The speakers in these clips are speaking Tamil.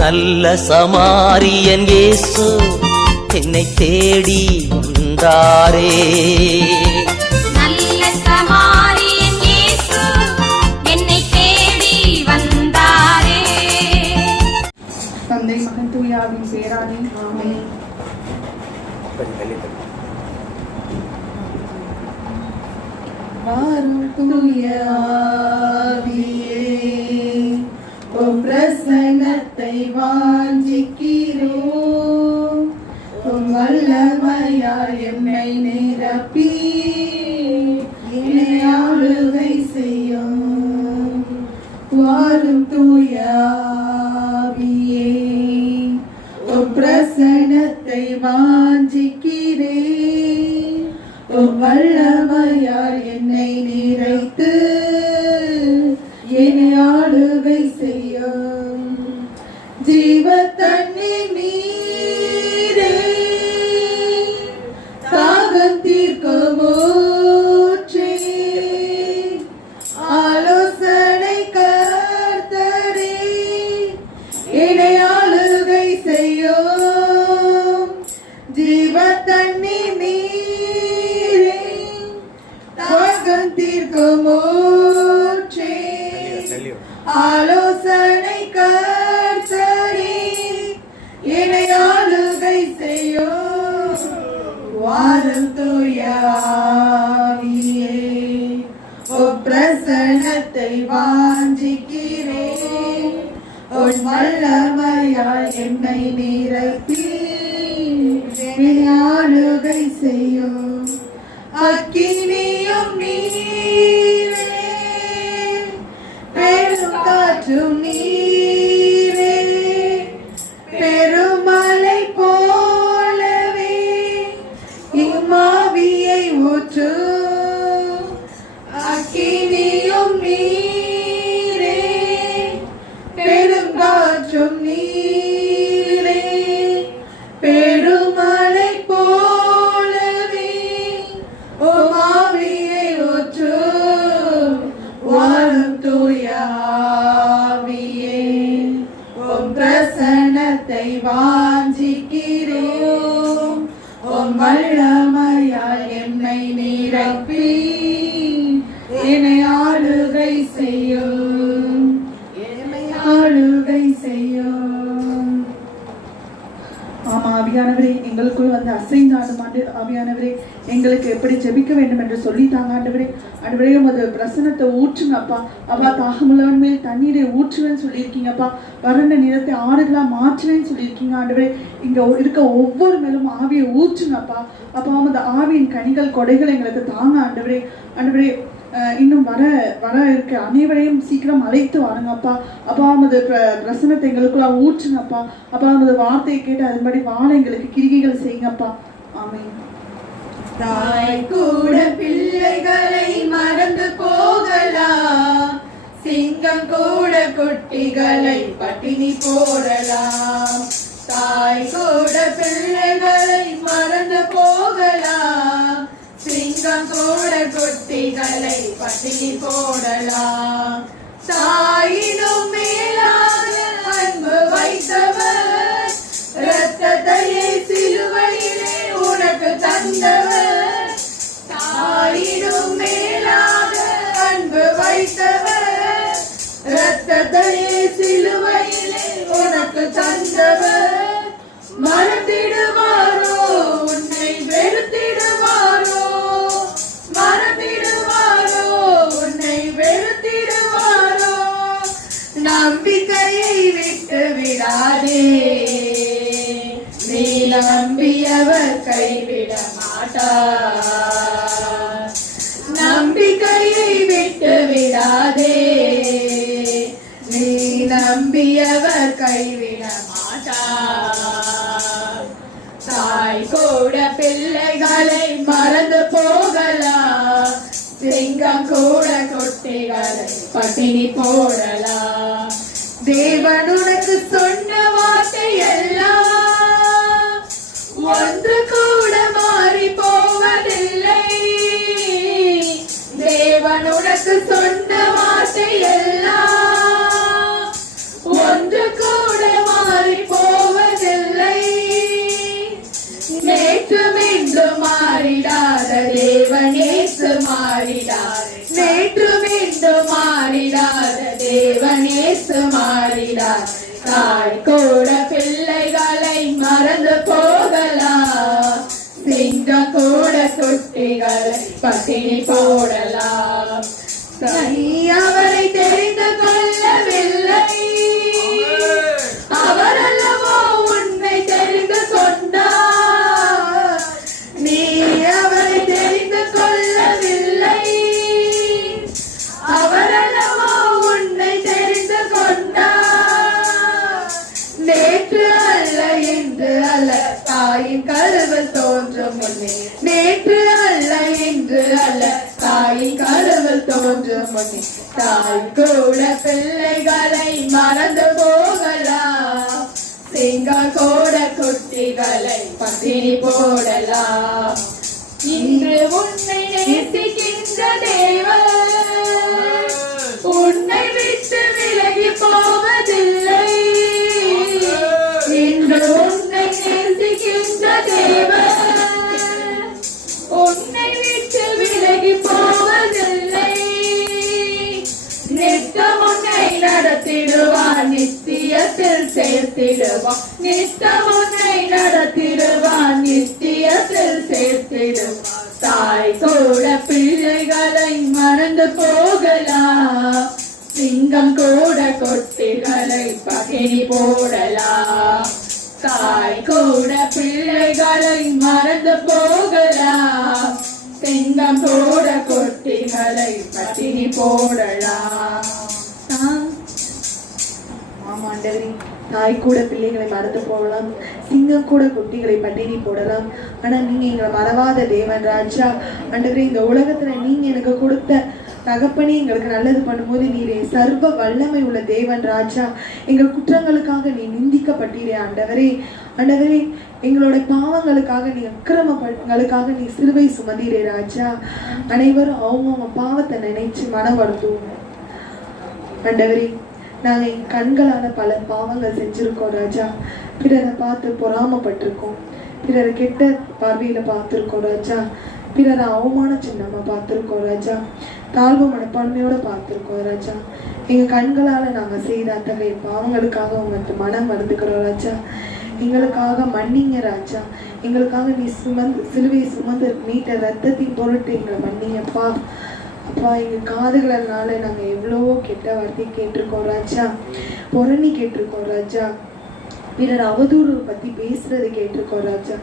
நல்ல சமாரியன் இயேசு என்னை தேடி வந்தாரே. நல்ல சமாரியன் இயேசு என்னை தேடி வந்தாரே. தந்தை மகன் தூய ஆவியின் பேராலே ஆமென். வாரும் தூய ஆவியே, உம் பிரசன்னத்தை வாஞ்சிக்கிறோம். உம் வல்லமையால் எம்மை நிரப்பி என்னை ஆளுகை செய்யும். வாரும் தூய ஆவியே, உம் பிரசன்னத்தை வாஞ்சிக்கிறேன். உம் வல்லமையால் என்னை நிறைத்து என்னை ஆளுகை செய்யும். ஜீவ தண்ணீர் நீரே, தாகம் தீர்க்கும் ஊற்றே, ஆலோசனை கர்த்தரே, என்னை ஆளுகை செய்யும். ஜீவ தண்ணீர் நீரே, தாகம் தீர்க்கும் ஊற்றே, ஆலோசனை கர்த்தரே, என்னை ஆளுகை செய்யும். வாரும் தூய ஆவியே, உம் பிரசன்னத்தை வாஞ்சிக்கிறேன். உம் வல்லமையால் என்னை நிரப்பி என்னை ஆளுகை செய்யும். அக்கினியும் நீரே, பெரும் காற்றும் நீரே, பெருமலை போலவே இம்மாவியை ஊற்று. அக்கினியும் நீரே, பெரும் காற்றும் நீரே, பெருமலை போலவே உம்மாவியை ஊற்று. வாரும் தூய ஆவியே, உம் பிரசன்னத்தை வாஞ்சிக்கிறோம். உம் வல்லமையால் என்னை நிரப்பி என்னை ஆளுகை செய்யும். என்னை ஆளுகை செய்யும். ஆமா ஆவியானவரே, எங்களுக்குள் வந்து அசைந்தாடும் ஆவியானவரே, எங்களுக்கு எப்படி ஜெபிக்க வேண்டும் என்று சொல்லித்தாங்க ஆண்டவரே. ஆண்டவரே, உமது பிரசன்னத்தை ஊற்றுங்க அப்பா. அப்பா, தாகமுள்ளவன் மேல் தண்ணீரை ஊற்றுவேன்னு சொல்லியிருக்கீங்கப்பா. வறண்ட நிலத்தை ஆறுகளா மாற்றுவேன்னு சொல்லியிருக்கீங்க ஆண்டவரே. இங்க இருக்க ஒவ்வொரு மேலும் ஆவியை ஊற்றுங்கப்பா. அப்பா, உமது ஆவியின் கனிகள் கொடைகள் எங்களுக்கு தாங்க ஆண்டவரே. ஆண்டவரே, இன்னும் வர வர இருக்க அனைவரையும் சீக்கிரம் அழைத்து வாருங்கப்பா. அப்பா, உமது பிரசன்னத்தை எங்களுக்குள்ள ஊற்றுங்கப்பா. அப்பா, உமது வார்த்தையை கேட்டு அதன்படி வாழ எங்களுக்கு கிரிகைகள் செய்யுங்கப்பா. ஆமென். தாய் கூட பிள்ளைகளை மறந்து போகலாம், சிங்கம் கூட குட்டிகளை பட்டினி போடலாம். தாய் கூட பிள்ளைகளை மறந்து போகலாம், சிங்கம் கூட குட்டிகளை பட்டினி போடலாம். தாயினும் மேலாக அன்பு வைத்தவர், இரத்தத்தையே சிலுவையிலே உனக்கு தந்தவர். தாயினும் மேலாக அன்பு வைத்தவர், இரத்தத்தையே சிலுவையிலே உனக்கு தந்தவர். மறந்திடுவாரோ உன்னை வெறுத்திடுவாரோ, மறந்திடுவாரோ உன்னை வெறுத்திடுவாரோ. நம்பிக்கையை விட்டு விடாதே, நீ நம்பியவர் கைவிட மாட்டார். நம்பிக்கையை விட்டு விடாதே, நீ நம்பியவர் கைவிட மாட்டார். தாய் கூட பிள்ளைகளை மறந்து போகலாம், சிங்கம் கூட குட்டிகளை பட்டினி போடலாம். தேவன் உனக்கு சொன்ன வார்த்தை எல்லாம் ஒன்று கூட மாறி போவதில்லை. தேவன் உனக்கு சொன்ன வார்த்தை எல்லாம் ஒன்று கூட மாறி மாறிடார் நேற்று மீண்டும் மாறிடாத தேவனேசு மாறிடார் தாய் கூட பிள்ளைகளை மறந்து போகலாம் சிங்கம் கூட குட்டிகளை பட்டினி போடலாம் நீ அவரை தெரிந்து கொள்ளவில்லை அவர் அல்லவோ உன்னை தெரிந்து கொண்டார் நீ அவரை தெரிந்து கொள்ளவில்லை அவர் அல்லவோ உன்னை தெரிந்து கொண்டார் நேற்று அல்ல இன்று அல்ல தாயின் கருவில் தோன்றும் முன்னே நேற்று அல்ல இன்று அல்ல தாயின் கருவில் தோன்றும் முன்னே தாய் கூட பிள்ளைகளை மறந்து போகலாம் சிங்கம் கூட குட்டிகளை பட்டினி போடலாம் இன்று உன்னை நேசிக்கின்ற தேவன் உன்னை விட்டு விலகி போவதில்லை இன்று உன்னை நேசிக்கின்ற தேவன் உன்னை விட்டு விலகி போவதில்லை நித்தம் உன்னை நடத்திடுவான் நித்தியத்தில் சேர்த்திடுவான் நித்தம் உன்னை நடத்திடுவான் நித்தியத்தில் சேர்த்திடுவான் தாய் கூட பிள்ளைகளை மறந்து போகலாம் சிங்கம் கூட கொட்டிகளை பகிரி போடலாம் தாய் கூட பிள்ளைகளை மறந்து போகலாம் சிங்கம் கூட கொட்டிகளை பட்டினி போடலாம் ஆமாண்டவரே தாய் கூட பிள்ளைகளை மறந்து போடலாம் சிங்கம் கூட குட்டிகளை பட்டினி போடலாம் ஆனா நீங்க எங்களை மறவாத தேவன் ராஜா. ஆண்டவரே இந்த உலகத்துல நீங்க எனக்கு கொடுத்த தகப்பனே எங்களுக்கு நல்லது பண்ணும்போது நீரே சர்வ வல்லமை உள்ள தேவன் ராஜா. எங்கள் குற்றங்களுக்காக நீ நிந்திக்கப்பட்டீரே ஆண்டவரே. ஆண்டவரே எங்களோட பாவங்களுக்காக நீ அக்கிரமங்களுக்காக நீ சிலுவை சுமந்தீரே ராஜா. அனைவரும் அவங்க பாவத்தை நினைச்சு மனம் வருத்துவோம் ஆண்டவரே. நாங்க என் கண்களால பல பாவங்கள் செஞ்சிருக்கோம் ராஜா. பிறரை பார்த்து பொறாமப்பட்டிருக்கோம், பிறரை கெட்ட பார்வையில பார்த்திருக்கோம் ராஜா. பிறரை அவமான சின்னமா பார்த்திருக்கோம் ராஜா. தாழ்வு மனப்பான்மையோட பார்த்திருக்கோம் ராஜா. எங்க கண்களால நாங்க செய்த அத்தகைய பாவங்களுக்காக உங்களுக்கு மனம் வருந்துக்கிறோம் ராஜா. எங்களுக்காக மன்னிங்க ராஜா. எங்களுக்காக நீ சிலுவை சுமந்து மீட்ட ரத்தத்தின் பொருட்டு எங்களை மன்னிங்கப்பா. அப்பா எங்க காதுகளனால நாங்க எவ்வளவோ கெட்ட வார்த்தை கேட்டிருக்கோம் ராஜா, பொறணி கேட்டிருக்கோம் ராஜா, பிறர் அவதூறு பத்தி பேசுறது கேட்டிருக்கோம் ராஜா.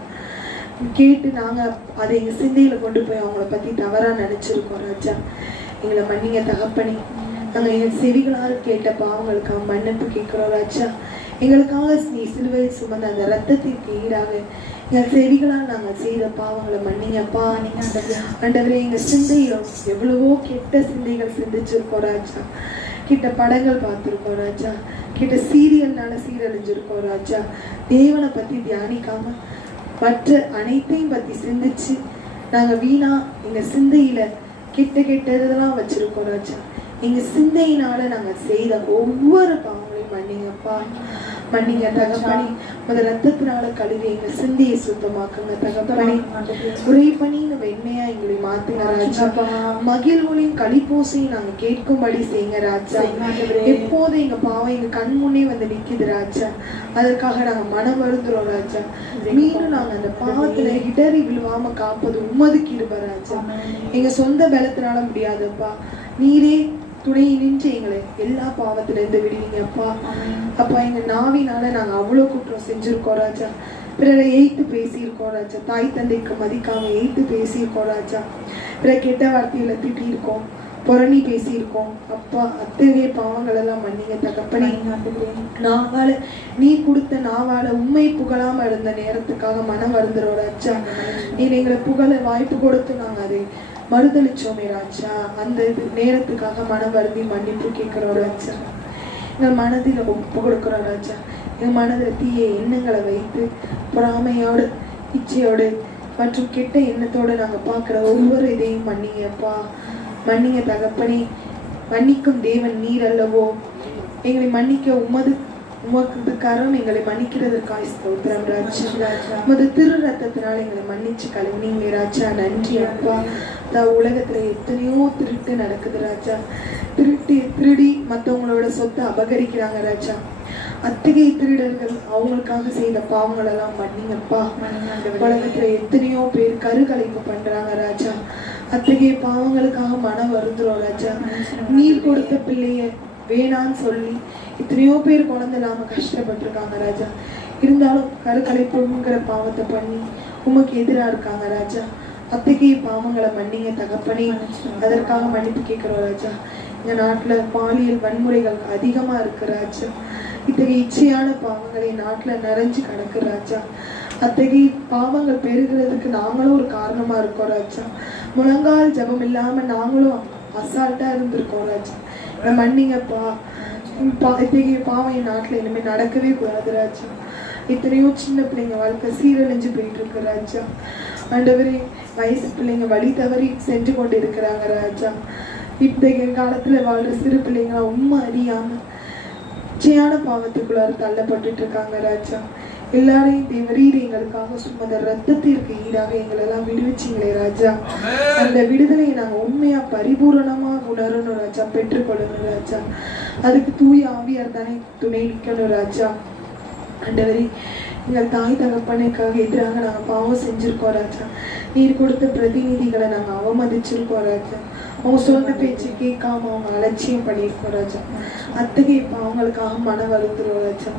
கேட்டு நாங்க அதை எங்க சிந்தையில கொண்டு போய் அவங்கள பத்தி தவறா நினைச்சிருக்கோம் ராஜா. எங்களை மன்னிங்க தகப்பனே. நாங்க எங்க செவிகளால் கேட்ட பாவங்களுக்காக மன்னிப்பு கேட்கிறோம் ராஜா. எங்களுக்காக நீ சிலுவையில் சுமந்த அந்த ரத்தத்திற்கு ஈடாக எங்கள் செவிகளால் நாங்கள் செய்த பாவங்களை மன்னிங்கப்பா. நீங்க ஆண்டவரே எங்க சிந்தையிலும் எவ்வளவோ கெட்ட சிந்தைகள் சிந்திச்சிருக்கோம் ராஜா. கிட்ட படங்கள் பார்த்துருக்கோம் ராஜா, கிட்ட சீரியல்னால சீரழிஞ்சிருக்கோம் ராஜா. தேவனை பத்தி தியானிக்காம மற்ற அனைத்தையும் பத்தி சிந்திச்சு நாங்க வீணா எங்க சிந்தையில கெட்டதெல்லாம் வச்சிருக்கோம் ராஜா. எங்க சிந்தையினால நாங்க செய்த ஒவ்வொரு பாவங்களையும் மன்னிங்கப்பா. மன்னிங்க தகப்பனே. முதல் ரத்தத்தினால கழுவி எங்க சிந்தையை சுத்தமாக்குங்க தகப்பனே. உரை பண்ணின்னு வெண்மையா எங்களை மாத்துங்க ராஜா. மகிழ்வுகளின் களிப்போசையும் நாங்க கேட்கும்படி செய்யுங்க ராஜா. எப்போது எங்க பாவம் எங்க கண் முன்னே வந்து நிக்குது ராஜா, அதற்காக நாங்க மனம் வருந்துறோம் ராஜா. மீண்டும் நாங்க அந்த பாவத்துல இடறி விழுவாம காப்பது உம்மது கிருபை ராஜா. எங்க சொந்த பலத்தினால முடியாதுப்பா, நீரே துணை நின்று எங்களை எல்லா பாவத்துல இருந்து விடுவீங்கப்பா. அப்பா எங்க நாவினால நாங்க அவ்வளவு குற்றம் செஞ்சிருக்கோம் ராஜா. பிறரை எய்த்து பேசியிருக்கோம் ராஜா. தாய் தந்தைக்கு மதிக்காம எய்த்து பேசியிருக்கோம் ராஜா. பிற கெட்ட வார்த்தையில திட்டிருக்கோம், புரணி பேசியிருக்கோம். அப்பா அத்தகைய பாவங்கள் எல்லாம் மன்னிங்க தகப்பனே. நாவால நீ கொடுத்த நாவால உண்மை புகழாம இருந்த நேரத்துக்காக மனம் வருந்துறோம் ராஜா. நீ எங்களை புகழ வாய்ப்பு கொடுத்து நாங்க அதை மறுதளிச்சோமே ராஜா. அந்த நேரத்துக்காக மனம் வருந்தி மன்னிப்பு கேட்கிறோம் ராஜா. எங்கள் மனதில் ஒப்பு கொடுக்கிறோம் ராஜா. எங்கள் மனதில் தீய எண்ணங்களை வைத்து பொறாமையோடு இச்சையோடு மற்றும் கெட்ட எண்ணத்தோடு நாங்கள் பார்க்குற ஒவ்வொரு இதையும் மன்னிங்கப்பா. மன்னிங்க தகப்பனே. மன்னிக்கும் தேவன் நீர் அல்லவோ. எங்களை மன்னிக்க உமது உமக்கு கரம் எங்களை மன்னிக்கிறதற்காக ஸ்தோத்திரம் ராஜா. உமது திரு ரத்தத்தினால் எங்களை மன்னிச்சு கழுவினீங்க ராஜா. நன்றி அப்பா. உலகத்துல எத்தனையோ திருட்டு நடக்குது ராஜா. திருடி மற்றவங்களோட சொத்தை அபகரிக்கிறாங்க ராஜா. அத்தகைய திருடர்கள் அவங்களுக்காக செய்த பாவங்கள் எல்லாம் மன்னிங்கப்பா. உலகத்துல எத்தனையோ பேர் கருக்கலைப்பு பண்றாங்க ராஜா. அத்தகைய பாவங்களுக்காக மனம் வருந்துரும் ராஜா. நீர் கொடுத்த பிள்ளைய வேணான்னு சொல்லி எத்தனையோ பேர் குழந்தை இல்லாம கஷ்டப்பட்டிருக்காங்க ராஜா. இருந்தாலும் கருக்கலைப்புங்கிற பாவத்தை பண்ணி உமக்கு எதிரா இருக்காங்க ராஜா. அத்தகைய பாவங்களை மன்னிங்க தகப்பனே. அதற்காக மன்னிப்பு கேட்கிறோம் ராஜா. இந்த நாட்டுல பாலியல் வன்முறைகள் அதிகமா இருக்கு ராஜா. இத்தகைய இச்சையான பாவங்களை நாட்டுல நிறைஞ்சு கிடக்கு ராஜா. அத்தகைய பாவங்கள் பெருகிறதுக்கு நாங்களும் ஒரு காரணமா இருக்கோம் ராஜா. முழங்கால் ஜபம் இல்லாம நாங்களும் அசால்ட்டா இருந்திருக்கோம் ராஜா. மன்னிங்கப்பா. இத்தகைய பாவம் என் நாட்டுல இனிமே நடக்கவே கூடாது ராஜா. எத்தனையோ சின்ன பிள்ளைங்க வாழ்க்கை சீரழிஞ்சு போயிட்டு இருக்கு ராஜா. ஆண்டவரே, வயசு பிள்ளைங்க வழி தவறி சென்று கொண்டு இருக்கிறாங்க ராஜா. இத்தகைய காலத்துல வாழ்ற சிறு பிள்ளைங்க உண்மை அறியாம நிச்சயான பாவத்துக்குள்ளார தள்ளப்பட்டு இருக்காங்க ராஜா. எல்லாரையும் தேவரீர் எங்களுக்காக சுமந்த ரத்தத்திற்கு ஈடாக எங்களெல்லாம் விடுவிச்சிங்களே ராஜா. அந்த விடுதலையை நாங்க உண்மையா பரிபூரணமா உணரணும் ராஜா, பெற்றுக்கொள்ளணும் ராஜா. அதுக்கு தூய ஆவியார் தானே துணை நிற்கணும் ராஜா. ஆண்டவரே, எங்கள் தாய் தகப்பனுக்காக எதிராக நாங்கள் பாவம் செஞ்சிருக்கோம் ராஜா. நீர் கொடுத்த பிரதிநிதிகளை நாங்கள் அவமதிச்சிருக்கோம் ராஜா. அவங்க சொன்ன பேச்சு கேட்காம அவங்க அலட்சியம் பண்ணியிருக்கோம் ராஜா. அத்தகைய பாவங்களுக்காக மனம் வருந்துரும் ராஜா.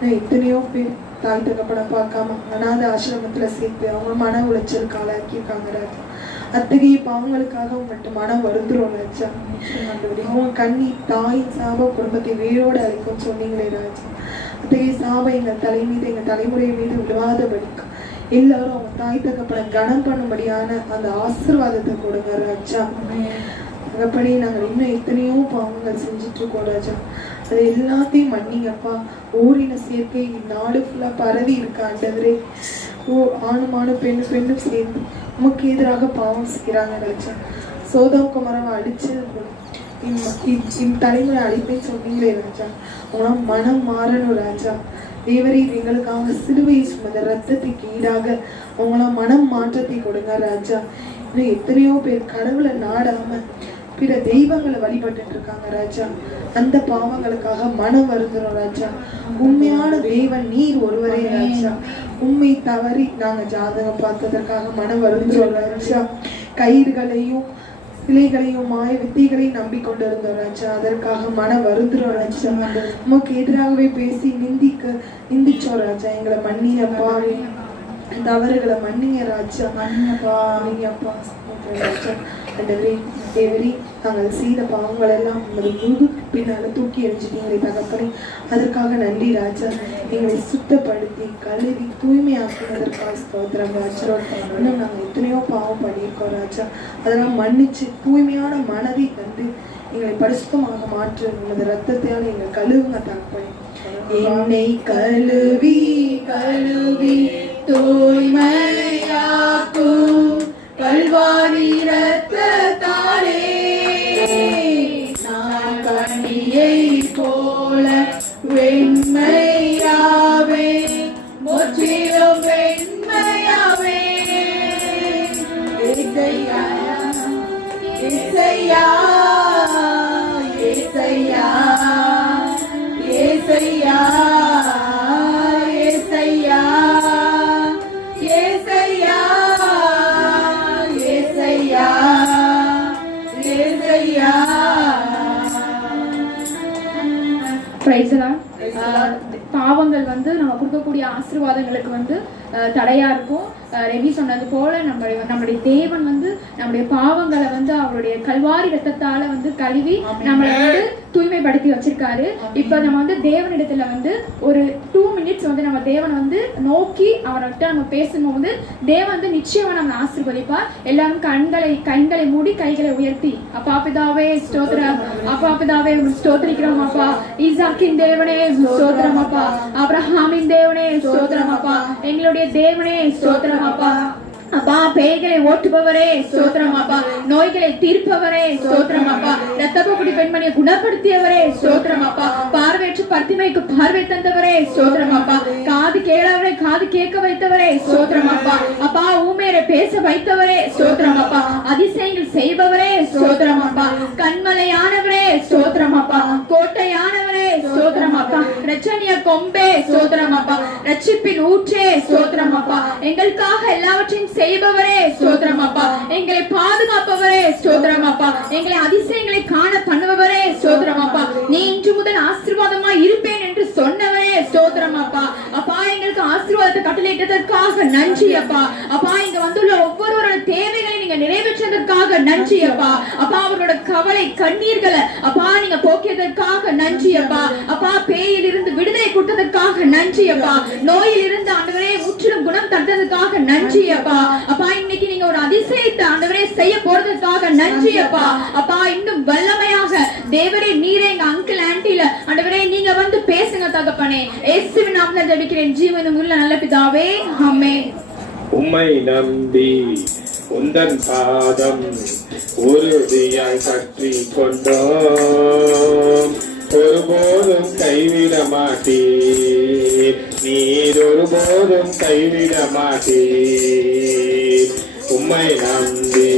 நான் எத்தனையோ பேர் தாய் தகப்பனை பார்க்காம அனாத ஆசிரமத்துல சேர்த்து அவங்க மன உளைச்சல் காலாக்கியிருக்காங்க ராஜா. அத்தகைய பாவங்களுக்காக உங்கள்கிட்ட மனம் வருந்துரும் ராஜா. அவங்க கண்ணி தாய் சாப குடும்பத்தை வேரோடு அழைக்கும் சொன்னீங்களே ராஜா. அத்தகைய சாபம் எங்கள் தலை மீது எங்கள் தலைமுறை மீது விழுவாதபடிக்கு எல்லாரும் அவங்க தாய் தகப்பனை கனம் பண்ணும்படியான அந்த ஆசீர்வாதத்தை கொடுங்க ராஜா. தகப்பனே, நாங்கள் இன்னும் எத்தனையோ பாவங்கள் செஞ்சுட்டு இருக்கோம் ராஜா. அது எல்லாத்தையும் மன்னிங்கப்பா. ஓரின சேர்க்கை நாடு ஃபுல்லா பரவி இருக்க ஆண்டவரே. ஆணும் பெண்ணும் சேர்ந்து உமக்கு எதிராக பாவம் செய்கிறாங்க ராஜா. சோதம் குமரவை அடிச்சு தலைமுறை அழிப்பேன்னு சொன்னீங்களே ராஜா. அவங்களாம் மனம் மாறணும் ராஜா. தேவரீர் எங்களுக்காக சிலுவையை சுமந்த ரத்தத்துக்கு ஈடாக அவங்களாம் மனம் மாற்றத்தை கொடுங்க ராஜா. இன்னும் எத்தனையோ பேர் கடவுளை நாடாம பிற தெய்வங்களை வழிபட்டு இருக்காங்க ராஜா. அந்த பாவங்களுக்காக மனம் வருந்துரும் ராஜா. உண்மையான தேவன் நீர் ஒருவரே ராஜா. உண்மை தவறி நாங்க ஜாதகம் பார்த்ததற்காக மனம் வருந்துரும் ராஜா. கயிறுகளையும் சிலைகளையும் மாய வித்தைகளையும் நம்பிக்கொண்டு இருந்தோம் ராஜா. அதற்காக மனம் வருந்துரும் ராஜா. நமக்கு எதிராகவே பேசி நிந்திச்சோம் ராஜா. எங்களை மன்னியப்பா. தவறுகளை மன்னிங்க ராஜா. மன்னியப்பா ராஜா. தேவரி, நாங்கள் செய்த பாவங்கள் எல்லாம் உங்களை முழு பின்னால தூக்கி எறிஞ்சிட்டீங்களே தகப்பனே. அதற்காக நன்றி ராஜா. எங்களை சுத்தப்படுத்தி கழுவி தூய்மையாக்குவதற்காக ஸ்தோத்திரம் ராஜா. இன்னும் நாங்கள் எத்தனையோ பாவம் பண்ணியிருக்கோம் ராஜா. அதெல்லாம் மன்னிச்சு தூய்மையான மனதை தந்து எங்களை பரிசுத்தமாக மாற்று உங்களது ரத்தத்தால் எங்களை கழுவுங்க தகப்பனே. என்னை கழுவி கழுவி தூய்மையாக்கும் கல்வாரி ரத்தத்தாலே நான் கண்ணியை போல வெண்மையாவே முற்றிலும் வெண்மையாவே. ஏசையா ஏசையா ஏசையா ஏசையா ஏசையா ஏசையா ஏசையா. Price the Lord. பாவங்கள் நம்ம கொடுக்கக்கூடிய ஆசீர்வாதங்களுக்கு தடையா இருக்கும். ரெவி சொன்னது போல நம்முடைய தேவன் நம்முடைய பாவங்களை அவருடைய கல்வாரி ரத்தத்தால கழுவி நம்மளை தூய்மைப்படுத்தி வச்சிருக்காரு. இப்ப நம்ம தேவனிடத்துல ஒரு 2 minutes நம்ம தேவனை நோக்கி அவர்கிட்ட நம்ம பேசும்போது தேவன் நிச்சயமா நம்ம ஆசீர்வதிப்பார். எல்லாரும் கண்களை மூடி கைகளை உயர்த்தி, அப்பா பிதாவே ஸ்தோத்திரம், அப்பா பிதாவே ஸ்தோத்திரிக்கிறோம் அப்பா. ஈசாக்கின் தேவனே ஸ்தோத்திரம் அப்பா. அப்ரஹாமின் தேவனே ஸ்தோத்திரம் அப்பா. எங்களுடைய தேவனே ஸ்தோத்திரம் அப்பா. அப்பா பேய்களை ஓட்டுபவரே ஸ்தோத்திரம் அப்பா, நோய்களை தீர்ப்பவரே ஸ்தோத்திரம் அப்பா, இரத்தப்போக்குடி பெண்மணியை குணப்படுத்தியவரே ஸ்தோத்திரம் அப்பா, பார்வையற்ற பத்திமைக்கு பார்வை தந்தவரே ஸ்தோத்திரம் அப்பா, காது கேளாதவரை காது கேட்க வைத்தவரே ஸ்தோத்திரம் அப்பா, அப்பா ஊமையரை பேச வைத்தவரே ஸ்தோத்திரம் அப்பா, அதிசயங்கள் செய்பவரே ஸ்தோத்திரம் அப்பா, கண்மலையானவரே ஸ்தோத்திரம் அப்பா, கோட்டையானவரே ஸ்தோத்திரம் அப்பா, ரட்சணிய கொம்பே ஸ்தோத்திரம் அப்பா, ரட்சிப்பின் ஊற்றே ஸ்தோத்திரம் அப்பா, எங்களுக்காக எல்லாவற்றையும் செய்பவரே ஸ்தோத்திரம் அப்பா, எங்களை பாதுகாப்பவரே ஸ்தோத்திரம் அப்பா, எங்களை அதிசயங்களை காண பண்ணுபவரே ஸ்தோத்திரம் அப்பா, நீ இன்று முதல் ஆசீர்வாதமா இருப்பேன் என்று சொன்னவரே ஸ்தோத்திரம் அப்பா, அப்பா எங்களுக்கு ஆசீர்வாதத்தை கட்டளையிட்டதற்காக நன்றி அப்பா, அப்பா இங்க வந்துள்ள ஒவ்வொருவரோட தேவைகளை நீங்க நிறைவேற்றதற்காக நன்றி அப்பா, அப்பா அவர்களோட கவலை கண்ணீர்களை அப்பா நீங்க போக்கியதற்காக நன்றி அப்பா, அப்பா பேயில் இருந்து விடுதலை கொடுத்ததற்காக நன்றி அப்பா, நோயில் இருந்து ஆண்டவரே முற்றிலும் குணம் தந்ததற்காக நன்றி அப்பா, அப்பா இன்னைக்கு நீங்க ஒரு அதிசயத்தை ஆண்டவரே செய்ய போறதுக்காக நன்றி அப்பா, அப்பா இன்னும் வல்லமையாக தேவரே நீரே எங்க அங்கிள் ஆன்டில ஆண்டவரே நீங்க வந்து பேசுங்க தகப்பனே, இயேசுவின் நாமத்தில் ஜெபிக்கிறேன் ஜீவனும் உள்ள நல்ல பிதாவே ஆமென். உம்மை நம்பி உந்தன் பாதம் உறுதியாய் பற்றி கொண்டோம், ஒருபோதும் கைவிட மாட்டீர், நீர் ஒருபோதும் கைவிட மாட்டீர். உம்மை நம்பி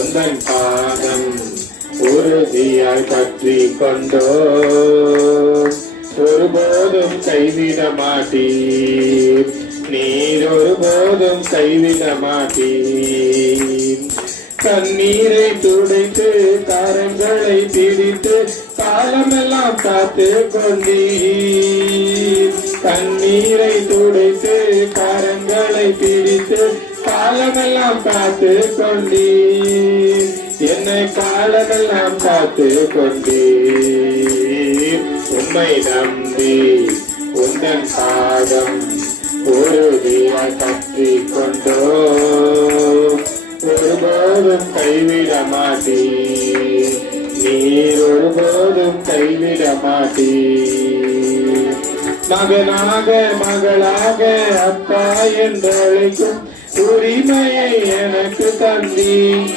உந்தன் பாதம் உறுதியாய் பற்றி கொண்டோம், ஒருபோதும் கைவிட மாட்டீர், நீர் ஒருபோதும் கைவிட மாட்டீர். கண்ணீரை துடைத்து கரங்களை பிடித்து காலமெல்லாம் காத்து கொண்டீர், கண்ணீரை துடைத்து கரங்களை பிடித்து காலமெல்லாம் காத்து கொண்டீர், என்னை காலமெல்லாம் காத்து கொண்டீர். உம்மை நம்பி உந்தன் பாதம் உறுதியாய் பற்றி கொண்டோம், ஒருபோதும் கைவிட மாட்டீர், நீர் ஒருபோதும் கைவிட மாட்டீர். மகனாக மகளாக அப்பா என்று அழைக்கும் உரிமையை எனக்கு தந்தீர்,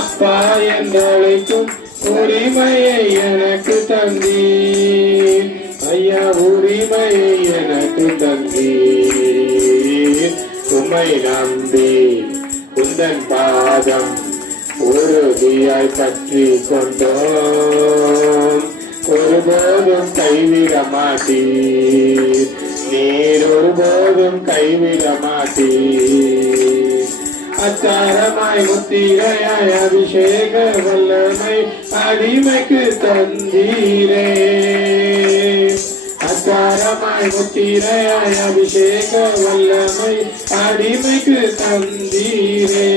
அப்பா என்று அழைக்கும் உரிமையை எனக்கு தந்தீர், ஐயா உரிமையை எனக்கு தந்தீர். உம்மை நம்பி உந்தன் பாதம் உறுதியாய் பற்றி கொண்டோம், ஒருபோதும் கைவிட மாட்டீர், நீர் ஒருபோதும் கைவிட மாட்டீர். அச்சாரமாய் முத்திரையாய் அபிஷேக வல்லமை அடிமைக்கு தந்தீரே, அச்சாரமாய் முத்திரையாய் அபிஷேக வல்லமை அடிமைக்கு தந்தீரே,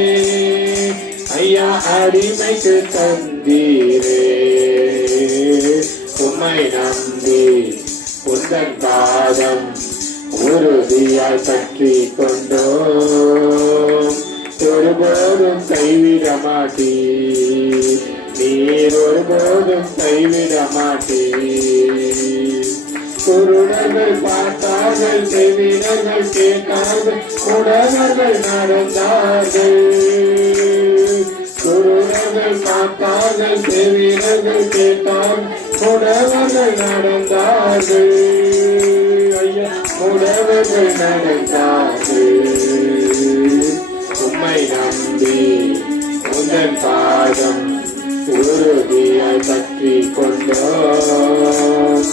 ஐயா அடிமைக்கு தந்தீரே. உம்மை நம்பி உந்தன் பாதம் உறுதியாய் பற்றி கொண்டோம், ஒருபோதும் கைவிட மாட்டீர், நீர் ஒருபோதும் கைவிட மாட்டீர். குருடர்கள் பார்த்தார்கள், செவிடர்கள் கேட்டார்கள், முடவர்கள் நடந்தார்கள், குருடர்கள் பார்த்தார்கள், செவிடர்கள் கேட்டார்கள், முடவர்கள் நடந்தார்கள், ஐயா முடவர்கள் நடந்தார்கள். உம்மை நம்பி உந்தன் பாதம் உறுதியாய் பற்றி கொண்டோம்,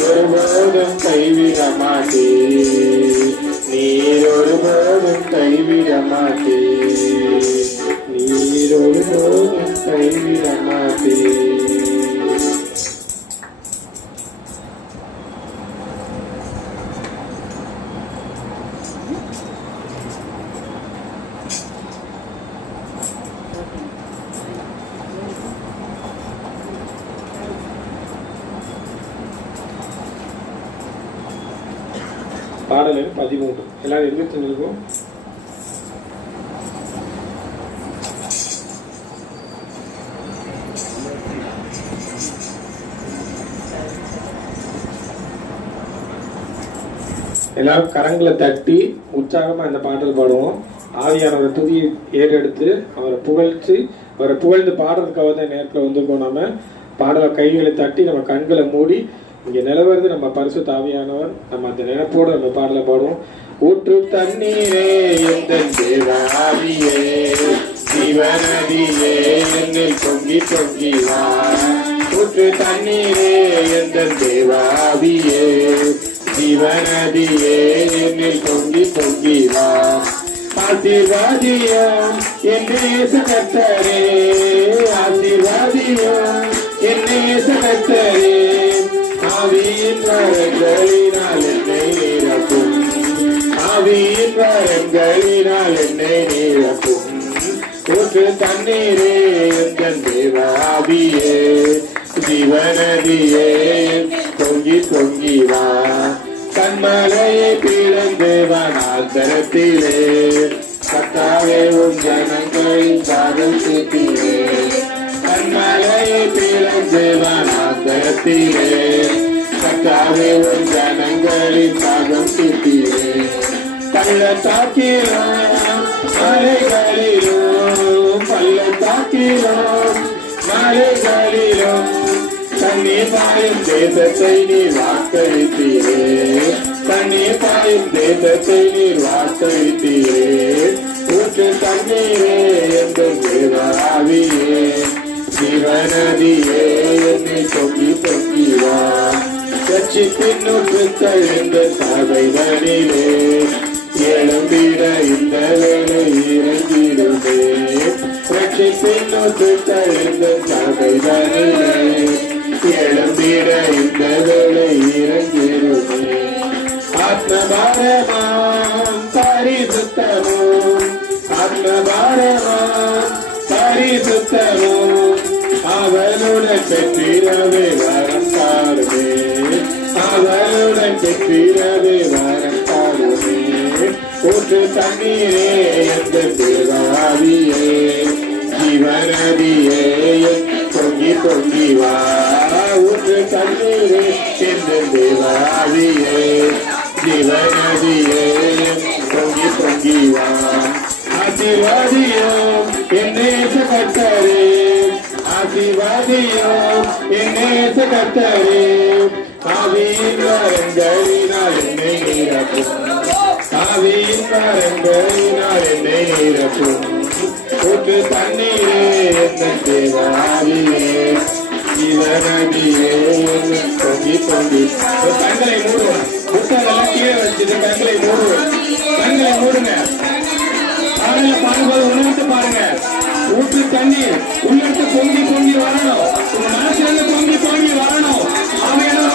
ஒருபோதும் கைவிட மாட்டீர், நீர் ஒருபோதும் கைவிட மாட்டீர், நீர் ஒருபோதும் கைவிட மாட்டீர். பாடல் 13 எல்லாரும் எழுதிருக்கும். எல்லாரும் கரங்களை தட்டி உற்சாகமாக இந்த பாடல் பாடுவோம். ஆவியானவரை துதி ஏறெடுத்து அவரை புகழ்ந்து பாடுறதுக்காக தான் நேரத்தில் வந்திருக்கோம். நம்ம பாடலை கைகளை தட்டி நம்ம கண்களை மூடி இங்கே நிலவரது நம்ம பரிசுத்த ஆவியானவர். நம்ம அந்த நினைப்போடு நம்ம பாடலை பாடுவோம். ஊற்று தண்ணீரே எந்த தேவாவியே ஜீவநதியே என்னில் பொங்கி பொங்கி வா. ஊற்று தண்ணீரே எந்த தேவாவியே ஜீவநதியே என்னில் பொங்கி பொங்கி வா. ஆசீர்வாதியம் என்னே கர்த்தரே, ஆசீர்வாதியம் என்னே கர்த்தரே. ஆவியின் வரங்களினால் என்னை நிரப்பும், ஆவியின் வரங்களினால் என்னை நிரப்பும். ஊற்று தண்ணீரே எங்கள் தேவாவியே ஜீவநதியே பொங்கி பொங்கி வா. கண்மலையை பிளந்து வனாந்தரத்திலே கர்த்தாவே உம் ஜனங்களின் பாதம் தீர்த்தீரே. கண்மலையை பிளந்து வனாந்தரத்திலே கர்த்தாவே உம் ஜனங்களின் பாதம் தீர்த்தீரே. பள்ளத்தாக்கிலும் மலைகளிலும் பள்ளத்தாக்கிலும் மலைகளிலும் தண்ணீர் பாயும் தேசத்தை நீர் வாக்களித்தீரே, தண்ணீர் பாயும் தேசத்தை நீர் வாக்களித்தீரே. ஊற்று தண்ணீரே எங்கள் தேவாவியே ஜீவநதியே என்னை பொங்கி பொங்கி வா. ரட்சிப்பின் நூற்றுக்கள் இந்த சபைகளிலே எழும்பிட இந்த வேலை இறங்கிடுமே. ரட்சிப்பின் நூற்றுக்கள் இந்த சபைகளிலே எழும்பிட இந்த வேலை இறங்கிடுமே. ஆத்மபாரமாம் பரிசுத்தமும், ஆத்மபாரமாம் பரிசுத்தமும் அவளுடன் பெற்றிரவே வரம் தாருமே, அவளுடன் பெற்றிரவே வரம் தாருமே. ஊற்று தண்ணீரே எங்கள் தேவாவியே ஜீவநதியே பொங்கி பொங்கி வா. ஊற்று தண்ணீரே எங்கள் தேவாவியே ஜீவநதியே பொங்கி பொங்கி வா. ஆசீர்வாதியோம் என்னே கர்த்தரே, ஆசீர்வாதியோம் என்னே கர்த்தரே. ஆவியின் வரங்களினால் என்னை நிரப்பும், ஆவியின் வரங்களினால் என்னை நிரப்பும். ஊற்று தண்ணீரே எங்கள் தேவாவியே ஜீவநதியே பொங்கி பொங்கி. கண்களை மூடுவோம், புத்தகங்களை கீழே வச்சுட்டு கண்களை மூடுவோம், கண்களை மூடுங்க. பாடல பாடும்போது உணர்ந்து பாருங்க. ஊற்று தண்ணீர் உள்ளிட்டு பொங்கி பொங்கி வரணும், உங்க மனசுல இருந்து பொங்கி பொங்கி வரணும். அவையான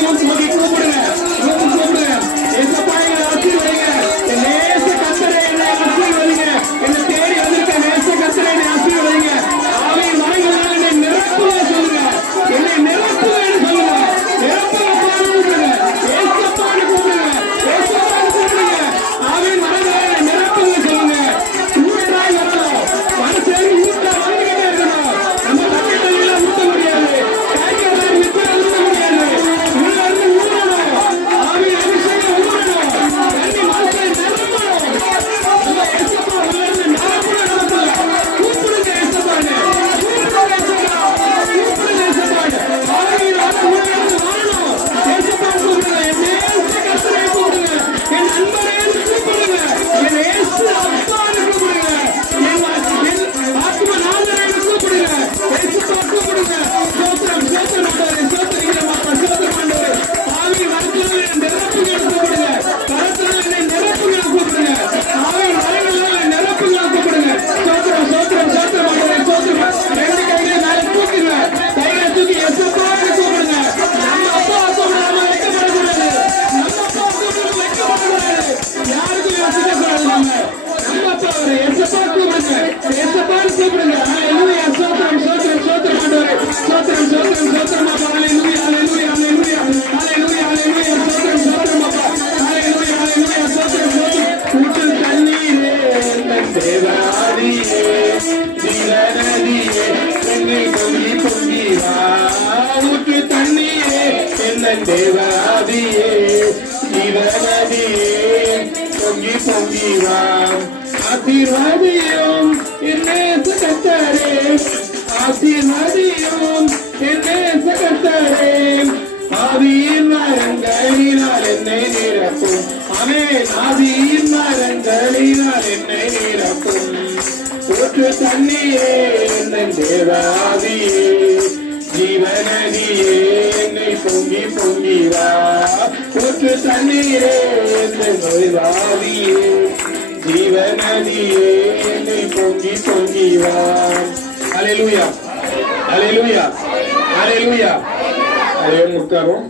கூப்பிடுங்க, கூப்பிடுங்க. எசப்பாயில ஆசீர்வதிங்க, நேச கர்த்தரே என்னை ஆசீர்வதிங்க, என்னை தேடி வந்திருக்க நேச கர்த்தரே என்னை ஆசீர்வதிங்க. அவை மறைகளால் என்னை நிரப்புங்க சொல்லுங்க, என்னை நிரப்புங்கன்னு சொல்லுங்க. நிரப்புங்க கூப்பிடுங்க, ஏசப்பான்னு கூப்பிடுங்க, ஏசப்பான்னு கூப்பிடுங்க. அவை மறைகளால் என்னை நிரப்புங்க சொல்லுங்க. ஊற்றாய் வரணும், மனசேரி ஊற்றா வந்துகிட்டே இருக்கணும். நம்ம தண்ணியில ஊற்ற முடியாது, கைகளை விட்டு ஊற்ற முடியாது. உள்ள இருந்து ஊறணும், ஆவி அபிஷேகம் ஊறணும், தண்ணி மனசை நிரப்பணும். நம்ம ஏசப்பா உள்ள இருந்து நிரப்பணும். கூப்பிடுங்க ஏசப்பான்னு, கூப்பிடுங்க ஏசப்பா, கூப்பிடுங்க ஏசப்பான்னு. ஆவியில் உள்ள இருந்து வரணும். ஏசப்பா கூப்பிடுங்க, என் நேச கர்த்தரை கூப்பிடுங்க, என் நண்பரே கூப்பிடுங்க, என் ஏசு அப்பான்னு கூப்பிடுங்க, என் ஆத்மநாதரை கூப்பிடுங்க, ஏசப்பா கூப்பிடுங்க. சோத்திரம் சோத்திரம் ஆண்டவரே, சோத்திரிக்கிறோம் அப்பா, சோத்திரம் ஆண்டவரே. ஆவி வரத்துல நிரப்புங்க கூப்பிடுங்க, வரத்துல நிரப்புங்க கூப்பிடுங்க, ஆவி வரங்கள நிரப்புங்க கூப்பிடுங்க. சோத்திரம் சோத்திரம் சோத்திரம் ஆண்டவரே, சோத்திரம். ரெண்டு கைகளை மேல தூக்குங்க, கைகளை தூக்கி ஏசப்பான்னு கூப்பிடுங்க. நம்ம அப்பா கூப்பிடாம வைக்கப்படக்கூடாது, நம்ம அப்பா கூப்பிடாம வைக்கப்படக்கூடாது. யாருக்கும் யோசிக்கக்கூடாது. நம்ம அப்பா அவரை ஏசப்பா கூப்பிடுங்க, ஏசப்பான்னு கூப்பிடுங்க. ஹalleluya, சோத்திரம் சோத்திரம் சோத்திரம் ஆண்டவரே, சோத்திரம் சோத்திரம் சோத்திரம் அப்பா. ஹalleluya ஹalleluya ஹalleluya ஹalleluya ஹalleluya சோத்திரம் சோத்திரம் அப்பா. ஹalleluya ஹalleluya சோத்திரம் சோத்திரம். ஊற்று தண்ணீரே எங்கள் தேவாவியே ஜீவநதியே என்னை பொங்கி பொங்கி வா. ஊற்று தண்ணீரே எங்கள் தேவாவியே ஜீவநதியே பொங்கி பொங்கி வா ஆசீர்வாதியும் என்னே கர்த்தரே ஆசீர்வாதியும் என்னே கர்த்தரே ஆவியின் மரங்களினால் என்னை நிரப்பும் ஆமென் ஆவியின் மரங்களினால் என்னை நிரப்பும் ஊற்று தண்ணீரே என் தேவாவியே ஜீவநதியே என்னை பொங்கி பொங்கி வா ஊற்று தண்ணீரே என் நோய்வாவியே ஜீவநதியே என்னை பொங்கி பொங்கி வா அல்லேலூயா அல்லேலூயா அல்லேலூயா அதே முட்டாரும்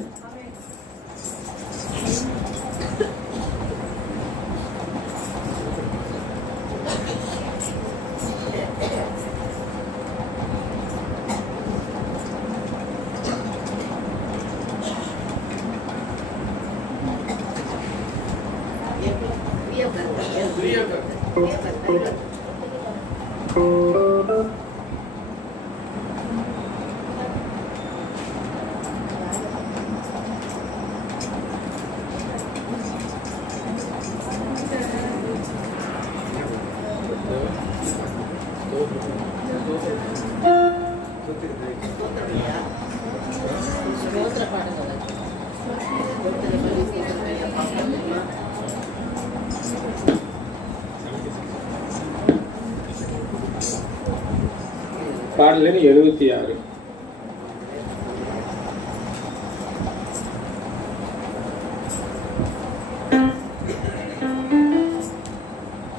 பாடல் 76.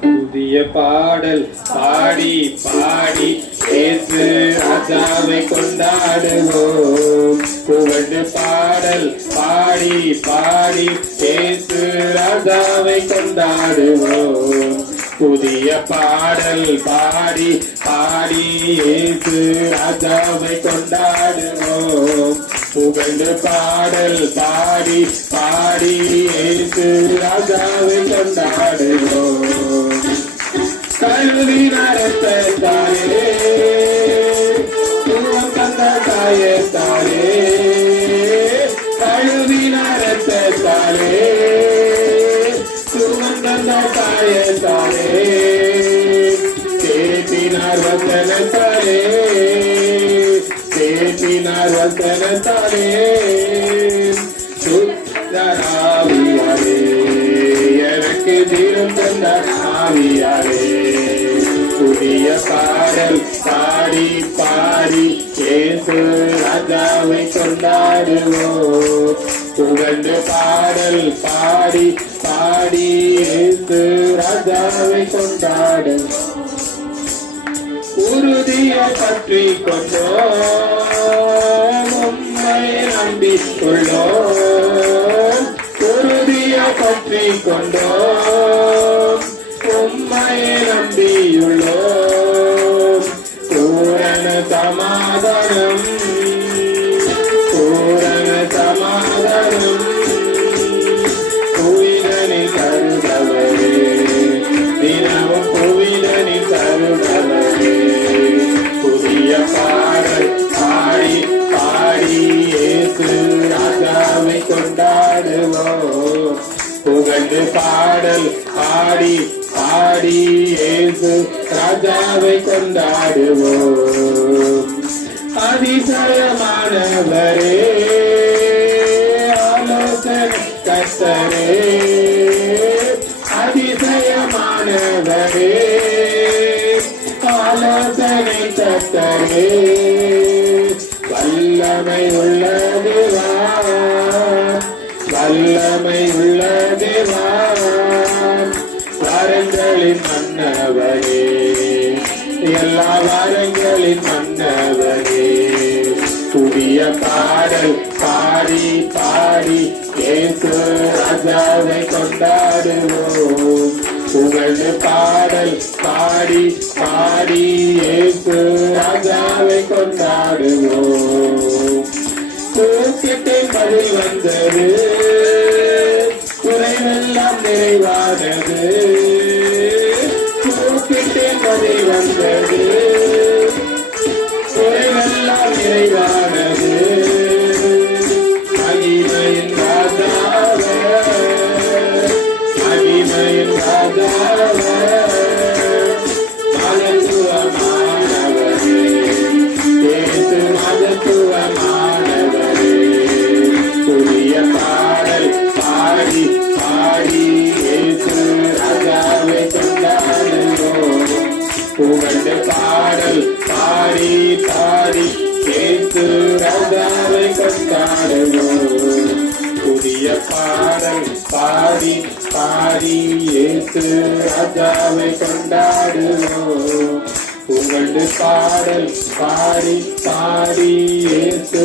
புதிய பாடல் பாடி பாடி இயேசு ராஜாவை கொண்டாடுவோம் புகழ்ந்து பாடல் பாடி பாடி இயேசு ராஜாவை கொண்டாடுவோம் புதிய பாடல் பாடி பாடி இயேசு ராஜாவை கொண்டாடுவோம் புகழ்ந்து பாடல் பாடி பாடி இயேசு ராஜாவை கொண்டாடுவோம் கல்வி நடத்தாரே துவம் தந்த தாயத்தாரே கல்வி நடத்தாரே துவம் தந்த தாயத்தாரே தேத்தினார் வசனத்தாரே தேத்தினார் வசனத்தாரே சுத்தராவியாரே எனக்கு தீரம் தந்த ஆவியாரே புதிய பாடல் பாடி பாடி இயேசு ராஜாவை கொண்டாடுவோம் புகழ்ந்து பாடல் பாடி பாடி இயேசு ராஜாவை கொண்டாடுவோம் உறுதிய பற்றி கொண்டோம் உம்மை நம்பி கொண்டோம் உறுதிய பற்றி கொண்டோம் உம்மை நம்பியுள்ளோம் பூரண சமாதானம் பூரண சமாதானம் புவிதனில் கருதவரே தினமும் புவிதனில் கருதவரே புதிய பாடல் பாடி பாடி இயேசு ராஜாவை கொண்டாடுவோம் புகழ்ந்து பாடல் பாடி பாடி இயேசு ராஜாவை கொண்டாடுவோம் அதிசயமானவரே ஆலோசனை கர்த்தரே அதிசயமானவரே ஆலோசனை கர்த்தரே வல்லமை உள்ள தேவா வல்லமை உள்ள தேவா வாரங்களின் மன்னவரே எல்லா வாரங்களின் மன்னவரே புதிய பாடல் பாடி பாடி இயேசு ராஜாவை கொண்டாடுவோம் புகழ்ந்து பாடல் பாடி பாடி இயேசு ராஜாவை கொண்டாடுவோம் கூப்பிட்டேன் பதில் வந்தது குறைவெல்லாம் நிறைவானது கூப்பிட்டேன் பதில் வந்தது குறைவெல்லாம் நிறைவானது மகிமையின் ராஜாவே பாடி பாடி இயேசு ராஜாவை கொண்டாடுவோம். புகழ்ந்து பாடல் பாடி பாடி இயேசு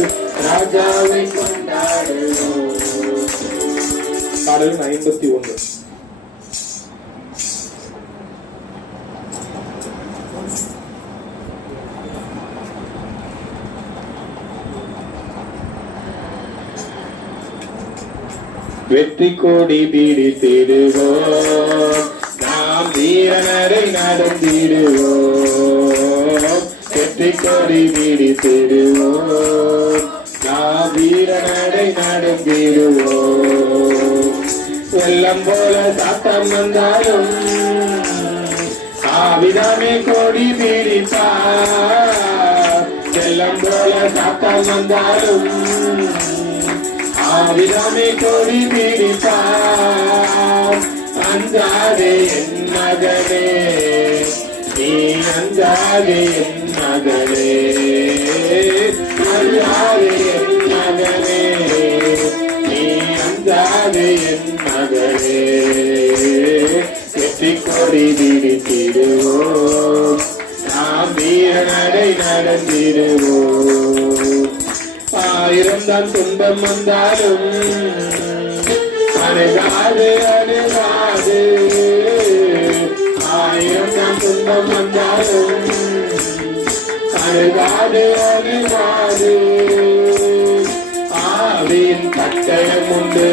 ராஜாவை கொண்டாடுவோம். பாடல் 51. வெற்றி கொடி பிடித்திடுவோம், நாம் வீரனரை நடந்திடுவோம். வெற்றி கொடி பிடித்திடுவோம், நாம் வீரனரை நடந்திடுவோம். வெள்ளம் போல சாத்தம் வந்தாலும் ஆவிதாமே கொடி பிடிப்பார். வெள்ளம் போல சாத்தம் வந்தாலும் ஆவிதாமே கொடி பிடிப்பார். அஞ்சாதே என் மகனே, நீ அஞ்சாதே என் மகனே, அஞ்சாதே என் மகனே, நீ அஞ்சாதே என் மகனே. வெற்றி கொடி பிடித்திடுவோம், நாம் வீரநடை நடந்திடுவோம். 1000 தான் துன்பம் வந்தாலும் அணுகாது அணுகாது. 1000 தான் துன்பம் வந்தாலும் அணுகாது அணுகாது. ஆவியின் கட்டளம் உண்டு,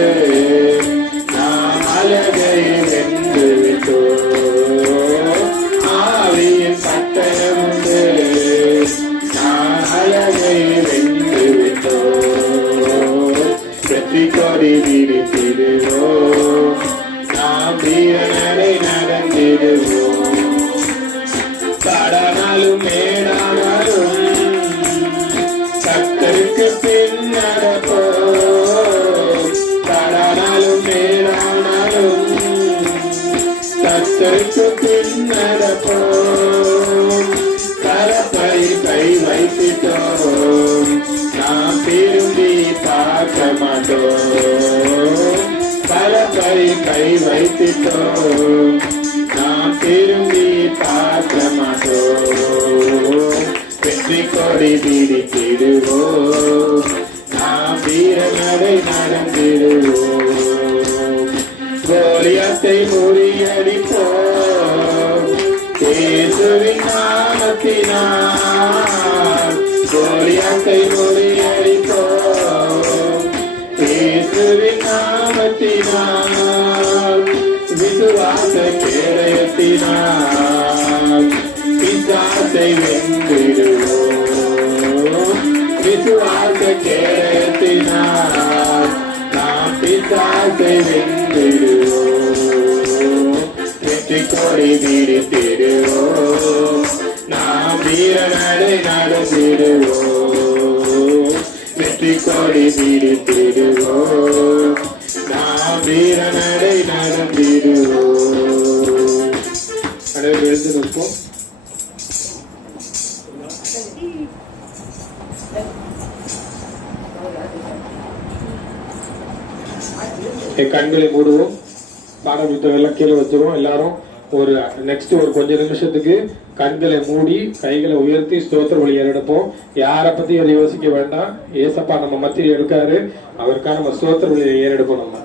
நாம் அழகை வென்று விட்டோம். ஆவியின் கட்டளம் உண்டு, நாம் அழகை வென்று விட்டோம். வெற்றி கொடி பிடித்திடுவோம், நாம் வீரநடை நடந்திடுவோம். கடனாலும் மேடானாலும் கர்த்தருக்கு பின் நடப்போம். கடனாலும் மேடானாலும் கர்த்தருக்கு பின் நடப்போம். கரப்பை கை வைத்திட்டோம், நாம் திரும்பி பார்க்க மாட்டோம். கரப்பை கை வைத்திட்டோம், நாம் திரும்பி பார்க்க மாட்டோம். வெற்றி கொடி பிடித்திடுவோம், நாம் வீரநடை நடந்திடுவோம். கோலியாத்தை முறியடிப்போம், இயேசுவின் நாமத்தினால். கோலியாத்தை முறியடிப்போம், இயேசுவின் நாமத்தினால். விசுவாச கேடயத்தினால் பிசாசை வென்றிடுவோம். விசுவாச கேடயத்தினால் நாம் பிசாசை வென்றிடுவோம். வெற்றி கொடி பிடித்திடுவோம், நாம் வீரநடை நடந்திடுவோம். வெற்றி கொடி பிடித்திடுவோம், நாம் வீரநடை நடந்திடுவோம். அனைவரும் எழுந்து நிற்போம். கண்களை மூடுவோம், பாடம் புத்தகம் கீழே வச்சிருவோம். எல்லாரும் ஒரு நெக்ஸ்ட் ஒரு கொஞ்ச நிமிஷத்துக்கு கண்களை மூடி கைகளை உயர்த்தி ஸ்தோத்திர வழி எடுப்போம். யாரை பத்தி அதை யோசிக்க வேண்டாம். ஏசப்பா நம்ம மத்தியில் எடுக்காரு, அவருக்காக நம்ம ஸ்தோத்திர வழியை ஏறெடுப்போம். நம்ம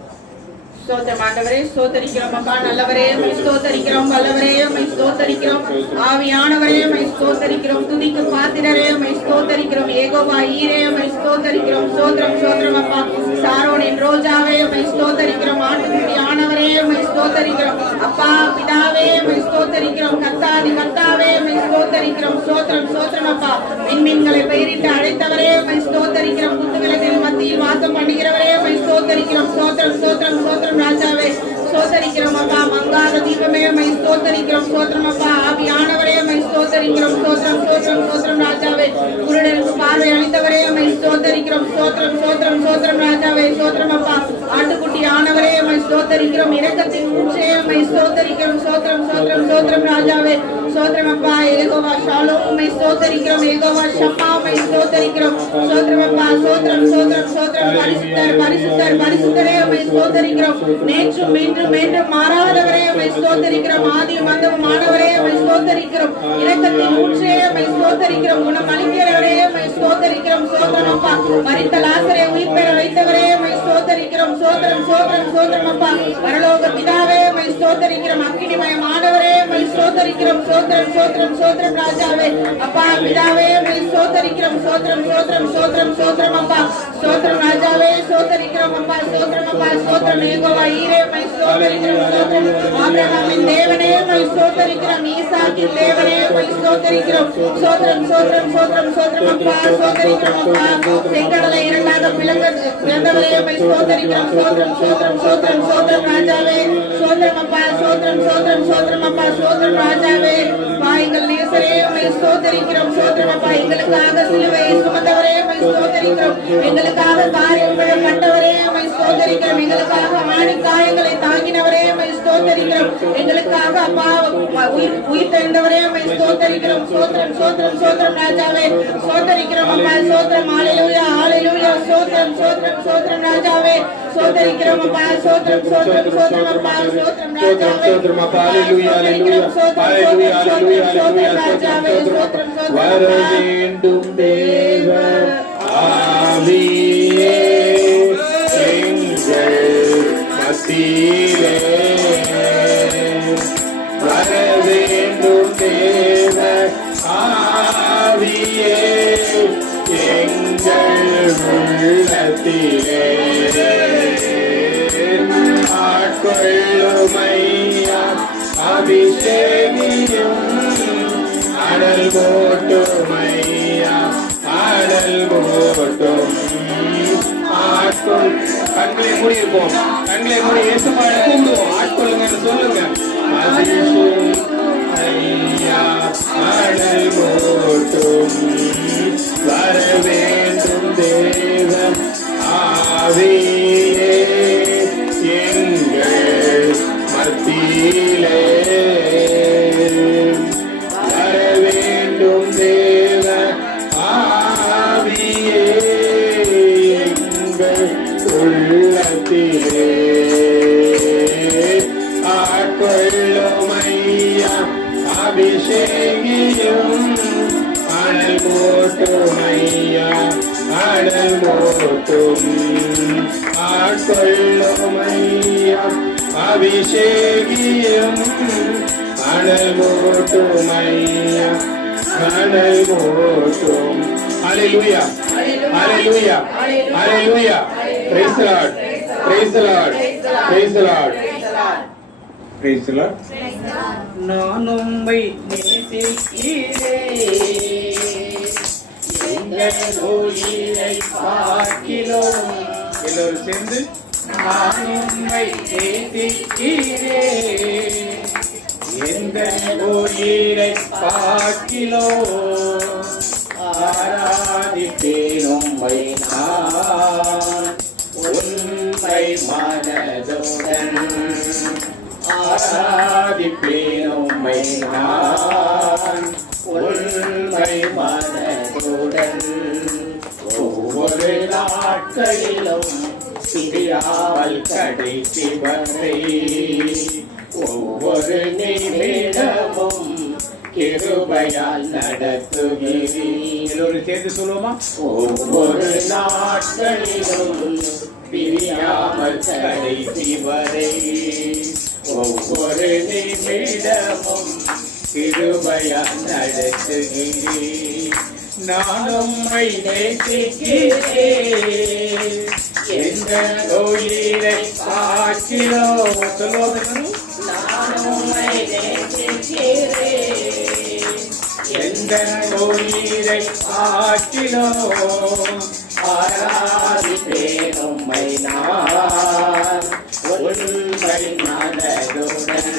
ஸ்தோத்திரம் ஆண்டவரே, ஸ்தோத்தரிக்கிறோம் அப்பா. நல்லவரே உம்மை ஸ்தோத்தரிக்கிறோம், வல்லவரே உம்மை ஸ்தோத்தரிக்கிறோம், ஆவியானவரே உம்மை ஸ்தோத்தரிக்கிறோம், துதிக்கு பாத்திரரே உம்மை ஸ்தோத்தரிக்கிறோம், ஏகோவா ஈரே உம்மை ஸ்தோத்தரிக்கிறோம். ஸ்தோத்திரம் ஸ்தோத்திரம் அப்பா. சாரோனின் ரோஜாவே உம்மை ஸ்தோத்தரிக்கிறோம், ஆட்டுக்குட்டி ஆனவரே உம்மை ஸ்தோத்தரிக்கிறோம் அப்பா. பிதாவே உம்மை ஸ்தோத்தரிக்கிறோம், கர்த்தாதி கர்த்தாவே உம்மை ஸ்தோத்தரிக்கிறோம். ஸ்தோத்திரம் ஸ்தோத்திரம் அப்பா. விண்மீன்களை பெயரிட்டு அழைத்தவரே உம்மை ஸ்தோத்தரிக்கிறோம், குத்துவிளக்கின் மத்தியில் வாசம் பண்ணுகிறவரே உம்மை ஸ்தோத்தரிக்கிறோம். ஸ்தோத்திரம் ஸ்தோத்திரம் ஸ்தோத்திரம் ராஜாவே ஸ்தோத்தரிக்கிறோம் அப்பா. மங்காத தீபமே உம்மை ஸ்தோத்தரிக்கிறோம். ஸ்தோத்திரம் அப்பா. ஆவியானவரே உம்மை ஸ்தோத்தரிக்கிறோம். ஸ்தோத்திரம் ஸ்தோத்திரம் ஸ்தோத்திரம் ராஜாவே. குருடனுக்கு பார்வை அளித்தவரே உம்மை ஸ்தோத்தரிக்கிறோம். ஸ்தோத்திரம் ஸ்தோத்திரம் ஸ்தோத்திரம் ராஜாவே. ஸ்தோத்திரம் அப்பா. ஆட்டுக்குட்டி ஆனவரே உம்மை ஸ்தோத்தரிக்கிறோம். இரக்கத்தின் ஊற்றே உம்மை ஸ்தோத்தரிக்கிறோம். சோத்திரம் சோத்திரம் சோத்திரம் ராஜாவே. சோத்திரம் அப்பா. யெகோவா ஷாலோம் உம்மை ஸ்தோத்தரிக்கிறோம். யெகோவா ஷம்மா உம்மை ஸ்தோத்தரிக்கிறோம். சோத்திரம் அப்பா. சோத்திரம் சோத்திரம் சோத்திரம். பரிசுத்தர் பரிசுத்தர் பரிசுத்தரே உம்மை ஸ்தோத்தரிக்கிறோம். நேற்றும் மீண்டும் மீண்டும் மாறாதவரே உம்மை ஸ்தோத்தரிக்கிறோம். ஆதியும் அந்தமும் ஆனவரே உம்மை ஸ்தோத்தரிக்கிறோம். இரக்கத்தின் ஊற்றே உம்மை ஸ்தோத்தரிக்கிறோம். குணம் அளிக்கிறவரே உம்மை ஸ்தோத்தரிக்கிறோம். சோத்திரம் அப்பா. மரித்த லாசரை உயிர் பெற வைத்தவரே உம்மை ஸ்தோத்தரிக்கிறோம். சோத்திரம் சோத்திரம் சோத்திரம் அப்பா. பரலோக பிதாவே உம்மை ஸ்தோத்தரிக்கிறோம். அக்கினிமயமானவரே உம்மை ஸ்தோத்தரிக்கிறோம். சோத்திரம் சோத்திரம் சோத்திரம் ராஜாவே. அப்பா பிதாவே உம்மை ஸ்தோத்தரிக்கிறோம். சோத்திரம் சோத்திரம் சோத்திரம் சோத்திரம் அப்பா. சோத்திரம் ராஜாவே. சோத்தரிக்கிறோம் அப்பா. சோத்திரம் அப்பா. சோத்திரம் யெகோவா ஈரே உம்மை ஸ்தோத்தரிக்கிறோம். சோத்திரம் ஆபிரகாமின் தேவனே உம்மை ஸ்தோத்தரிக்கிறோம். ஈசாக்கின் தேவனே உம்மை ஸ்தோத்தரிக்கிறோம். சோத்திரம் சோத்திரம் சோத்திரம் சோத்திரம் அப்பா. சோத்தரிக்கிறோம் அப்பா. செங்கடலை இரண்டாக பிளந்தவரே உம்மை ஸ்தோத்தரிக்கிறோம். சோத்திரம் சோத்திரம் சோத்திரம் சோத்திரம் ராஜாவே. சோத்திரம் அப்பா. சோத்திரம் சோத்திரம் சோத்திரம் அப்பா. சோத்திரம் ராஜாவே. எங்கள் நேசரே உம்மை ஸ்தோத்தரிக்கிறோம். சோத்திரம் அப்பா. எங்களுக்காக சிலுவையை சுமந்தவரே உம்மை ஸ்தோத்தரிக்கிறோம். எங்களுக்காக காரியம் கண்டவரே உம்மை ஸ்தோத்தரிக்கிறோம். எங்களுக்காக ஆணி காயங்களை தாங்கினவரே உம்மை ஸ்தோத்தரிக்கிறோம். எங்களுக்காக அப்பா உயிர் தெழுந்தவரே உம்மை ஸ்தோத்தரிக்கிறோம். சோத்திரம் சோத்திரம் சோத்திரம் ராஜாவே. சோத்தரிக்கிறோம் அப்பா. சோத்திரம் ஹல்லேலூயா ஹல்லேலூயா. சோத்திரம் சோத்திரம் சோத்திரம் ராஜாவே. சோத்தரிக்கிறோம் அப்பா. சோத்திரம் சோத்திரம் சோத்திரம் அப்பா. சோத்திரம் ராஜாவே. சோத்திரம் அப்பா. ஹல்லேலூயா ஹல்லேலூயா ஹல்லேலூயா ஹல்லேலூயா ஹல்லேலூயா சோத்திரம் வர வேண்டும் தேவ ஆவியே எங்கள் மத்தியிலே வர வேண்டும் தேவ ஆவியே எங்கள் உள்ளத்திலே ஆட்கொள்ளுமையா அபிஷேகியும் அடல் போட்டுமையா அடல் போட்டும் ஆட்கொள். கண்களை மூடி இருப்போம். கண்களை மூடி இயேசுவை கூப்பிடுவோம். ஆட்கொள்ளுங்க சொல்லுங்க. ஐயா அடல் போட்டும் வர வேண்டும் தேவன் ஆவியே எங்கள் மத்தியிலே வர வேண்டும் தேவ ஆவியே எங்கள் உள்ளத்திலே ஆட்கொள்ளுமையா அபிஷேகியும் அனல் போட்டுமையா அனல் போட்டும் ஆட்கொள்ளுமையா அபிஷேகியும் அனல் போட்டுமையா அனல் போட்டும். ஹல்லேலூயா ஹல்லேலூயா ஹல்லேலூயா. praise the Lord praise the Lord praise the Lord praise the Lord. நான் உம்மை நேசிக்கிறேன். எங்கள் உயிரை பார்க்கிறோம். எல்லோரும் சேர்ந்து நான் உம்மை நேசிக்கிறேன். எங்கள் உயிரை பார்க்கிறோம். ஆராதிப்பேன் உம்மை நான் உண்மை மனதுடன். ஆராதிப்பேன் உம்மை நான் உண்மை மனதுடன். ஒவ்வொரு நாட்களிலும் பிரியாமல் கடைசி வரை ஒவ்வொரு நிமிடமும் கிருபையால் நடத்துகிறீர். எல்லோரும் சேர்ந்து சொல்லுவோமா? ஒவ்வொரு நாட்களிலும் பிரியாமல் கடைசி வரை ஒவ்வொரு நிமிடமும் கிருபையால் நடத்துகிறீர். நான் உம்மை நேசிக்கிறேன். எந்த உயிரை பார்க்கிறோம். சொல்லுவோம். நான் உம்மை நேசிக்கிறேன். எந்த உயிரை பார்க்கிறோம். ஆராதிப்பேன் உம்மை நான் உண்மை மனதுடன்.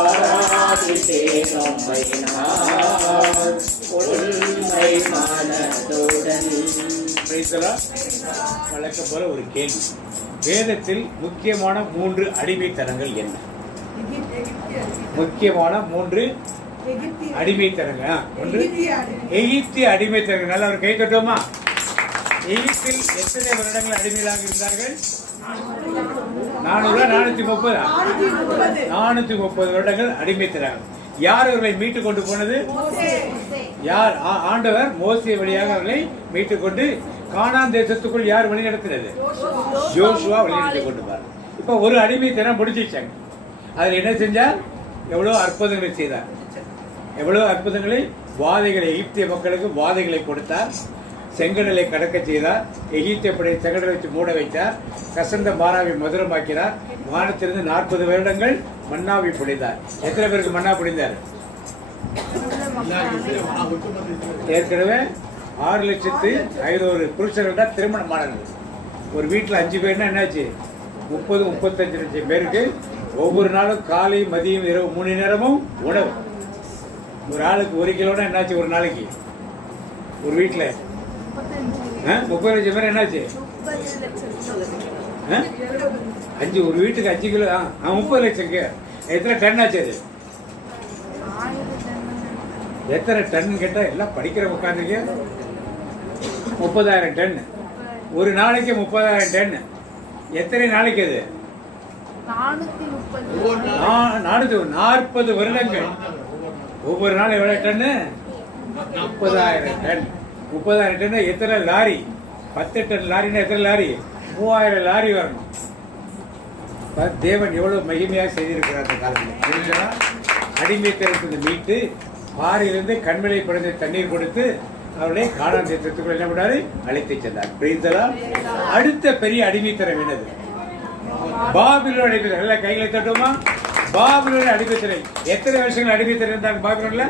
ஆராதிப்பேன் உம்மை நான் உண்மை மனதுடன். praise the Lord. வழக்கம் போல ஒரு கேள்வி. வேதத்தில் முக்கியமான 3 அடிமைத்தனங்கள் என்ன? முக்கியமான 3 அடிமைத்தனங்கள். ஒன்று எகிப்திய அடிமைத்தனங்கள். நல்லா ஒரு கை தட்டுவோமா? எகிப்தில் எத்தனை வருடங்கள் அடிமையாக இருந்தார்கள்? 430 வருடங்கள் அடிமைத்தனங்கள். யார் அவர்களை மீட்டு கொண்டு போனது? யார்? ஆண்டவர் மோசே வழியாக அவர்களை மீட்டு கொண்டு கானான் தேசத்துக்குள் யார் வழி நடத்தினது? யோசுவா வழி நடத்தி கொண்டு போறார். இப்ப ஒரு அடிமைத்தனம் முடிச்சிச்சாங்க. அதில் என்ன செஞ்சார்? எவ்வளவு அற்புதங்களை செய்தார். எவ்வளவு அற்புதங்களை, வாதைகளை, எகிப்திய மக்களுக்கு வாதைகளை கொடுத்தார். செங்கடலை கடக்க செய்தார். எகிப்திய படை செங்கடலை வச்சு மூட வைத்தார். கசந்த மாறாவை மதுரமாக்கினார். வானத்திலிருந்து 40 வருடங்கள் மன்னாவை பொழிந்தார். எத்தனை பேருக்கு மன்னா பொழிந்தார்? ஏற்கனவே 6,500,000 புருஷர்கள்டா திருமணமானது. ஒரு வீட்டில் 5 பேர்னா என்னாச்சு? 30-35 லட்சம் பேருக்கு ஒவ்வொரு நாளும் காலை மதியம் இரவு 3 நேரமும் உணவு. ஒரு ஆளுக்கு 1 கிலோனா என்னாச்சு? ஒரு நாளைக்கு ஒரு வீட்டில் 30 லட்சம் பேர் என்னாச்சு? 5 ஒரு வீட்டுக்கு 5 கிலோ 30 லட்சம். எத்தனை டன் ஆச்சு அது? எத்தனை டன் கேட்டா எல்லாம் படிக்கிற உட்காந்துருக்கு. 30,000 டன். ஒரு நாளைக்கு 30,000 டன். எத்தனை நாளைக்கு அது? 440 வருடங்கள். ஒவ்வொரு நாள் எவ்வளவு டன்னு? 30,000 டன். 30,000 டன் எத்தனை லாரி? 10 டன் லாரின்னா எத்தனை லாரி? 3000 லாரி வரணும். தேவன் எவ்வளவு மகிமையாக செய்திருக்கிறார் அந்த காலத்தில். அடிமைத்தனத்தை மீட்டு பாறையிலிருந்து கண்மலை படைந்த தண்ணீர் கொடுத்து அவர்களை கானான் தேசத்துக்குள் என்ன பண்ணாரு? அழைத்து சென்றார். அடுத்த பெரிய அடிமைத்தனம் என்னது? பாபிலோன் அடிமைத்தனம். எல்லாம் கைகளை தட்டுமா? பாபிலோன் அடிமைத்தனம். எத்தனை வருஷங்கள் அடிமைத்தனம் இருந்தாங்க பாபிலோன்ல?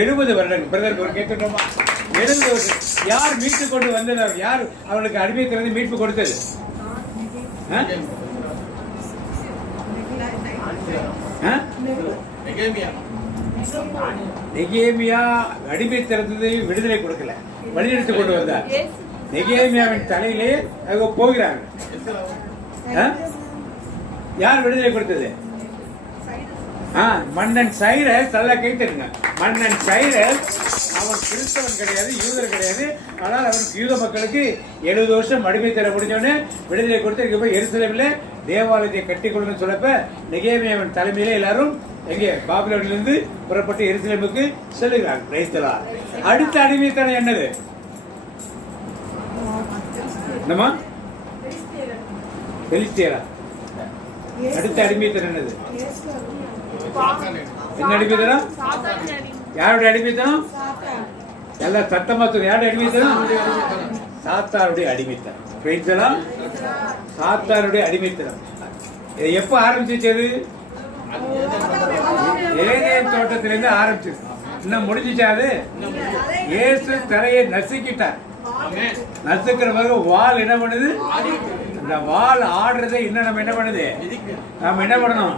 70 வருடங்கள். பிரதர் ஒரு கேட்டுட்டோமா? 70 வருஷம். யார் மீட்டு கொண்டு வந்தனர்? யார் அவனுக்கு அடிமைத்தனத்தை மீட்பு கொடுத்தது? நெகேமியா அடிமைத்தனத்தை விடுதலை கொடுக்கல, வழிநடத்தி கொண்டு வந்தார். நெகேமியாவின் தலையிலே போகிறாங்க. யார் விடுதலை கொடுத்தது? மன்னன் சைரஸ். நல்லா கைத்தருங்க. மன்னன் சைரஸ் அவன் கிறிஸ்தவன் கிடையாது, யூதர் கிடையாது. ஆனால் அவனுக்கு யூத மக்களுக்கு 70 வருஷம் அடிமைத்தனம் முடிஞ்சோடனே விடுதலை கொடுத்து இங்க போய் எருசலேமில் தேவாலயத்தை கட்டிக்கொள்ளுன்னு சொல்லப்ப நெகேமியாவின் தலைமையிலே எல்லாரும் எங்கே பாபிலோனிலிருந்து புறப்பட்டு எருசலேமுக்கு செல்லுகிறார். அடுத்த அடிமைத்தனம் என்னது? என்னமா? பெலிஸ்தியரா? அடுத்த அடிமைத்தனம் என்னது? என்ன அடிமைத்தனம்? யாருடைய அடிமைத்தனம்? எல்லாம் சத்தமா சொல்லு. யாருடைய அடிமைத்தனம்? சாத்தானுடைய அடிமைத்தனம். சாத்தானுடைய அடிமைத்தனம். எப்ப ஆரம்பிச்சது? ஏதேன் தோட்டத்திலிருந்து ஆரம்பிச்சது. இன்னும் முடிஞ்சிச்சாது? இயேசு தலையை நசுக்கிட்டார். நசுக்கிற மாதிரி வால் என்ன பண்ணுது? அந்த வால் ஆடுறதை இன்னும் நம்ம என்ன பண்ணுது? நம்ம என்ன பண்ணணும்?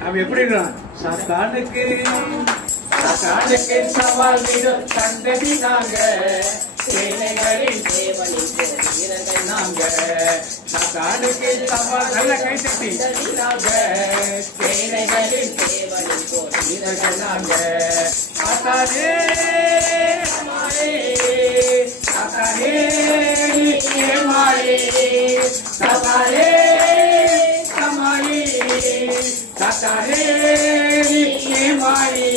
நம்ம எப்படி இருக்கணும்? சாத்தானுக்கு சவால் விடும் சந்ததி நாங்க, சேனைகளின் தேவனின் வீரர்கள் நாங்க. சாத்தானுக்கு சவால். நல்ல கைத்தட்டி. நாங்க சேனைகளின் தேவனின் வீரர்கள் நாங்க. சாத்தானே மாறே, சாத்தானே மாறே, சாத்தானே சாத்தானே மாறே.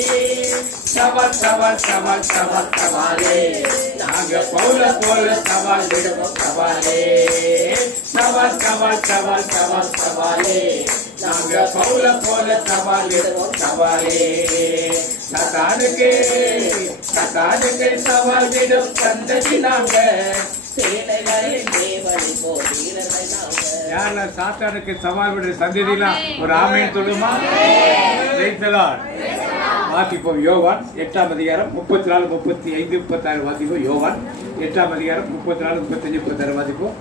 சவால் சவால் சவால் சவால் சவாலே, நாங்க பவுல போல சவால் விடுவோம் சவாலே. சவால் சவால் சவால் சவால் சவாலே, நாங்க பவுல போல சவால் விடுவோம் சவாலே. சாத்தானுக்கு சவால் விடும் சந்ததி நாங்க, யாரெல்லாம் சாத்தானுக்கு சவால் விடுற சந்ததிலாம் ஒரு ஆமைன்னு சொல்லுமா? வாசிப்போம். யோவான் 8ஆம் அதிகாரம் 34, 35, 36 வாசிப்போம். யோவான் 8ஆம் அதிகாரம் 34, 35, 36 வாசிப்போம்.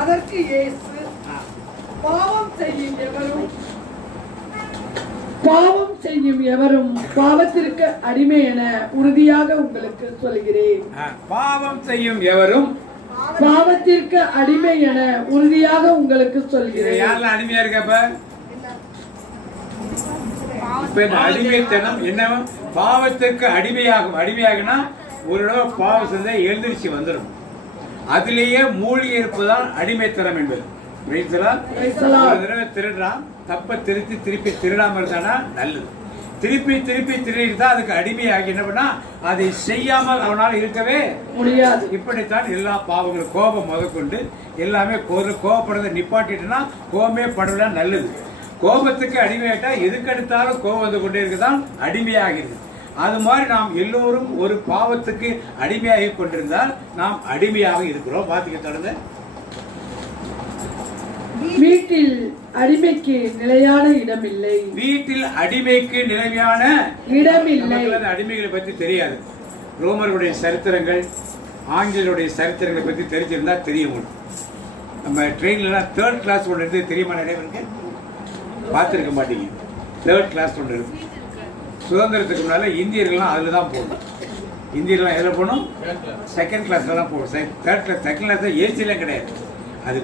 அதற்கு இயேசு, பாவம் செய்யும் எவரும் பாவம் செய்யும் எவரும் பாவத்திற்கு அடிமை என உறுதியாக உங்களுக்கு சொல்கிறேன். பாவம் செய்யும் எவரும் பாவத்திற்கு அடிமை என உறுதியாக உங்களுக்கு சொல்கிறேன். யாரெல்லாம் அடிமையா இருக்கப்ப? இப்ப இந்த அடிமைத்தனம் என்ன? பாவத்திற்கு அடிமையாகுனா ஒரு தடவை பாவம் செஞ்சா எழுந்திருச்சு வந்துடும். அதிலேயே மூழ்கி இருப்பதால் அடிமைத்தனம் என்பது. ஒரு தடவை திருடுறான், தப்ப திருப்பி திருடாம இருந்தானா நல்லது. திருப்பி திருடிட்டு அதுக்கு அடிமையாகி என்ன பண்ணா அதை செய்யாமல் அவனால் இருக்கவே முடியாது. இப்படித்தான் எல்லா பாவங்களும் கோபம் முதற்கொண்டு எல்லாமே கோபப்படுறதை நிப்பாட்டிட்டுனா கோபமே படல நல்லது. கோபத்துக்கு அடிமையாட்டா எதுக்கு எடுத்தாலும் கோபம் வந்து கொண்டே இருக்குதான் அடிமையாகிறது. அது மாதிரி நாம் எல்லோரும் ஒரு பாவத்துக்கு அடிமையாகி கொண்டிருந்தால் நாம் அடிமையாக இருக்கிறோம். பாத்துக்க தொடர்ந்து. வீட்டில் அடிமைக்கு நிலையான இடமில்லை. வீட்டில் அடிமைக்கு நிலையான இடமில்லை. அடிமைகளை பற்றி தெரியாது. ரோமர்களுடைய சரித்திரங்கள், ஆங்கிலருடைய சரித்திரங்களை பற்றி தெரிஞ்சிருந்தா தெரியும். நம்ம ட்ரெயின்ல 3rd கிளாஸ் ஒன்று இருந்து தெரியுமா? நிறைய பேருக்கு பார்த்துருக்க மாட்டீங்க. 3rd கிளாஸ் ஒன்று இருக்கு. சுதந்திரத்துக்கு முன்னால இந்தியர்கள்லாம் அதில் தான் போகணும். இந்தியர்கள்லாம் எதில் போகணும்? 2nd கிளாஸ்ல தான் போகணும். 3rd கிளாஸ் 2nd கிளாஸ் ஏசிலாம் கிடையாது. அது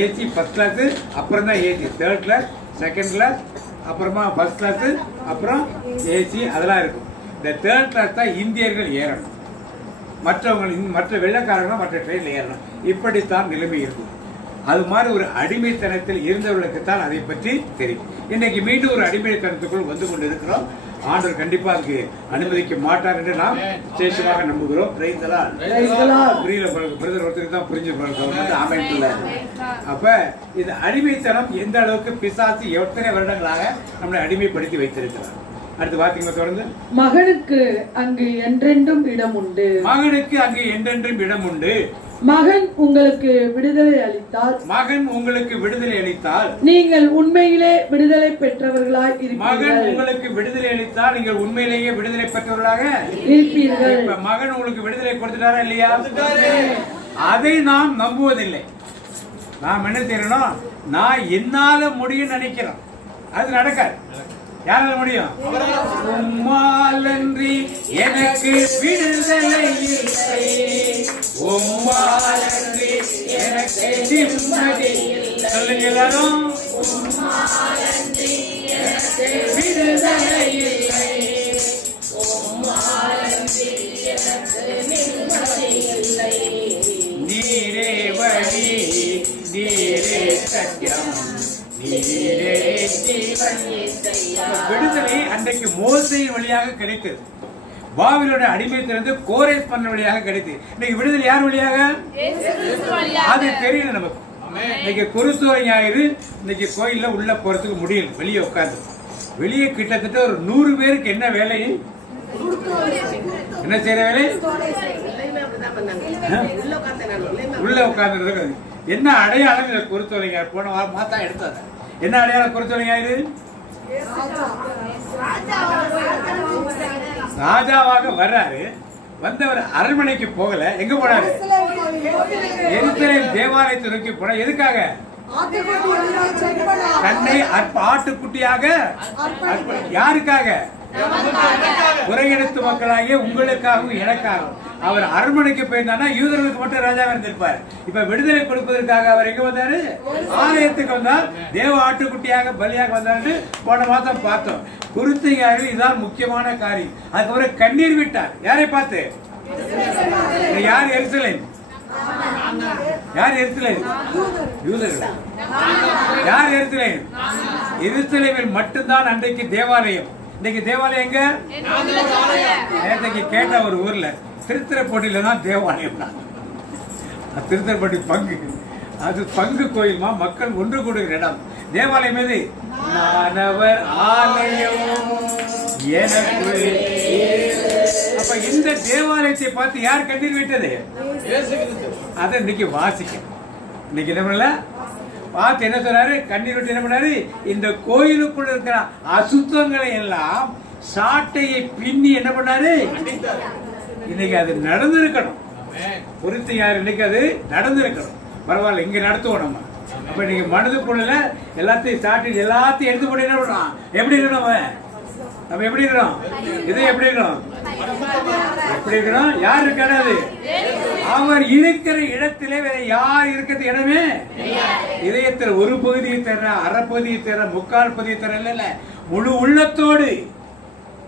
ஏசி 1st கிளாஸ், அப்புறம் தான் AC 3rd class, 2nd class, அப்புறமா 1st கிளாஸ், அப்புறம் ஏசி அதெல்லாம் இருக்கும். இந்த 3rd கிளாஸ் தான் இந்தியர்கள் ஏறணும். மற்ற வெள்ளக்காரங்க மற்ற ட்ரெயினில் ஏறணும். இப்படித்தான் நிலைமை இருக்கும். அது மாதிரி ஒரு அடிமைத்தனத்தில் இருந்தவர்களுக்கு தான் அதை பற்றி தெரியும். இன்னைக்கு மீண்டும் ஒரு அடிமைத்தனத்துக்குள் வந்து கொண்டு இருக்கிறோம். ஆண்டவர் கண்டிப்பா அதுக்கு அனுமதிக்க மாட்டார் என்று நாம் விசேஷமாக நம்புகிறோம். ஒருத்தருக்கு தான் புரிஞ்சிருப்பாங்க. அப்ப இந்த அடிமைத்தனம் எந்த அளவுக்கு பிசாசு எத்தனை வருடங்களாக நம்மளை அடிமைப்படுத்தி வைத்திருக்கிறார். அடுத்து பாத்தீங்கன்னா தொடர்ந்து. மகனுக்கு அங்கு என்றென்றும் இடம் உண்டு. மகனுக்கு அங்கு என்றென்றும் இடம் உண்டு. மகன் உங்களுக்கு விடுதலை அளித்தால் நீங்கள் உண்மையிலே விடுதலை பெற்றவர்களாய் இருப்பீர்கள். மகன் உங்களுக்கு விடுதலை அளித்தால் நீங்கள் உண்மையிலேயே விடுதலை பெற்றவர்களாக இருப்பீர்கள். மகன் உங்களுக்கு விடுதலை கொடுத்துட்டாரா இல்லையா? அதை நாம் நம்புவதில்லை. நாம் என்ன செய்யணும்? நான் என்னால முடியும் நினைக்கிறோம். அது நடக்காது. யாரால முடியும்? உம்மாலன்றி எனக்கு விடுதலை இல்லை, உம்மாலன்றி எனக்கு நிம்மதி இல்லை. சொல்லுங்க எல்லாரும். உம்மாலன்றி எனக்கு விடுதலை இல்லை, உம்மாலன்றி எனக்கு நிம்மதி இல்லை. நீரே வழி, நீரே சத்தியம், விடுதலை அன்றைக்கு மோசையின் வழியாக கிடைத்தது. பாபிலோட அடிமைத்திலிருந்து கோரேஸ் பண்ண வழியாக கிடைத்தது. இன்னைக்கு விடுதலை யார் வழியாக? அது தெரியல நமக்கு. இன்னைக்கு குருத்தோரை ஞாயிறு. இன்னைக்கு கோயில்ல உள்ள போறதுக்கு முடியல. வெளியே உட்கார்ந்து வெளியே கிட்டத்தட்ட ஒரு 100 பேருக்கு என்ன வேலை? என்ன செய்யற வேலை? உள்ள உட்கார்ந்து என்ன அடையாளம்? இந்த குருத்தோலைங்க போன மாத்தா எடுத்தாங்க. என்ன அடையாளம் குருத்தோலைங்க? இது ராஜாவாக வர்றாரு. வந்தவர் அரண்மனைக்கு போகல. எங்க போனாரு? எருசலேம் தேவாலயத்தை நோக்கி போன. எதுக்காக? தன்னை ஆட்டுக்குட்டியாக. யாருக்காக? குறையெடுத்து மக்களாகிய உங்களுக்காகவும் எனக்காகவும். அவர் அரண்மனைக்கு போயிருந்தானா யூதர்களுக்கு மட்டும் ராஜாவா இருந்திருப்பார். இப்ப விடுதலை கொடுப்பதற்காக அவர் எங்க வந்தாரு? ஆலயத்துக்கு வந்தார். தேவ ஆட்டுக்குட்டியாக பலியாக வந்தாரு. போன மாதம் பார்த்தோம். குருத்தையாரில் இதான் முக்கியமான காரியம். அதுக்கப்புறம் கண்ணீர் விட்டார். யாரை பார்த்து? யார்? எருசலேம். யார் எருசலேம்? யூதர்கள். யார் எருசலேம்? எருசலேமில் மட்டும்தான் அன்றைக்கு தேவாலயம். இன்னைக்கு தேவாலயம் எங்க? நேற்றைக்கு கேட்ட ஒரு ஊர்ல திருத்திரப்பட்டியில தான் தேவாலயம். திருத்திரப்பட்டி பங்கு, அது பங்கு கோயில்மா. மக்கள் ஒன்று கூடுகிற இடம். தேவாலயம் எது? மாணவர் ஆலயம் எனக்கு. அப்ப இந்த தேவாலயத்தை பார்த்து யார் கண்ணீர் விட்டது? அதை இன்னைக்கு வாசிக்க. இன்னைக்கு என்ன பண்ணல பார்த்து என்ன சொன்னாரு? கண்ணீர் விட்டு என்ன பண்ணாரு? இந்த கோயிலுக்குள்ள இருக்கிற அசுத்தங்களை எல்லாம் சாட்டையை பின்னி என்ன பண்ணாரு? இன்னைக்கு அது நடந்திருக்கணும். பொறுத்து யார்? இன்னைக்கு அது நடந்திருக்கணும். பரவாயில்ல, இங்க நடத்துவோம். நம்ம அப்ப நீங்க மனதுக்குள்ள எல்லாத்தையும் சாட்டி எல்லாத்தையும் எடுத்து போட்டு என்ன பண்றான்? எப்படி இருக்கணும்? நம்ம எப்படி இருக்கிறோம்? இதை எப்படி இருக்கிறோம்? எப்படி இருக்கிறோம்? யார் இருக்காது? அவர் இருக்கிற இடத்திலே வேற யார் இருக்கிறது இடமே? இதயத்தில் ஒரு பகுதியை தர, அரை பகுதியை தர, முக்கால் பகுதியை தர இல்ல, முழு உள்ளத்தோடு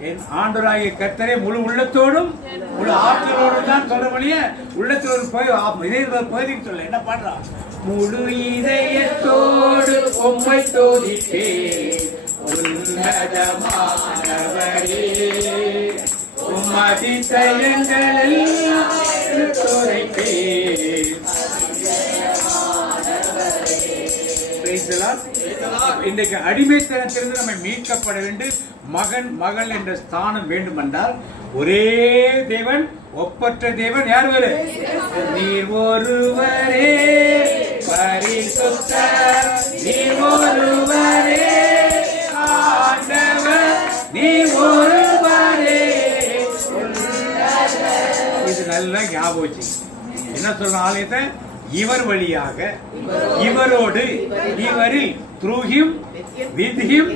என் ஆண்டவராகிய கர்த்தரே முழு உள்ளத்தோடும் முழு ஆற்றலோடும் தான் சொல்ற வழிய உள்ளத்தில் ஒரு பகுதிக்கு சொல்ல என்ன பண்றான்? முழு இதயத்தோடு உம்மை தோதிப்பேன் உன்னதமானவரே உம்மதி செயல்களெல்லாம் எடுத்துரைப்பேன். இன்றைக்கு அடிமைத்தனத்திலிருந்து நம்ம மீட்கப்பட வேண்டும். மகன் மகள் என்ற ஸ்தானம் வேண்டும் என்றால் ஒரே தேவன், ஒப்பற்ற தேவன் யார்? வரு நீர் ஒருவரே பரிசுத்தர், நீர் ஒருவரே ஆண்டவர், நீர் ஒருவரே. இது நல்லா ஞாபகம். என்ன சொல்ற ஆலயத்தை? இவர் வழியாக, இவரோடு, இவரில், through him, with him,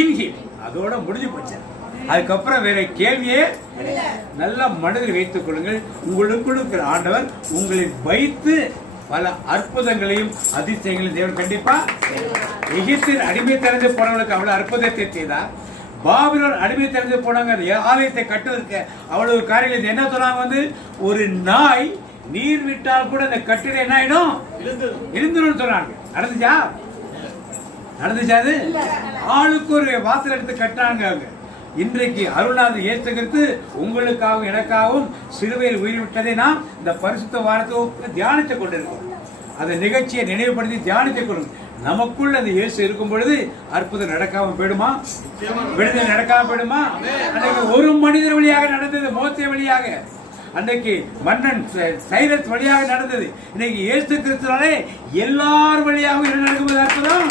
in him. அதோட முடிஞ்சு போச்சு. அதுக்கப்புறம் வேற கேள்வியே நல்ல மனதில் வைத்துக் கொள்ளுங்கள். உங்களுக்குள் இருக்கிற ஆண்டவர் உங்களை வைத்து பல அற்புதங்களையும் அதிசயங்களையும் தேவன் கண்டிப்பா. எகிப்தின் அடிமை திறந்து போனவர்களுக்கு அவ்வளவு அற்புதத்தை செய்தார். பாபிலோன் அடிமை திறந்து போனாங்க ஆலயத்தை கட்டுவதற்கு அவ்வளவு காரியங்கள். என்ன சொன்னாங்க? ஒரு நாய் நீர் விட்டால் கூட அந்த கட்டிடம் என்ன ஆயிடும்? இருந்துரும் சொன்னாங்க. நடந்துச்சா? நடந்துச்சாது? ஆளுக்கு ஒரு வாசல் எடுத்து கட்டாங்க. இன்றைக்கு அருள்நாதர் இயேசு கிறிஸ்து உங்களுக்காகவும் எனக்காகவும் சிலுவையில் உயிர் விட்டதை நாம் இந்த பரிசுத்த வாரத்தை தியானித்துக் கொண்டிருக்கோம். அந்த நிகழ்ச்சியை நினைவுபடுத்தி தியானித்துக் கொள்ளும். நமக்குள்ள அந்த இயேசு இருக்கும் பொழுது அற்புதம் நடக்காம போயிடுமா? விடுதலை நடக்காம போயிடுமா? அன்றைக்கு ஒரு மனிதர் வழியாக நடந்தது, மோசே வழியாக. அன்றைக்கு மன்னன் சைரஸ் வழியாக நடந்தது. இன்னைக்கு இயேசு கிறிஸ்துவாலே எல்லார் வழியாகவும் என்ன நடக்கும்போது அற்புதம்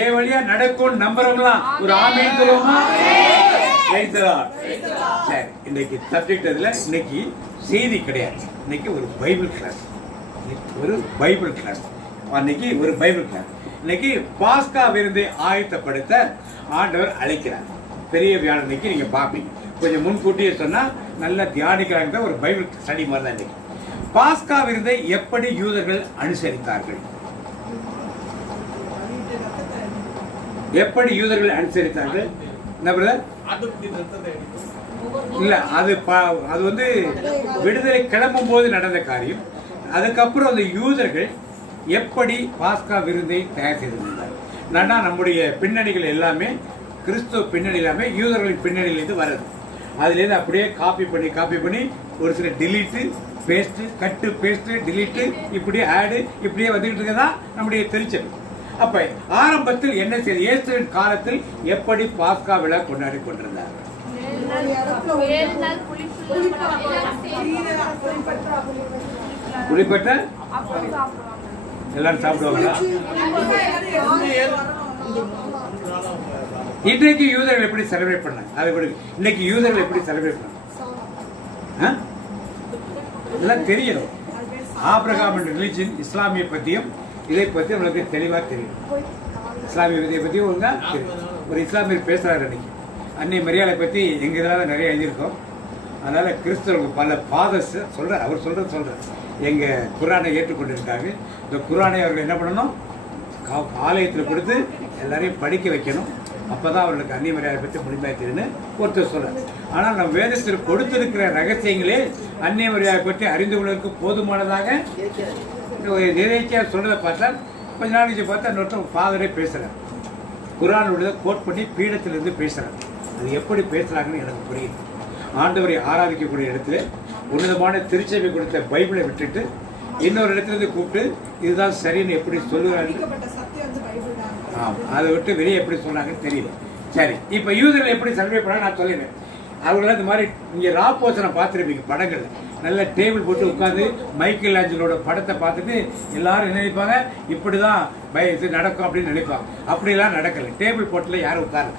ஏன் வழியா நடக்கும் நம்புறவங்களாம் ஒரு ஆமென் சொல்லுவோமா? சரி, இன்னைக்கு சப்ஜெக்ட் அதுல இன்னைக்கு செய்தி கிடையாது. இன்னைக்கு ஒரு பைபிள் கிளாஸ், ஒரு பைபிள் கிளாஸ். அன்னைக்கு ஒரு பைபிள் கிளாஸ். இன்னைக்கு பாஸ்கா விருந்தை ஆயத்தப்படுத்த ஆண்டவர் அழைக்கிறார். பெரிய வியாழன் இன்னைக்கு நீங்க பாப்பீங்க. கொஞ்சம் முன்கூட்டியே சொன்னா நல்லா தியானிக்கிறாங்க. ஒரு பைபிள் ஸ்டடி மாதிரி தான் இன்னைக்கு. பாஸ்கா விருந்தை எப்படி யூதர்கள் அனுசரித்தார்கள்? எப்படி யூதர்கள் அனுசரித்தார்கள்? என்ன பிரதர்? இல்ல, அது வந்து விடுதலை கிளம்பும் போது நடந்த காரியம். அதுக்கப்புறம் அந்த யூதர்கள் எப்படி பாஸ்கா விருந்தை தயார் செய்திருந்தார்? நம்முடைய பின்னணிகள் எல்லாமே கிறிஸ்துவ பின்னணி எல்லாமே யூதர்களின் பின்னணியிலிருந்து வருது. அதுலேருந்து அப்படியே காப்பி பண்ணி ஒரு சில டிலீட்டு பேஸ்ட், கட்டு பேஸ்ட், டிலீட்டு, இப்படியே ஆடு, இப்படியே வந்துகிட்டு இருக்கதான் நம்முடைய திருச்சபை. அப்ப ஆரம்பத்தில் என்ன செய்ய? இயேசுவின் காலத்தில் எப்படி பாஸ்கா விழா கொண்டாடி கொண்டிருந்தார்? புளிப்பட்ட எல்லாரும் சாப்பிடுவாங்களா? இன்றைக்கு யூதர்கள் எப்படி செலிப்ரேட் பண்ணாங்க? அதை இன்னைக்கு யூதர்கள் எப்படி செலிப்ரேட் பண்ணாங்க எல்லாம் தெரியும். ஆபிரகாம் ரிலிஜன், இஸ்லாமிய பத்தியும் இதை பத்தி உங்களுக்கு தெளிவா தெரியும். இஸ்லாமிய இதை பத்தி ஒழுங்கா தெரியும். ஒரு இஸ்லாமியர் பேசுறாரு அன்னைக்கு, அன்னை மரியாதை பத்தி எங்க இதெல்லாம் நிறைய எழுதியிருக்கோம். அதனால கிறிஸ்தவர்கள் பல ஃபாதர்ஸ் சொல்ற, அவர் சொல்ற எங்க குரானை ஏற்றுக்கொண்டிருக்காங்க. இந்த குரானை அவர்கள் என்ன பண்ணணும்? ஆலயத்தில் கொடுத்து எல்லாரையும் படிக்க வைக்கணும். அப்பதான் அவர்களுக்கு அந்நிய மரியாதை பற்றி முழுமையாக தெரியுன்னு ஒருத்தர் சொல்றாரு. ஆனால் நம்ம வேதத்தில் கொடுத்திருக்கிற ரகசியங்களே அந்நிய மரியாதை பற்றி அறிந்து கொள்வதற்கு போதுமானதாக நிறைய சொல்றதை பார்த்தா கொஞ்ச நாளைக்கு பார்த்தா இன்னொருத்தர் ஃபாதரே பேசுறாரு. குரான் உள்ளதை கோட் பண்ணி பீடத்திலிருந்து பேசுறாரு. அது எப்படி பேசுறாங்கன்னு எனக்கு புரியுது. ஆண்டவரை ஆராதிக்கக்கூடிய இடத்துல உன்னதமான திருச்சபை கொடுத்த பைபிளை விட்டுட்டு இன்னொரு இடத்துல கூப்பிட்டு இதுதான் சரின்னு எப்படி சொல்லுறாங்க? அதை விட்டு வெளியே எப்படி சொன்னாங்கன்னு தெரியல. சரி, இப்ப யூதர்கள் எப்படி செலிப்ரேட் பண்ணாங்க நான் சொல்லிடுறேன். அவங்களாம் இந்த மாதிரி இங்க ராப்போசனை பார்த்துருப்பீங்க படங்கள்ல. நல்ல டேபிள் போட்டு உட்காந்து மைக்கேல் ஆஞ்சலோட படத்தை பார்த்துட்டு எல்லாரும் என்ன நினைப்பாங்க? இப்படிதான் இது நடக்கும் அப்படின்னு நினைப்பாங்க. அப்படிலாம் நடக்கல. டேபிள் போட்டுல யாரும் உட்காரல.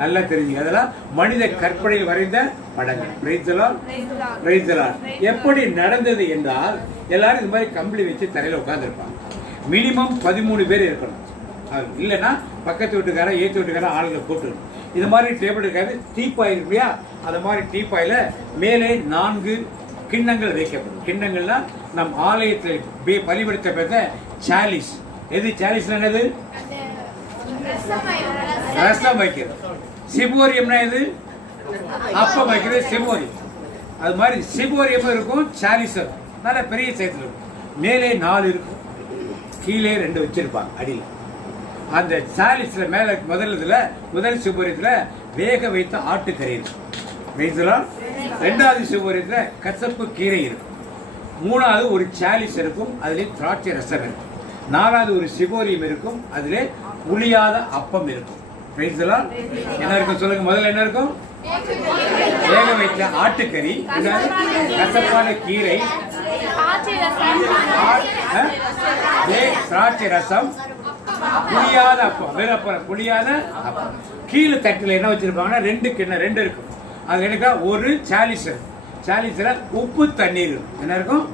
நல்லா தெரிஞ்சுங்க. அதெல்லாம் மனித கற்பனையில் வரைந்த படங்கள். Praise the Lord. Praise the Lord. எப்படி நடந்தது என்றால் எல்லாரும் இந்த மாதிரி கம்பளி வச்சு தரையில உட்கார்ந்துருப்பாங்க. மினிமம் 13 பேர் இருக்கணும். இல்லைன்னா பக்கத்து வீட்டுக்காரன் ஏற்று வீட்டுக்காரன் ஆளுங்களை கூப்பிட்டுருக்கணும். இது மாதிரி டேபிள் இருக்காது, டீப்பாய் இருக்கு இல்லையா, அது மாதிரி டீப்பாயில மேலே 4 கிண்ணங்கள் வைக்கப்படும். கிண்ணங்கள்னா நம் ஆலயத்தில் பலிபடுத்த பெற்ற சாலிஸ். எது சாலிஸ்ல என்னது? ரசம் வைக்கிறது. சிபோரியம்னா எது? அப்பம் வைக்கிறது சிபோரியம். அது மாதிரி சிபோரியம் இருக்கும், சாலிஸ் நல்ல பெரிய சைஸ்ல இருக்கும். மேலே 4 இருக்கும், கீழே 2 வச்சிருப்பாங்க அடியில். அந்த சாலிஸ்ல மேல முதல் சிபோரியத்துல வேக வைத்த ஆட்டுக்கறி இருக்கும். ரெண்டாவது சிபோரியத்துல கசப்பு கீரை இருக்கும். மூணாவது ஒரு சாலிஸ் இருக்கும், அதுல திராட்சை ரசம் இருக்கும். நாலாவது ஒரு சிபோரியம் இருக்கும், அதுல புளியாத அப்பம் இருக்கும். என்ன இருக்கும் சொல்லுங்க? முதல்ல என்ன இருக்கும்? வேக வைத்த ஆட்டுக்கறி, கசப்பான கீரை, திராட்சை ரசம், புளியாத அப்பம். புளியாத அப்பம். கீழே தட்டுல என்ன வச்சிருப்பாங்கன்னா 2 கிண்ணம் 2 இருக்கும். அது எனக்கு ஒரு சாலிஸ்ல உப்பு தண்ணீர் இருக்கும். என்ன இருக்கும்?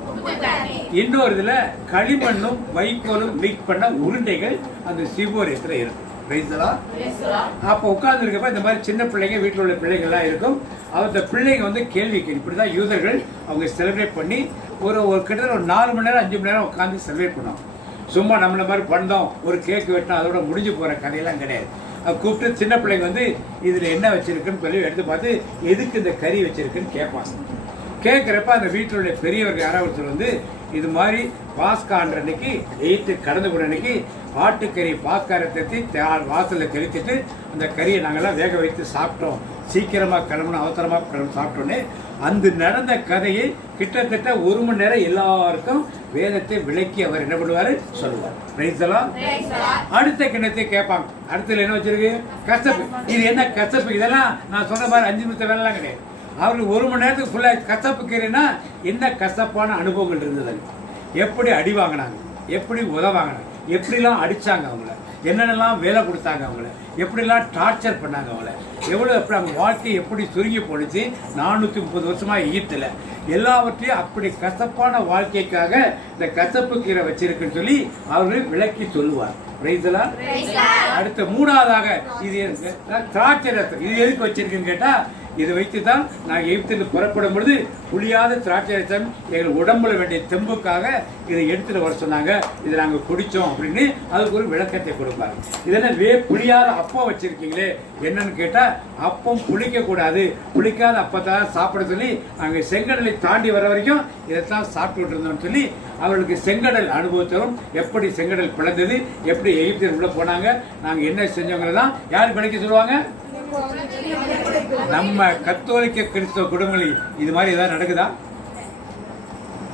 இன்னொரு இதுல களிமண்ணும் வைக்கோலும் மிக்ஸ் பண்ண உருண்டைகள் அந்த சிபோரியத்துல இருக்கும். அப்ப உட்கார்ந்து இருக்கப்ப இந்த மாதிரி சின்ன பிள்ளைங்க, வீட்டில் உள்ள பிள்ளைங்க எல்லாம் இருக்கும். அந்த பிள்ளைங்க வந்து கேள்வி இப்படிதான் யூதர்கள் அவங்க செலிப்ரேட் பண்ணி ஒரு கிட்டத்தட்ட ஒரு 4 மணி நேரம் 5 மணி நேரம் உட்காந்து செலிப்ரேட் பண்ணுவாங்க. சும்மா நம்மள மாதிரி பண்ணோம், ஒரு கேக் வெட்டினோம், அதோட முடிஞ்சு போற கதையெல்லாம் கிடையாது. கூப்பிட்டு சின்ன பிள்ளைங்க வந்து இதுல என்ன வச்சிருக்குன்னு சொல்லி எடுத்து பார்த்து எதுக்கு இந்த கறி வச்சிருக்குன்னு கேட்பாங்க. கேட்குறப்ப அந்த வீட்டில் உள்ள பெரியவர்கள் யாராவது வந்து இது மாதிரி பாஸ்கான்ற அன்னைக்கு 8 கடந்து போன அன்னைக்கு ஆட்டுக்கறி பாஸ்காரத்தை வாசலில் தெளித்துட்டு அந்த கறியை நாங்கள்லாம் வேக வைத்து சாப்பிட்டோம். சீக்கிரமாக கிளம்பணும், அவசரமாக கிளம்பி சாப்பிட்டோன்னே அந்த நடந்த கதையை கிட்டத்தட்ட 1 மணி நேரம் எல்லாருக்கும் வேதத்தை விளக்கி அவர் என்ன பண்ணுவாரு சொல்லுவார். அடுத்த கிண்ணத்தை கேட்பாங்க. அடுத்ததுல என்ன வச்சிருக்கு? கசப்பு. இது என்ன கசப்பு? இதெல்லாம் நான் சொன்ன மாதிரி 5 நிமிஷம் வேலைலாம் கிடையாது. அவருக்கு 1 மணி நேரத்துக்கு ஃபுல்லா கசப்பு கீரைனா என்ன கசப்பான அனுபவங்கள் இருந்தது, எப்படி அடி வாங்கினாங்க, எப்படி உதவாங்கினாங்க, எப்படிலாம் அடிச்சாங்க அவங்கள, என்னென்னலாம் வேலை கொடுத்தாங்க அவங்கள, எப்படிலாம் டார்ச்சர் பண்ணாங்க அவங்கள, எவ்வளோ எப்படி அவங்க வாழ்க்கை எப்படி சுருங்கி போடுச்சு 430 வருஷமா எகிப்துல, எல்லாவற்றையும் அப்படி கசப்பான வாழ்க்கைக்காக இந்த கசப்பு கீரை வச்சிருக்குன்னு சொல்லி அவர்கள் விளக்கி சொல்லுவார். அடுத்த 3வதாக இது திராட்சை ரசம். இது எதுக்கு வச்சிருக்குன்னு கேட்டா, இதை வைத்துதான் நாங்கள் எகிப்திலிருந்து புறப்படும் பொழுது புளியாத திராட்சை ரசம் எங்கள் உடம்புல வேண்டிய தெம்புக்காக இதை எடுத்துட்டு வர சொன்னாங்க, இதை நாங்கள் குடிச்சோம் அப்படின்னு அதுக்கு ஒரு விளக்கத்தை கொடுப்பாங்க. இதெல்லாம் புளியாத அப்பம் வச்சிருக்கீங்களே என்னன்னு கேட்டா, அப்பம் புளிக்க கூடாது, புளிக்காத அப்பத்தான் சாப்பிட சொல்லி நாங்கள் செங்கடலை தாண்டி வர வரைக்கும் இதைத்தான் சாப்பிட்டு இருந்தோம்னு சொல்லி அவர்களுக்கு செங்கடல் அனுபவத்திலும் எப்படி செங்கடல் பிளந்தது, எப்படி எகிப்தில் உள்ள போனாங்க, நாங்கள் என்ன செஞ்சோங்கிறதான் யார் விளக்கி சொல்லுவாங்க? நம்ம கத்தோலிக்க கிறிஸ்தவ குடும்பங்களில் இது மாதிரி ஏதாவது நடக்குதா?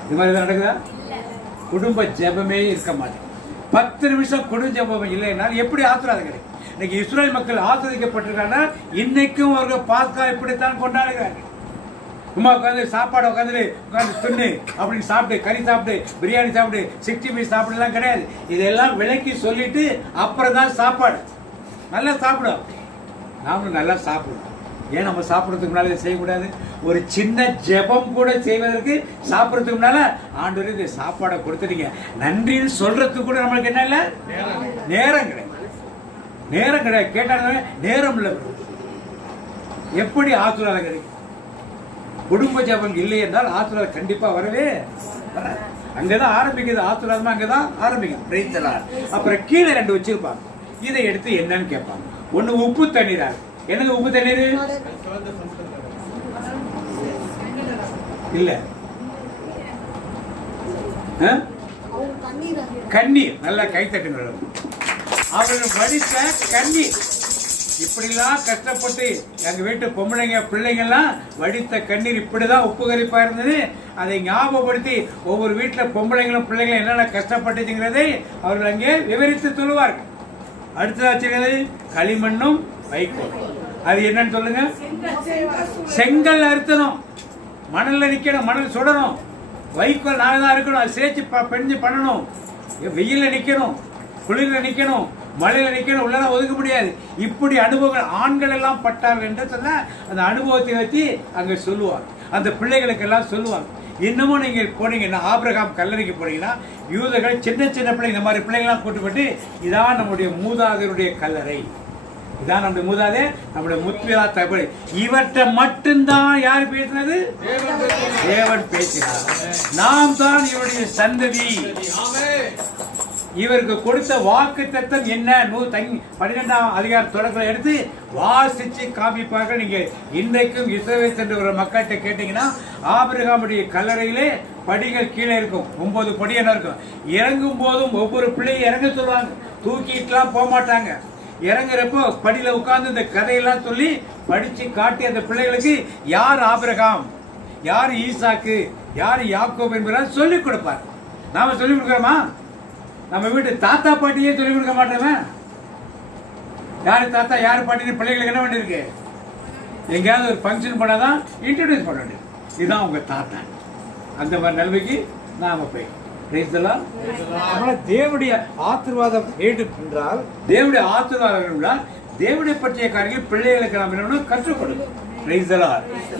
இது மாதிரி ஏதாவது நடக்குதா? குடும்ப ஜெபமே இருக்க மாட்டேன். 10 நிமிஷம் குடும்ப ஜெபம் இல்லைனால் எப்படி ஆசீர்வாதம் கிடைக்கும்? இன்னைக்கு இஸ்ரேல் மக்கள் ஆசீர்வதிக்கப்பட்டிருக்காங்க. இன்னைக்கும் அவர்கள் பாஸ்கா இப்படித்தான் கொண்டாடுகிறார்கள். சும்மா உட்காந்து சாப்பாடு உட்காந்து துண்ணு அப்படின்னு சாப்பிட்டு, கறி சாப்பிட்டு, பிரியாணி சாப்பிட்டு, 65 சாப்பிடலாம் கிடையாது. இதெல்லாம் விலைக்கு சொல்லிட்டு அப்புறம் தான் சாப்பாடு. நல்லா சாப்பிடும், நாமளும் நல்லா சாப்பிடுவோம். ஏன் நம்ம சாப்பிட்றதுக்கு முன்னால இதை செய்யக்கூடாது? ஒரு சின்ன ஜெபம் கூட செய்வதற்கு சாப்பிட்றதுக்கு முன்னால ஆண்டவரே இந்த சாப்பாடை கொடுத்துட்டீங்க நன்றின்னு சொல்றதுக்கு கூட நம்மளுக்கு என்ன இல்லை? நேரம் கிடையாது. நேரம் கிடையாது. கேட்டாங்க நேரம் இல்லை. எப்படி ஆசீர்வாதம் கிடைக்கும்? குடும்ப ஜெபம் இல்லை என்றால் ஆசீர்வாதம் கண்டிப்பா வரவே வராது. அங்கதான் ஆரம்பிக்குது ஆசீர்வாதமா, அங்கதான் ஆரம்பிக்குது. அப்புறம் கீழே 2 வச்சிருப்பாங்க. இதை எடுத்து என்னன்னு கேட்பாங்க. ஒண்ணு உப்பு தண்ணீரா. என்னது உப்பு தண்ணீர்? இல்ல கண்ணீர். நல்லா கை தட்டுங்க. அவர்கள் வடித்த கண்ணீர். இப்படிலாம் கஷ்டப்பட்டு எங்க வீட்டு பொம்பளைங்க பிள்ளைங்க எல்லாம் வடித்த கண்ணீர் இப்படிதான் உப்பு கரிப்பா இருந்தது. அதை ஞாபகப்படுத்தி ஒவ்வொரு வீட்டுல பொம்பளைங்களும் பிள்ளைங்களும் என்னென்ன கஷ்டப்பட்டுங்கிறதை அவர்கள் அங்கே விவரித்து சொல்லுவார்கள். அடுத்ததாச்சு களிமண்ணும் வைக்கோல். அது என்னன்னு சொல்லுங்க? செங்கல் அறுத்தணும், மணல்ல நிக்கணும், மணல் சுடணும், வைக்கோல் நாங்க தான் இருக்கணும், அது சேர்த்து பெஞ்சு பண்ணணும், வெயில நிக்கணும், குளிர்ல நிக்கணும், மலையில நிக்கணும், உள்ளலாம் ஒதுக்க முடியாது. இப்படி அனுபவங்கள் ஆண்கள் எல்லாம் பட்டார்கள் என்று சொன்னா அந்த அனுபவத்தை வச்சு அங்க சொல்லுவாங்க, அந்த பிள்ளைகளுக்கு எல்லாம் சொல்லுவாங்க. இன்னமும் நீங்க போனீங்கன்னா ஆபிரகாம் கல்லறைக்கு போனீங்கன்னா யூதர்கள் சின்ன சின்ன பிள்ளை இந்த மாதிரி பிள்ளைங்களாம் கூட்டுப்பட்டு இதான் நம்முடைய மூதாதையருடைய கல்லறை, இதான் நம்முடைய மூதாதே, நம்முடைய முத்விலா தகவல், இவற்றை மட்டும்தான் யார் பேசினது? தேவன் பேசினார். நாம் தான் இவருடைய சந்ததி. இவருக்கு கொடுத்த வாக்கு தத்தம் என்ன? 12ஆம் அதிகார தொடக்கத்தில் எடுத்து வாசிச்சு காமிப்பார்கள். நீங்க இன்றைக்கும் இஸ்ரவேல் சென்று ஒரு மக்கள்கிட்ட கேட்டீங்கன்னா ஆபிரகாமுடைய கல்லறையிலே படிகள் கீழே இருக்கும், 9 படி என்ன இருக்கும். இறங்கும் போதும் ஒவ்வொரு பிள்ளையும் இறங்க சொல்லுவாங்க, தூக்கிட்டுலாம் போக மாட்டாங்க. இறங்குறப்போ படியில உட்கார்ந்து இந்த கதையெல்லாம் சொல்லி படிச்சு காட்டி அந்த பிள்ளைகளுக்கு யார் ஆபிரகாம், யார் ஈசாக்கு, யார் யாக்கோப் என்பதை சொல்லிக் கொடுப்பார். நாம சொல்லிக் கொடுக்கிறோமா? நம்ம வீட்டு தாத்தா பாட்டியே சொல்லிக் கொடுக்க மாட்டோமே. யாரு தாத்தா யாரு பாட்டின்னு பிள்ளைகளுக்கு என்ன வேண்டியிருக்கு? எங்கேயாவது ஒரு ஃபங்க்ஷன் பண்ணாதான் இன்ட்ரோடியூஸ் பண்ண வேண்டியது, இதுதான் உங்க தாத்தா. அந்த மாதிரி நிலைமைக்கு நாம போய் தேவனுடைய ஆசீர்வாதம் வேண்டும் என்றால், தேவனுடைய ஆசீர்வாதம் என்றால் தேவனை பற்றிய காரியங்கள் பிள்ளைகளுக்கு நாம் என்ன கற்றுக் கொடுக்கும்.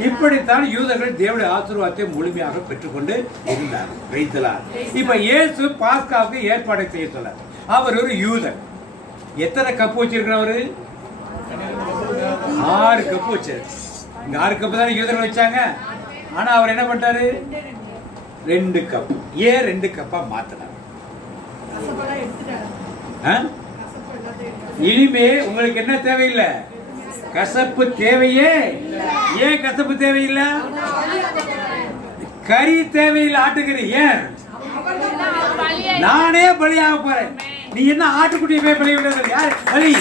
இப்படித்தான் யூதர்கள் தேவனுடைய ஆசீர்வாதத்தை முழுமையாக பெற்றுக்கொண்டு இருந்தார். இப்ப இயேசு பாஸ்காவுக்கு ஏற்பாடு செய்ய சொல்ல, அவர் ஒரு யூதர். எத்தனை கப்பு வச்சிருக்கிறவரு? 6 கப்பு வச்சாரு. இங்க 6 கப்பு தான் யூதர்கள் வச்சாங்க. ஆனா அவர் என்ன பண்ணிட்டாரு? 2 கப். ஏன் 2 கப்பா மாத்தினார்? இனிமே உங்களுக்கு என்ன தேவையில்லை? கசப்பு தேவையே. ஏன் கசப்பு தேவையில்லை? கறி தேவையில்லை, ஆட்டுக்கறி. ஏன்? நானே பலியாக போறேன். நீ என்ன ஆட்டுக்குட்டியை போய் பலி விடுறது? யார் பலி?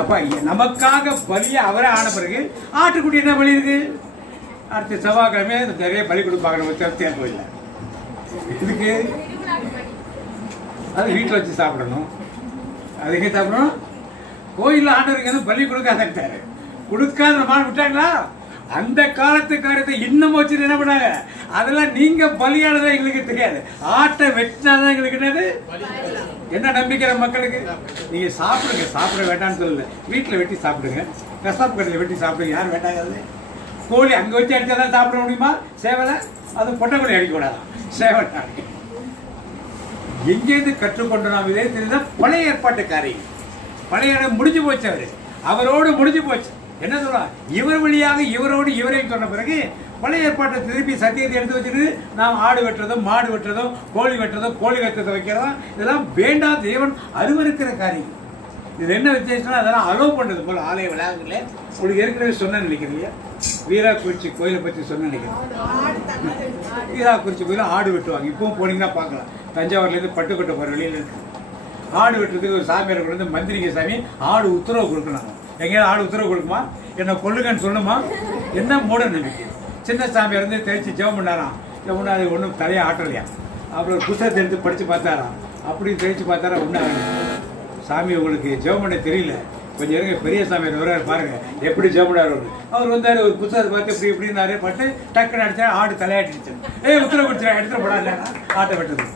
அப்ப நமக்காக பலிய அவரே ஆன பிறகு ஆட்டுக்குட்டி என்ன பலி இருக்கு? அடுத்த செவ்வாய்க்கிழமை நிறைய பலி கொடுப்பாங்க கோயில்ல. இதுக்கு அது வீட்டில் வச்சு சாப்பிடணும். அது எங்கே சாப்பிடணும்? கோயிலில் ஆண்டவருக்கு பலி கொடுக்காதாரு. கொடுக்காத மாதிரி விட்டாங்களா? அந்த காலத்து காரியத்தை இன்னும் வச்சு என்ன பண்ணாங்க? அதெல்லாம் நீங்க பலியானதான் எங்களுக்கு தெரியாது. ஆட்டை வெட்டினாதான் எங்களுக்கு என்னது? என்ன நம்பிக்கிற மக்களுக்கு? நீங்க சாப்பிடுங்க, சாப்பிட வேண்டாம்னு சொல்லல, வீட்டில் வெட்டி சாப்பிடுங்க, கசாப்பு கடையில் வெட்டி சாப்பிடுங்க. யார் வேண்டாங்க? கோழி அங்க வச்சு அடிச்சாதான் சாப்பிட முடியுமா? சேவலை அது பொட்டை அடிக்க கூடாதான். சேவலை எங்கேருந்து கற்றுக்கொண்டு நாம் இதே தெரியுதான் பழைய ஏற்பாட்டு காரியம். பழைய இடம் முடிஞ்சு போச்சு. அவரோடு முடிஞ்சு போச்சு. என்ன சொல்லலாம்? இவர் வழியாக இவரோடு இவரையும் சொன்ன பிறகு பழைய ஏற்பாட்டை திருப்பி சத்தியத்தை எடுத்து வச்சுட்டு நாம் ஆடு வெட்டுறதும் மாடு வெட்டுறதும் கோழி வெட்டுறதும் கோழி வெட்டுறதை வைக்கிறதும் இதெல்லாம் வேண்டாம். தேவன் அருவருக்கிற காரியம். இது என்ன வித்தியாசம்னா அதெல்லாம் அலோவ் பண்றது போல ஆலய விழாவில் உங்களுக்கு ஏற்கனவே சொன்ன நினைக்கிறீங்க. வீராக்குறிச்சி கோயிலை பற்றி சொன்ன நினைக்கிறேன். வீராக்குறிச்சி கோயில ஆடு வெட்டுவாங்க. இப்பவும் போனீங்கன்னா பார்க்கலாம். தஞ்சாவூர்லேருந்து பட்டுக்கோட்டை போகிற வழியில் இருக்கு. ஆடு வெட்டுறதுக்கு ஒரு சாமியார் கொண்டு வந்து மந்திரிங்க சாமி ஆடு உத்தரவு கொடுக்கணும். எங்கேயாவது ஆடு உத்தரவு கொடுக்குமா? என்ன கொள்ளுங்கன்னு சொல்லணுமா? என்ன மூட நம்பிக்கை. சின்ன சாமியார் வந்து தெரிச்சு ஜெபம் பண்ணாராம். ஜெபம் பண்ணா அது ஒன்றும் தலையை ஆட்டலையா. அப்புறம் ஒரு புத்தகத்தை எடுத்து படித்து பார்த்தாராம். அப்படி தெரிச்சு பார்த்தாரா ஒன்றும் சாமி உங்களுக்கு ஜெபம் பண்ண தெரியல, கொஞ்சம் இருங்க பெரிய சாமியார் வர்றாரு பாருங்க எப்படி ஜெபம் பண்ணாரு. அவர் வந்தார், ஒரு புத்தகத்தை பார்த்து இப்படி இப்படின்னாரு பட்டு டக்குன்னு அடிச்சா ஆடு தலையாட்டிடுச்சு. உத்தரவு கொடுத்துருவா எடுத்துட போடாது ஆட்டை வெட்டுது.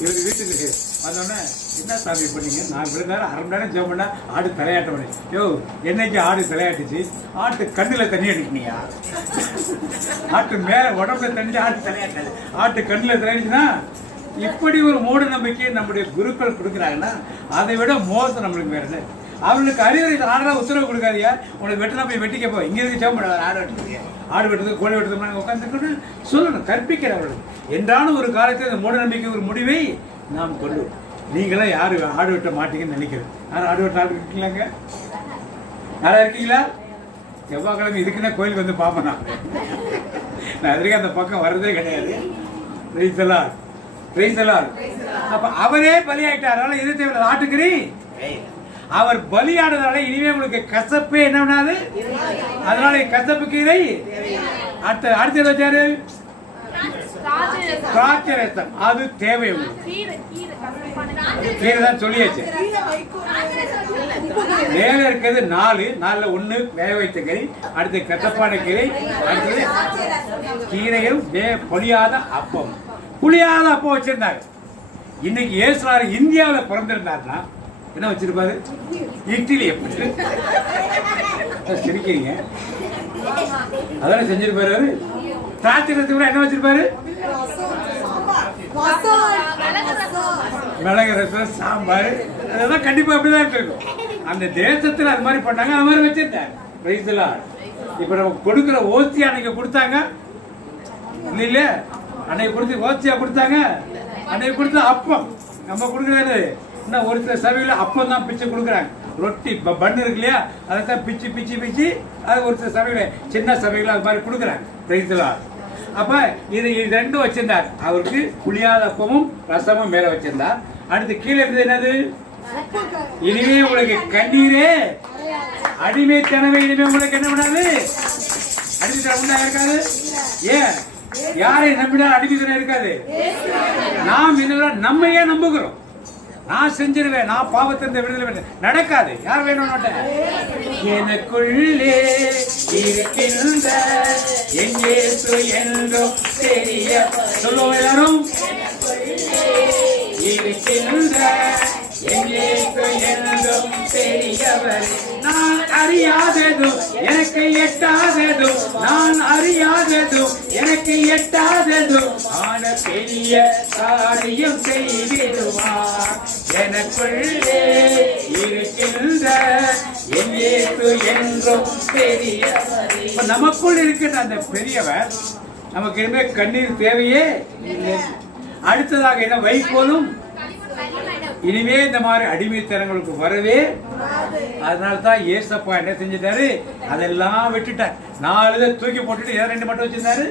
இவர் வீட்டுக்கு வந்தோடனே என்ன சாமி பண்ணீங்க? நான் விழுந்தாரு 1/2 மணி நேரம் ஜெபம் பண்ணா ஆடு தலையாட்ட முடியும். யோ என்னைக்கு ஆடு தலையாட்டுச்சு? ஆட்டு கண்ணில் தண்ணி அடிக்கணியா? ஆட்டு மேல உடம்புல தண்ணி ஆட்டு தலையாட்டாது. ஆட்டு கண்ணில் தலையாடுச்சுன்னா இப்படி ஒரு மூட நம்பிக்கையை நம்முடைய குருக்கள் கொடுக்குறாங்கன்னா அதை விட மோசம் நம்மளுக்கு வேற. அவங்களுக்கு அறிவுரை ஆடெல்லாம் உத்தரவு கொடுக்காதியா, உனக்கு வெட்டினா போய் வெட்டிக்க போ, இங்க இருக்கு ஜெபம் பண்ண ஆடு வெட்டுறீங்க, ஆடு வெட்டுறது கோழி வெட்டுறது உட்காந்துட்டு சொல்லணும், கற்பிக்கிறவர்கள் என்றாலும் ஒரு காலத்தில் இந்த மூட நம்பிக்கை ஒரு முடிவை நாம் கொண்டு. நீங்களாம் யாரு ஆடு வெட்ட மாட்டீங்கன்னு நினைக்கிறேன். யாரும் ஆடு வெட்ட ஆடு இருக்கீங்களாங்க? யாரா இருக்கீங்களா? செவ்வாய்க்கிழமை இதுக்குன்னா கோயிலுக்கு வந்து பார்ப்பேன். நான் எதிர்க்க அந்த பக்கம் வர்றதே கிடையாது. அப்ப அவரே பலியாயிட்டாரால எது தேவை? ஆட்டுக்கறி அவர் பலியாடுறதால இனிமே உங்களுக்கு கசப்பே என்ன பண்ணாது. அதனால கசப்பு கீரை அடுத்த வச்சாரு திராட்சை ரசம் அது தேவை உங்களுக்கு. கீரை தான் சொல்லியாச்சு. மேல இருக்கிறது 4 1 வேக வைத்த கறி, அடுத்து கத்தப்பான கீரை, அடுத்தது கீரையும் புளியாத அப்பம். புளியாத அப்பம் வச்சிருந்தாங்க. இன்னைக்கு இயேசுவார் இந்தியாவில் பிறந்திருந்தாருன்னா என்ன வச்சிருப்பாரு? இட்லி. எப்படி சிரிக்கிறீங்க? அதெல்லாம் செஞ்சிருப்பாரு. திராட்சை ரசம் என்ன வச்சிருப்பாரு? மிளகு ரசம், சாம்பார், அதெல்லாம் கண்டிப்பா அப்படிதான் இருக்கும். அந்த தேசத்துல அது மாதிரி பண்ணாங்க, அது மாதிரி வச்சிருந்தாங்க. Price the Lord. இப்ப நம்ம கொடுக்கிற ஓசி அன்னைக்கு கொடுத்தாங்க இல்ல, அன்னைக்கு கொடுத்து ஓசியா கொடுத்தாங்க, அன்னைக்கு கொடுத்த அப்பம். நம்ம கொடுக்கறது இன்னும் ஒரு சில சபையில அப்பம் தான் பிச்சு கொடுக்குறாங்க. ரொட்டி பண்ணு இருக்கு இல்லையா, அதை தான் பிச்சு பிச்சு பிச்சு அது ஒரு சில சபையில, சின்ன சபையில அது மாதிரி கொடுக்குறாங்க. Price the Lord. அப்ப இது ரெண்டும் வச்சிருந்தார். அவருக்கு புளியாத அப்பமும் ரசமும் மேல வச்சிருந்தார். அடுத்து கீழே இருந்தது என்னது? இனிமே உங்களுக்கு கண்ணீரே அடிமைத்தனமே, இனிமே உங்களுக்கு என்ன பண்ணாது? அடிமைத்தனம் உண்டா இருக்காது. ஏன்? யாரை நம்பினால் அடிமைத்தனம் இருக்காது. நாம் என்ன நம்மையே நம்புகிறோம். நான் செஞ்சிருவேன், நான் பாவத்திலிருந்து விடுதலை நடக்காது. யார் வேணும்? எனக்குள்ளே இருக்கின்ற இயேசு என்றும் தெரிய சொல்லுவோம் எல்லாரும். இருக்கின்ற இயேசு என்றும் தெரியவர். நான் அறியாததும் எனக்கு எட்டாததும், நான் அறியாததும் எனக்கு எட்டாததும் ஆன பெரிய காரியம் செய்திடுவார். எனக்குள்ளே இருக்கின்ற இயேசு என்றும் பெரியவர். நமக்குள் இருக்கின்ற அந்த பெரியவர் நமக்கு இனிமே கண்ணீர் தேவையே இல்லை. அடுத்ததாக என்ன? வைக்கோலும். இனிமே இந்த மாதிரி அடிமைத்தனங்களுக்கு வரவே. அதனால தான் ஏசப்பா என்ன செஞ்சிட்டாரு? அதெல்லாம் விட்டுட்டார். 4 தூக்கி போட்டுட்டு 2 மட்டும் வச்சிருந்தாரு.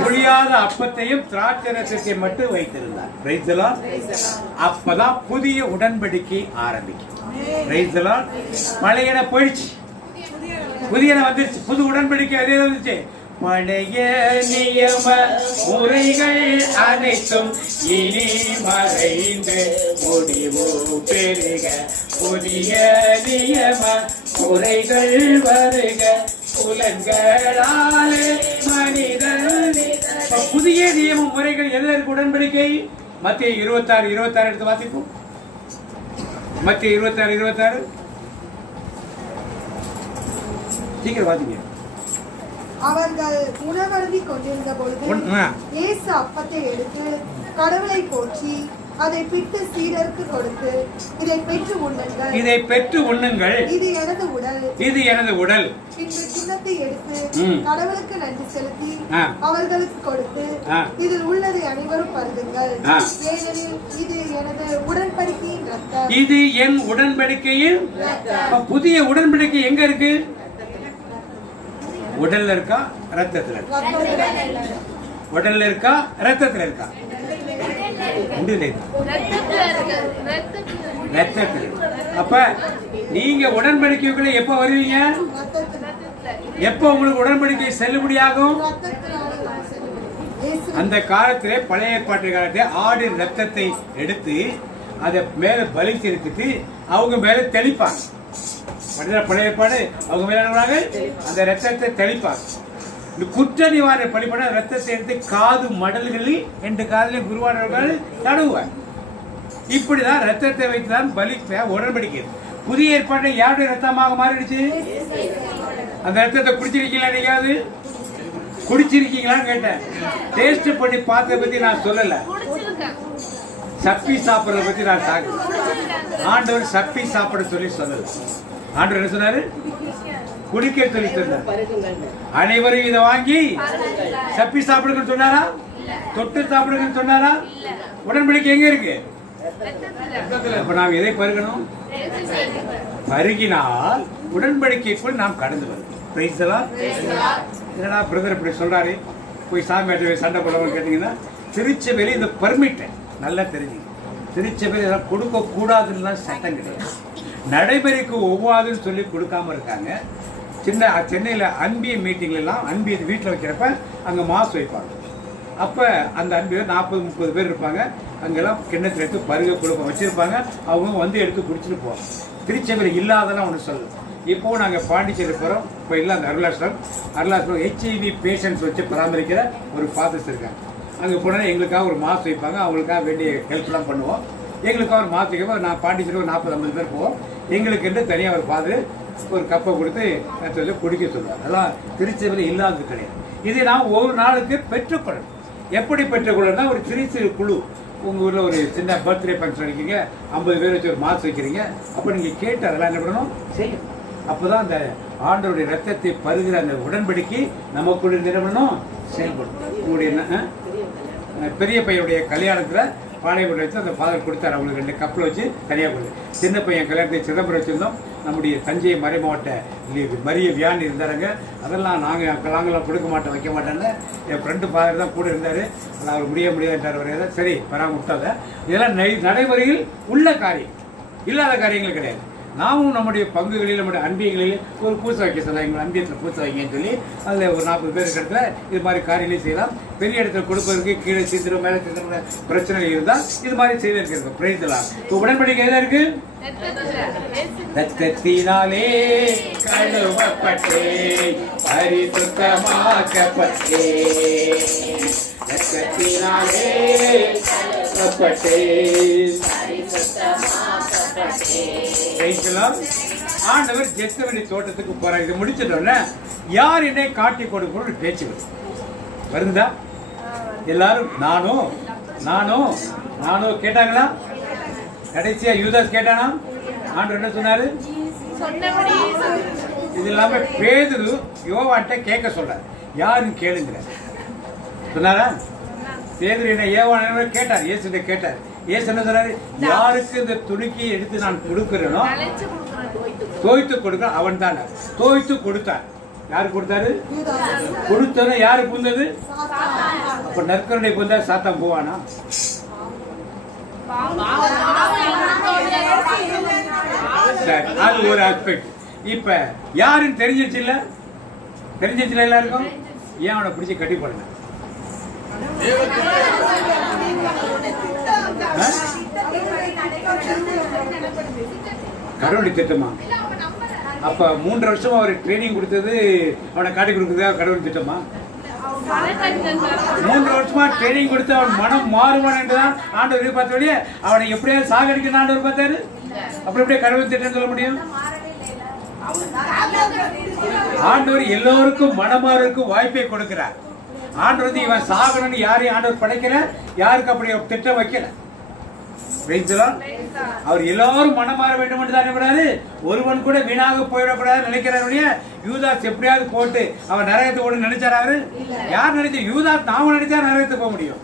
புளியாத அப்பத்தையும் திராட்சை ரசத்தையும் மட்டும் வைத்திருந்தார். Price the Lord. அப்பதான் புதிய உடன்படிக்கை ஆரம்பிக்கும். Price the Lord. பழையன போயிடுச்சு, புதியன வந்துருச்சு. புது உடன்படிக்கை அதே வந்துச்சு. பழைய நியம முறைகள் அனைத்தும் இனி மறைந்து முடிவு பெறுக. புதிய நியம முறைகள் வருக புலன்களாலே மனிதன். புதிய நியம முறைகள் எதற்கு உடன்படிக்கை? மத்திய 26 எடுத்து வாசிப்போம். மத்திய 26 சீக்கிரம் வாசிங்க. அவர்கள் உணவருந்தி கொண்டிருந்த பொழுது இயேசு அப்பத்தை எடுத்து கடவுளை போற்றி அதை பிட்டு சீடருக்கு கொடுத்து, இதை பெற்று உண்ணுங்கள், இதை பெற்று உண்ணுங்கள், இது எனது உடல், இது எனது உடல். பின்பு கிண்ணத்தை எடுத்து கடவுளுக்கு நன்றி செலுத்தி அவர்களுக்கு கொடுத்து, இதில் உள்ளதை அனைவரும் பருகுங்கள், ஏனெனில் இது எனது உடன்படிக்கையின் ரத்தம். இது என் உடன்படிக்கையில். புதிய உடன்படிக்கை எங்க இருக்கு? உடல்ல இருக்கா, ரத்தத்துல இருக்கா? உடல்ல இருக்கா, ரத்தத்துல இருக்கா? ரத்தத்துல. அப்ப நீங்க உடன்படிக்கைக்குள்ள எப்ப வருவீங்க? எப்ப உங்களுக்கு உடன்படிக்கை செல்லுபடியாகும்? அந்த காலத்திலே, பழைய ஏற்பாட்டு காலத்திலே ஆடு ரத்தத்தை எடுத்து அதை மேல பலி செலுத்திட்டு அவங்க மேல தெளிப்பாங்க. பழைய ஏற்பாடு அவங்க மேல அந்த ரத்தத்தை தெளிப்பாங்க. இந்த குற்ற நிவாரண பலிப்பட ரத்தத்தை எடுத்து காது மடல்களில் 2 காதிலும் குருவானவர்கள் தடுவார். இப்படிதான் ரத்தத்தை வைத்துதான் பலி உடன்படிக்கை. புதிய ஏற்பாட்டை யாருடைய ரத்தமாக மாறிடுச்சு? அந்த ரத்தத்தை குடிச்சிருக்கீங்களா? நீங்க குடிச்சிருக்கீங்களான்னு கேட்டேன். டேஸ்ட் பண்ணி பார்த்ததை பத்தி நான் சொல்லல. சப்பி சாப்பிட்றத பத்தி நான் ஆண்டவர் சப்பி சாப்பிட சொல்லி சொல்லல. ஆண்டவர் என்ன சொன்னாரு? குடிக்க சொல்லி சொன்னார். அனைவரும் இதை வாங்கி சப்பி சாப்பிடுங்கன்னு சொன்னாரா? தொட்டு சாப்பிடுங்கன்னு சொன்னாரா? உடன்படிக்கை எங்க இருக்கு? அப்ப நாம் எதை பருகணும்? பருகினால் உடன்படிக்கைக்குள் நாம் கடந்து வரும். Price the Lord. என்னடா பிரதர் இப்படி சொல்றாரு, போய் சாமியாட்ட சண்டை போடவும் கேட்டீங்கன்னா, திருச்சபையில இந்த பர்மிட்டை நல்லா தெரிஞ்சுங்க. திருச்சபையில கொடுக்க கூடாதுன்னு சட்டம் கிடையாது. நடைமுறைக்கு ஒவ்வாதுன்னு சொல்லி கொடுக்காம இருக்காங்க. சென்னையில் அன்பிய மீட்டிங்லாம், அன்பிய வீட்டில் வைக்கிறப்ப அங்கே மாஸ் வைப்பாங்க. அப்போ அந்த 5 பேர் 40-30 பேர் இருப்பாங்க. அங்கெல்லாம் கிண்ணத்தில் எடுத்து பருக குழுப்பம் வச்சுருப்பாங்க. அவங்க வந்து எடுத்து குடிச்சிட்டு போவாங்க. திருச்செங்கோடு இல்லாதெல்லாம் ஒன்று சொல்லுவோம். இப்போது நாங்கள் பாண்டிச்சேரி போகிறோம். இப்போ இல்லை அந்த அருளாஸ்லம் HIV பேஷண்ட்ஸ் வச்சு பராமரிக்கிற ஒரு ஃபாதர்ஸ் இருக்காங்க. அங்கே போனால் எங்களுக்காக ஒரு மாஸ்க் வைப்பாங்க. அவங்களுக்காக வேண்டிய ஹெல்ப்லாம் பண்ணுவோம். எங்களுக்காக ஒரு மாஸ்க் வைக்க நான் பாண்டிச்சேரி ஒரு 40-50 பேர் போவோம். எங்களுக்குன்னு தனியாக ஒரு ஃபாதர் ஒரு கப்பை கொடுத்து குடிக்க சொல்லுவார். அதெல்லாம் திருச்செங்கோடு இல்லாதது கிடையாது. இதை நாம் ஒரு நாளுக்கு பெற்றுக்கொள்ளணும். எப்படி பெற்றுக்கொள்ளணும்னா ஒரு சிறு குழு உங்கள் ஊரில் ஒரு சின்ன பர்த்டே ஃபங்க்ஷன் வைக்கிறீங்க, 50 பேர் வச்சு ஒரு மாஸ்க் வைக்கிறீங்க. அப்போ நீங்கள் கேட்டு அதெல்லாம் என்ன பண்ணணும் செய்யணும். அப்போ தான் அந்த ஆண்டவருடைய ரத்தத்தை பருகிற அந்த உடன்படிக்கை நமக்குள்ள என்ன பண்ணணும் செயல்படும். உங்களுடைய பெரிய பையனுடைய கல்யாணத்தில் பாளையப்பட்டு வச்சு அந்த ஃபாதர் கொடுத்தாரு. அவங்களுக்கு 2 கப்பில் வச்சு தனியாக கொடுத்து. சின்ன பையன் கல்யாணத்தை சிதம்பரம் வச்சுருந்தோம். நம்முடைய தஞ்சை மறை மாவட்ட மரிய வியான் இருந்தாருங்க. அதெல்லாம் நாங்களாம் கொடுக்க மாட்டோம், வைக்க மாட்டேன்னு என் ஃப்ரெண்டு ஃபாதர் தான் கூட இருந்தார். ஆனால் அவர் முடியாதுன்றார். வரையாத சரி வராமல் விட்டாத. இதெல்லாம் நடைமுறையில் உள்ள காரியம், இல்லாத காரியங்கள் கிடையாது. நாமும் நம்முடைய பங்குகளில் நம்முடைய அன்பியங்களில் ஒரு பூசை வைக்க சொல்லலாம். எங்கள் அன்பியத்தில் பூசை வைங்கன்னு சொல்லி அதில் ஒரு 40 பேர் இடத்துல இது மாதிரி காரியங்களே செய்யலாம். பெரிய இடத்துல கொடுப்பதற்கு கீழே சிந்திரம் மேலே சிந்திர பிரச்சனை இருந்தால் இது மாதிரி செய்திருக்கிறது. பிரைஸ்லாம் இப்போ உடன்படிக்கை எதில் இருக்கு? ரத்தத்தினாலே கழுவப்பட்டே பரிசுத்தமாக்கப்பட்டே, ரத்தத்தினாலே கழுவப்பட்டே. ஆண்டவர் ஜெத்சமனி தோட்டத்துக்கு போறார். இதை முடிச்சிட்டோம்னா யார் என்னை காட்டி கொடுக்கணும் பேச்சு வருந்தா? எல்லாரும் நானும் கேட்டாங்களா? கடைசியா யூதாஸ் கேட்டானா? ஆண்டவர் என்ன சொன்னாரு? இது இல்லாம பேதுரு யோவான்ட்ட கேட்க சொல்றாரு. யாருன்னு கேளுங்கிற சொன்னாரா? பேதுரு என்ன ஏவான கேட்டார். இயேசுட்ட கேட்டார். இயேசு என்ன சொல்றாரு? யாருக்கு இந்த துணிக்கையை எடுத்து நான் கொடுக்கிறேனோ தோய்த்து கொடுக்க அவன் தான். தோய்த்து கொடுத்தார். யாரு கொடுத்தாரு? கொடுத்தன யாரு புந்தது? அப்ப நற்கருணை புந்தா சாத்தான் போவானா? அது ஒரு ஆஸ்பெக்ட். இப்ப யாருன்னு தெரிஞ்சிச்சு இல்ல எல்லாருக்கும். ஏன் அவனை பிடிச்சி கட்டி போடுங்க? கடவுளுடைய திட்டமா? அப்ப 3 வருஷமா அவர் ட்ரைனிங் கொடுத்தது அவனை காட்டி கொடுக்குறதா கடவுள் திட்டமா? 3 வருஷமா ட்ரைனிங் கொடுத்து அவன் மனம் மாறுவான் என்றுதான் ஆண்டவர் எதிர்பார்த்தபடியே அவனை எப்படியாவது சாகடிக்கணும் ஆண்டவர் பார்த்தாரு. அப்படி எப்படியே கடவுள் திட்டம் சொல்ல முடியும்? ஆண்டவர் எல்லோருக்கும் மனமாறுக்கும் வாய்ப்பை கொடுக்கிறார். ஆண்டவர் இவன் சாகணும்னு யாரையும் ஆண்டவர் படைக்கல, யாருக்கு அப்படி திட்டம் வைக்கல. அவர் எல்லாரும் மனமாற வேண்டும் என்று தான். ஒருவன் கூட வீணாக போயிடக்கூடாது நினைக்கிறாருடைய யூதாஸ் எப்படியாவது போட்டு அவன் நரகத்தை போட நினைச்சாரு. யார் நினைச்ச? யூதாஸ் நாம நினைச்சா நரகத்துக்கு போக முடியும்.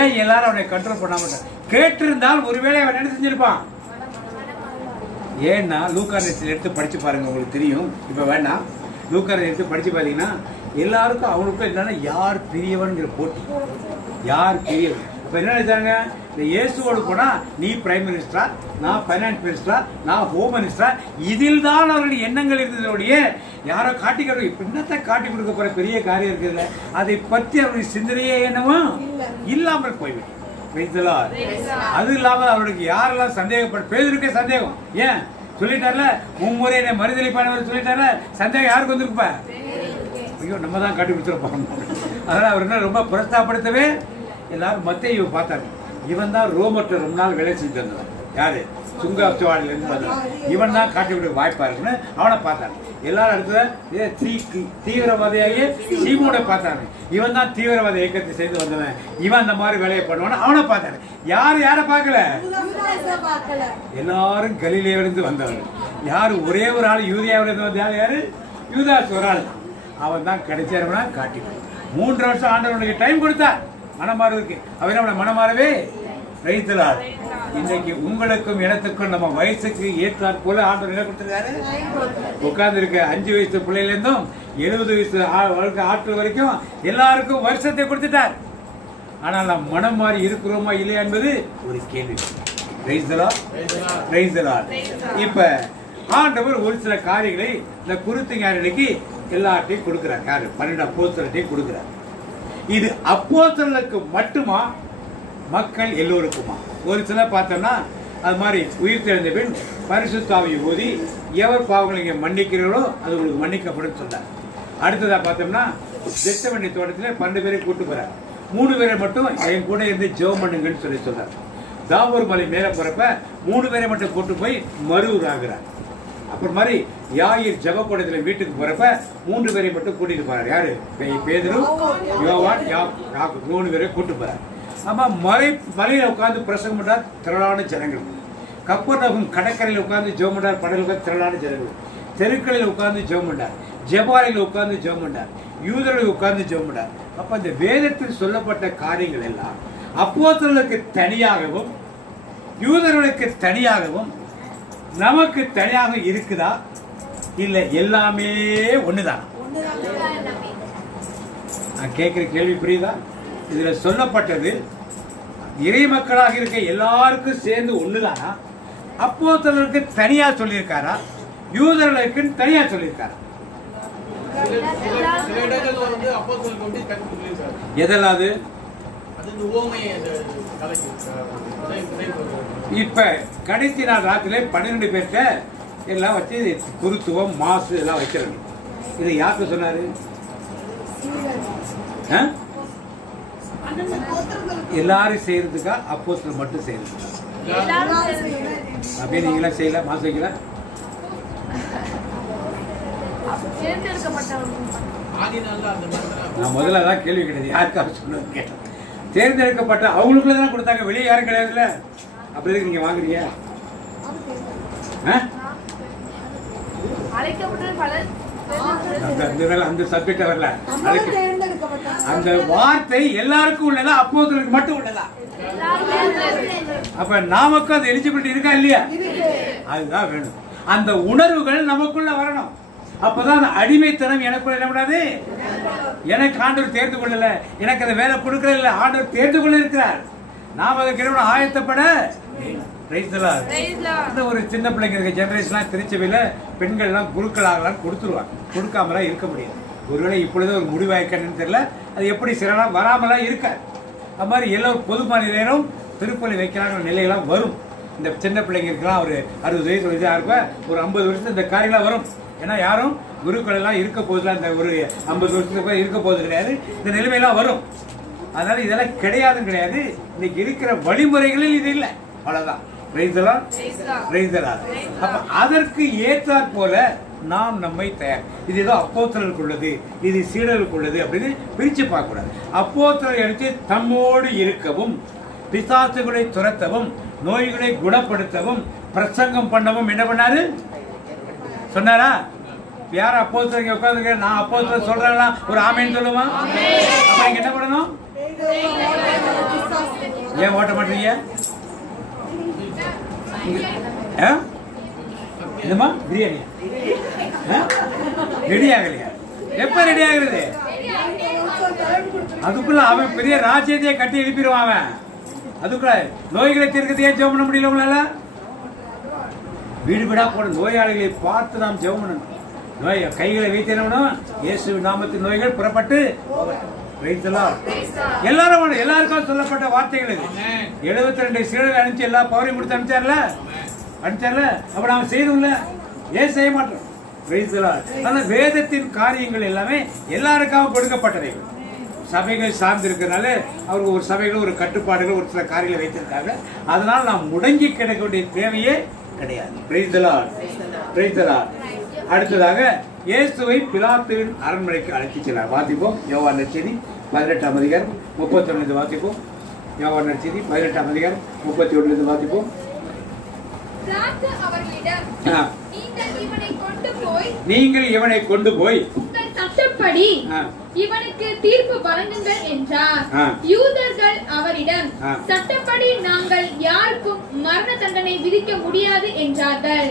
ஏன் எல்லாரும் அவனை கண்ட்ரோல் பண்ண மாட்டான்? கேட்டிருந்தால் ஒருவேளை அவன் என்ன செஞ்சிருப்பான்? ஏன்னா லூக்காரத்தில் எடுத்து படிச்சு பாருங்க, உங்களுக்கு தெரியும். இப்ப வேண்டாம், லூக்காரத்தில் எடுத்து படிச்சு பாத்தீங்கன்னா எல்லாருக்கும் அவங்களுக்கும் என்னன்னா யார் பெரியவன்கிற போட்டி, யார் பெரியவன். இப்ப என்ன நினைச்சாங்க? இந்த இயேசுவோடு போனா நீ பிரைம் மினிஸ்டரா, நான் பைனான்ஸ் மினிஸ்டரா, நான் ஹோம் மினிஸ்டரா, இதில் தான் அவருடைய எண்ணங்கள் இருந்ததோடைய யாரோ காட்டி பின்னத்தை காட்டி கொடுக்க போற பெரிய காரியம் இருக்குதுல்ல, அதை பற்றி அவருடைய சிந்தனையே என்னவோ இல்லாமல் போய்விடும். அது இல்லாம அவருக்கு யாரெல்லாம் சந்தேகப்பட பேதருக்கே சந்தேகம். ஏன் சொல்லிட்டார்ல, மும்முறை என்னை மறுதளிப்பானவர் சொல்லிட்டார்ல, சந்தேகம் யாருக்கு வந்திருப்பா? ஐயோ நம்ம தான் காட்டி கொடுத்துருப்போம். அதனால அவர் என்ன ரொம்ப பிரஸ்தாப்படுத்தவே எல்லாரும் மத்தேயுவை பார்த்தாங்க. இவன் தான் ரோமர்ட்ட ரொம்ப நாள் வேலை செஞ்சு வந்தவன். யாரு? சுங்காப்திவாடில இருந்து வந்தவன். இவன் தான் காட்டி விட வாய்ப்பா இருக்குன்னு அவனை பார்த்தாங்க. எல்லாரும் அடுத்தது தீவிரவாதியாகிய சீமோனை பார்த்தாங்க. இவன் தான் தீவிரவாத இயக்கத்தை செய்து வந்தவன், இவன் அந்த மாதிரி வேலையை பண்ணுவான்னு அவனை பார்த்தாங்க. யாரை பார்க்கல? எல்லாரும் கலிலேயிலிருந்து வந்தவன். யாரு? ஒரே ஒரு ஆள் யூதியாவிலிருந்து வந்த ஆள் யாரு? யூதாஸ் ஒரு ஆள். அவன் தான் கிடைச்சா காட்டி 3 வருஷம் ஆண்டவனுக்கு டைம் கொடுத்தார் மனமாறுவதற்கு. அவன் அவனை மனமாறவே வைத்தலார். இன்னைக்கு உங்களுக்கும் எனத்துக்கும் நம்ம வயசுக்கு ஏற்றாற் போல ஆண்டவர் என்ன கொடுத்திருக்காரு? உட்கார்ந்து இருக்க 5 வயசு பிள்ளைல இருந்தும் 70 வயசு ஆட்கள் வரைக்கும் எல்லாருக்கும் வருஷத்தை கொடுத்துட்டார். ஆனால் நாம் மனம் மாறி இருக்கிறோமா இல்லையா என்பது ஒரு கேள்வி. இப்ப ஆண்டவர் ஒரு சில காரியங்களை இந்த குருத்து ஞானிக்கு எல்லார்ட்டையும் கொடுக்குறார். யாரு? 12 அப்போஸ்தலர்ட்டையும் கொடுக்குறார். இது அப்போஸ்தலருக்கு மட்டுமா, மக்கள் எல்லோருக்குமா? ஒரு சிலர் பார்த்தோம்னா அது மாதிரி உயிர் தெழுந்த பின் பரிசுத்த ஆவியை ஊதி எவர் பாவங்களை இங்கே மன்னிக்கிறீர்களோ அது உங்களுக்கு மன்னிக்கப்படும் சொன்னார். அடுத்ததாக பார்த்தோம்னா கெத்செமனே தோட்டத்தில் 12 பேரை கூட்டு போறார். 3 பேரை மட்டும் என் கூட இருந்து ஜெபம் பண்ணுங்கன்னு சொல்லி சொல்றார். தாவூர் மலை மேலே போறப்ப 3 பேரை மட்டும் கூட்டு போய் மறுரூர் ஆகிறார். அப்புறம் மாதிரி யாயிர் ஜெபக்கூடத்தில் வீட்டுக்கு போறப்ப 3 பேரை மட்டும் கூட்டிட்டு போறார். யாரு? பேதுரு, யோவான், யாக்கோபு 3 பேரை கூட்டு போறார். ஆமா, மலையில உட்கார்ந்து பிரசங்கம் பண்றார் திரளான ஜனங்கள். கப்பர்நகூம் கடற்கரையில் உட்கார்ந்து ஜெபம் பண்றார். படலுக்கு திரளான ஜனங்கள். தெருக்களில் உட்கார்ந்து ஜெபம் பண்ணார். ஜெபாலையில் உட்கார்ந்து ஜெபம் பண்ணார். யூதர்கள் உட்கார்ந்து ஜெபம் பண்ணார். அப்ப இந்த வேதத்தில் சொல்லப்பட்ட காரியங்கள் எல்லாம் அப்போஸ்தலருக்கு தனியாகவும் யூதர்களுக்கு தனியாகவும் நமக்கு தனியாக இருக்குதா? இல்ல எல்லாமே ஒண்ணுதான்? நான் கேட்கிற கேள்வி புரியுதா? இதுல சொல்லப்பட்டது இறை மக்களாக இருக்க எல்லாருக்கும் சேர்ந்து ஒண்ணுதானா? அப்போஸ்தலருக்கு தனியா சொல்லியிருக்காரா? யூதர்களுக்கு தனியா சொல்லியிருக்காரா? எதெல்லாம்? இப்ப கடைசி நாள் ராத்திரில 12 பேர்கிட்ட எல்லாம் வச்சு குருத்துவம் மாசு எல்லாம் வைக்கிறாங்க. இது யாருக்கு சொன்னாரு? எல்லாரும் செய்யறதுக்கா? அப்போஸ்தலர் மட்டும் செய்யறதுக்கா? அப்படியே நீங்களா செய்யல? மாசு வைக்கல? நான் முதல்ல தான் கேள்வி கிடையாது, யாருக்காக சொன்னது கேட்டேன். தேர்ந்தெடுக்கப்பட்ட அவங்களுக்குள்ள தான் கொடுத்தாங்க, வெளியே யாரும் கிடையாதுல்ல. அப்படி இருக்கு நீங்க வாங்குறீங்க? அந்த சப்ஜெக்ட் வரல. அந்த வார்த்தை எல்லாருக்கும் உள்ளதா? அப்போஸ்தலருக்கு மட்டும் உள்ளதா? அப்ப நமக்கு அந்த எலிஜிபிலிட்டி இருக்கா இல்லையா? அதுதான் வேணும். அந்த உணர்வுகள் நமக்குள்ள வரணும். அப்பதான் அந்த அடிமைத்தனம் எனக்குள்ள என்ன பண்ணாது. எனக்கு ஆண்டவர் தேர்ந்து கொள்ளல, எனக்கு அந்த வேலை கொடுக்கல, ஆண்டவர் தேர்ந்து கொள்ள இருக்கிறார். நாம் அதற்கு ஆயத்தப்பட. ஒரு சின்ன பிள்ளைங்க இருக்க ஜெனரேஷன்லாம் திருச்சபையில பெண்கள்லாம் குருக்கள் ஆகலாம் கொடுத்துருவாங்க. கொடுக்காமலாம் இருக்க முடியாது. ஒருவேளை இப்பொழுது ஒரு முடிவாய்க்கன்னு தெரியல, அது எப்படி சிறலாம் வராமலாம் இருக்காது. அது மாதிரி எல்லோரும் பொதுமான நேரம் திருப்பலி வைக்கிறாங்க நிலையெல்லாம் வரும். இந்த சின்ன பிள்ளைங்க இருக்கலாம், ஒரு 60 வயசு வயசாக இருப்ப ஒரு 50 வருஷம் இந்த காரியெல்லாம் வரும். ஏன்னா யாரும் குருக்கள் எல்லாம் இருக்க போதுல, இந்த ஒரு 50 வருஷத்துக்கு இருக்க போது கிடையாது. இந்த நிலைமையெல்லாம் வரும். அதனால இதெல்லாம் கிடையாதுன்னு கிடையாது. இன்னைக்கு இருக்கிற வழிமுறைகளில் இது இல்லை, அவ்வளவுதான். அப்ப அதற்கு ஏற்றாற் போல நாம் நம்மை தயார். இது ஏதோ அப்போஸ்தலருக்கு உள்ளது, இது சீடருக்கு உள்ளது அப்படின்னு பிரிச்சு பார்க்க கூடாது. அப்போஸ்தலரை எடுத்து தம்மோடு இருக்கவும், பிசாசுகளை துரத்தவும், நோய்களை குணப்படுத்தவும், பிரசங்கம் பண்ணவும் என்ன பண்ணாரு சொன்னாரா? யார் அப்போஸ்தலர் உட்கார்ந்து நான் அப்போஸ்தலர் சொல்றேன் ஒரு ஆமேன்னு சொல்லுவான். அப்ப நீங்க என்ன பண்ணணும்? ஏன் ஓட்ட மாட்டீங்க? என்னமா பிரியாணி ரெடி ஆகலையா? எப்ப ரெடி ஆகுறது? அதுக்குள்ள அவன் பெரிய ராஜ்யத்தையே கட்டி எழுப்பிடுவான் அவன். அதுக்குள்ள நோய்களை தீர்க்கத்தையே ஜெபம் பண்ண முடியல உங்களால? வீடு வீடா போட நோயாளிகளை பார்த்து நாம் ஜெபம் பண்ணணும். நோய் கைகளை வைத்து என்ன பண்ணணும்? இயேசு நாமத்தின் நோய்கள் புறப்பட்டு எல்லாரும் எல்லாருக்கும் சொல்லப்பட்ட வார்த்தைகள் இது. 72 சீடர்கள் அனுப்பிச்சு எல்லா பவரையும் கொடுத்து அனுப்பிச்சார்ல. அப்ப நாம செய்யணும்ல, ஏன் செய்ய மாட்டோம்? ஆனா வேதத்தின் காரியங்கள் எல்லாமே எல்லாருக்காக கொடுக்கப்பட்டவை. சபைகள் சார்ந்து இருக்கிறதுனால அவருக்கு ஒரு சபைகள் ஒரு கட்டுப்பாடுகள் ஒரு சில காரியங்களை வைத்திருக்காங்க. அதனால நாம் முடங்கி கிடக்க வேண்டிய தேவையே கிடையாது. அடுத்ததாக இயேசுவை பிலாத்துவின் அரண்மனைக்கு அழைத்து செல்றார். வாசிப்போம். யோவான் நற்செய்தி 18ஆம் அதிகாரம் 31 வாசிப்போம். யோவான் நற்செய்தி 18ஆம் அதிகாரம் 31 வாசிப்போம். நீங்கள் இவனை கொண்டு போய் உங்கள் சட்டப்படி இவனுக்கு தீர்ப்பு வழங்குங்கள் என்றார். யூதர்கள் அவரிடம் சட்டப்படி நாங்கள் யாருக்கும் மரண தண்டனை விதிக்க முடியாது என்றார்கள்.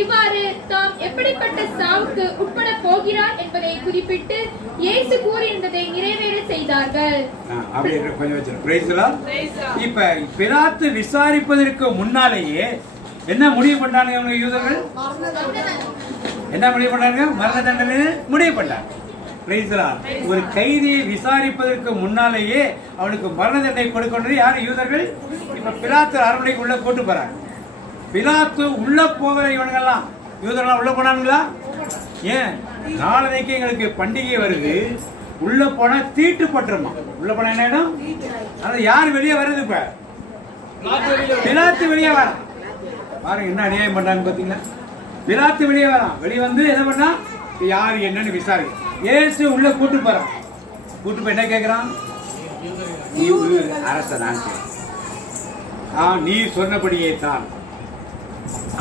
இவ்வாறு தாம் எப்படிப்பட்ட சாவுக்கு உட்பட போகிறார் என்பதை குறிப்பிட்டு இயேசு கூறியிருந்ததை நிறைவேற செய்தார்கள். இப்ப பிலாத்து விசாரிப்பதற்கு முன்னாலேயே என்ன முடிவு பண்ணாங்க யூதர்கள்? என்ன முடிவு பண்ணாங்க? மரண தண்டனை முடிவு பண்ணாங்க. Praise the Lord. ஒரு கைதியை விசாரிப்பதற்கு முன்னாலேயே அவனுக்கு மரண தண்டனை கொடுக்கணும். யாரு? யூதர்கள். இப்ப பிலாத்து அரண்மனைக்கு உள்ள கூட்டு போறாங்க. பிலாத்து உள்ள போகிற இவனுங்கெல்லாம் யூதர்கள்லாம் உள்ள போனாங்களா? ஏன்? நாளைக்கு எங்களுக்கு பண்டிகை வருது, உள்ள போனா தீட்டு பட்டுருமா. உள்ள போனா என்ன? ஆனா யார் வெளியே வருது? இப்ப பிலாத்து வெளியே வர பாருங்க என்ன அநியாயம் பண்றாங்க பாத்தீங்களா. பிலாத்து வெளியே வரான். வெளியே வந்து என்ன பண்ணா யாரு என்னன்னு விசாரி. இயேசு உள்ள கூட்டு போறான். கூட்டு போய் என்ன கேக்குறான்? நீ அரசன், நீ சொன்னபடியே தான்.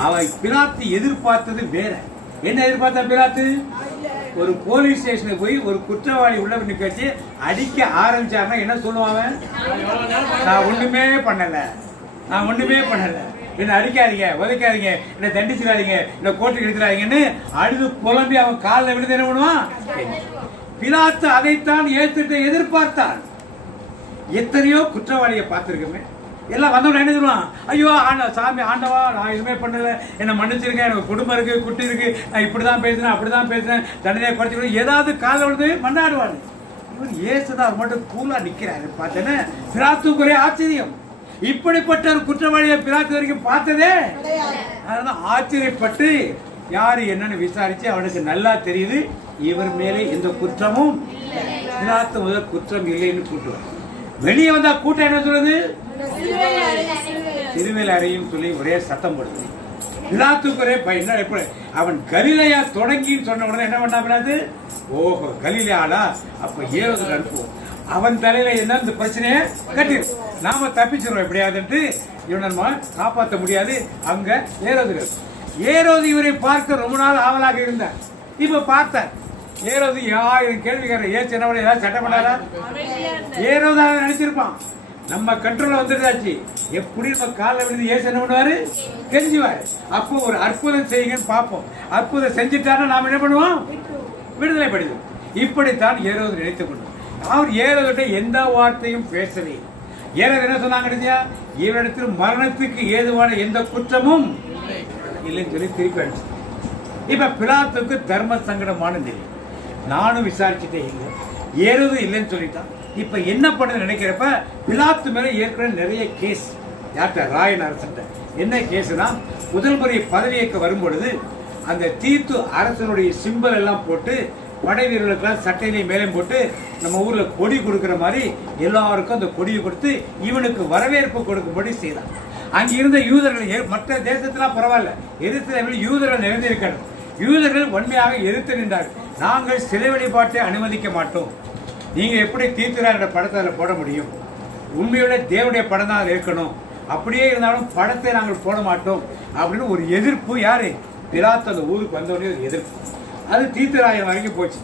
அவன் பிலாத்து எதிர்பார்த்தது வேற. என்ன எதிர்பார்த்த பிலாத்து? ஒரு போலீஸ் ஸ்டேஷனுக்கு போய் ஒரு குற்றவாளி உள்ள நிக்க அடிக்க ஆரம்பிச்சாருன்னா என்ன சொல்லுவாங்க? நான் ஒண்ணுமே பண்ணல, நான் ஒண்ணுமே பண்ணல, என்ன அடிக்காதீங்க, உதைக்காதீங்க, என்ன தண்டிச்சிடாதீங்க, என்ன கோர்ட்டுக்கு எடுத்துடாதீங்கன்னு அழுது புலம்பி அவன் காலில் விழுந்து என்ன பண்ணுவான்? பிலாத்து அதைத்தான் ஏற்றுட்டு எதிர்பார்த்தான். எத்தனையோ குற்றவாளியை பார்த்திருக்கமே, எல்லாம் வந்தவன என்ன சொல்லுவான்? ஐயோ சாமி ஆண்டவா, நான் எதுவுமே பண்ணல, என்ன மன்னிச்சிருக்கேன், எனக்கு குடும்பம் இருக்கு, குட்டி இருக்கு, நான் இப்படிதான் பேசுறேன், அப்படிதான் பேசுறேன், தண்டனையை குறைச்சி ஏதாவது கால விழுந்து மண்ணாடுவான். இவன் ஏசுதான் மட்டும் கூலா நிக்கிறாரு. பார்த்தேன்னு பிலாத்துக்கு ஒரே ஆச்சரியம். இப்படிப்பட்ட ஒரு குற்றவாளியை பிலாத்து வரைக்கும் பார்த்ததே. அதனால ஆச்சரியப்பட்டு யாரு என்னன்னு விசாரிச்சு அவனுக்கு நல்லா தெரியுது இவர் மேலே எந்த குற்றமும் பிலாத்து முதல் குற்றம் இல்லைன்னு கூட்டுவார். வெளியே வந்தா கூட்டம் என்ன சொல்லுது? சிறுவேல் அறையும் சொல்லி ஒரே சத்தம் போடுது. பிலாத்துக்கு ஒரே என்ன எப்படி அவன் கலிலேயா தொடங்கின்னு சொன்ன உடனே என்ன பண்ணா பிலாத்து? ஓஹோ கலிலேயாடா, அப்ப ஏரோதுக்கு அனுப்புவோம், அவன் தலையில என்ன இந்த பிரச்சனையை கட்டி நாம தப்பிச்சிருவோம் எப்படியாதுன்ட்டு இவனை காப்பாற்ற முடியாது. அங்க ஏரோது இவரை பார்க்க ரொம்ப நாள் ஆவலாக இருந்தார். இப்ப பார்த்தார். ஏரோது 1000 கேள்விக்காரர். ஏன் சின்னவனை ஏதாவது சட்டம் பண்ணாரா? ஏரோதாக நினைச்சிருப்பான் நம்ம கண்ட்ரோல்ல வந்துருந்தாச்சு, எப்படி நம்ம காலில் விழுந்து ஏசு என்ன பண்ணுவாரு? கெஞ்சுவாரு. அப்போ ஒரு அற்புதம் செய்யுங்கன்னு பார்ப்போம். அற்புதம் செஞ்சுட்டாருன்னா நாம என்ன பண்ணுவோம்? விடுதலை படுவோம். இப்படித்தான் ஏரோது நினைத்துக் கொண்டோம். அவர் ஏரோதுகிட்ட எந்த வார்த்தையும் பேசவே. ஏரோது என்ன சொன்னாங்க? இவரிடத்தில் மரணத்துக்கு ஏதுவான எந்த குற்றமும் இல்லைன்னு சொல்லி திருப்பி அடிச்சு. இப்ப பிலாத்துக்கு தர்ம சங்கடமான நிலை. நானும் விசாரிச்சுட்டே இல்லை, ஏரோது இல்லைன்னு சொல்லிட்டான். இப்ப என்ன பண்ண நினைக்கிறப்ப பிலாத்து மேல ஏற்கனவே நிறைய கேஸ். யார்கிட்ட? ராயன் அரசன். என்ன கேஸ்னா, முதல் முறை பதவியேற்க வரும்பொழுது அந்த தீத்து அரசனுடைய சிம்பல் எல்லாம் போட்டு படை வீரர்களுக்கெல்லாம் சட்டையிலே மேலே போட்டு நம்ம ஊர்ல கொடி கொடுக்கிற மாதிரி எல்லாருக்கும் அந்த கொடியை கொடுத்து இவனுக்கு வரவேற்பு கொடுக்கும்படி செய்தான். அங்க இருந்த யூதர்கள், மற்ற தேசத்திலாம் பரவாயில்ல, எதிர்த்து யூதர்கள் நிறைந்திருக்கணும். யூதர்கள் வன்மையாக எதிர்த்து நின்றார்கள். நாங்கள் சிலை வழிபாட்டை அனுமதிக்க மாட்டோம். நீங்க எப்படி தீர்த்துறாரோட படத்தை அதில் போட முடியும்? உண்மையோட தேவனுடைய படம் தான் இருக்கணும். அப்படியே இருந்தாலும் படத்தை நாங்கள் போட மாட்டோம் அப்படின்னு ஒரு எதிர்ப்பு. யாரு? பிலாத்து அந்த ஊருக்கு வந்தவனே ஒரு எதிர்ப்பு. அது தீர்த்தராயன் வரைக்கும் போச்சு.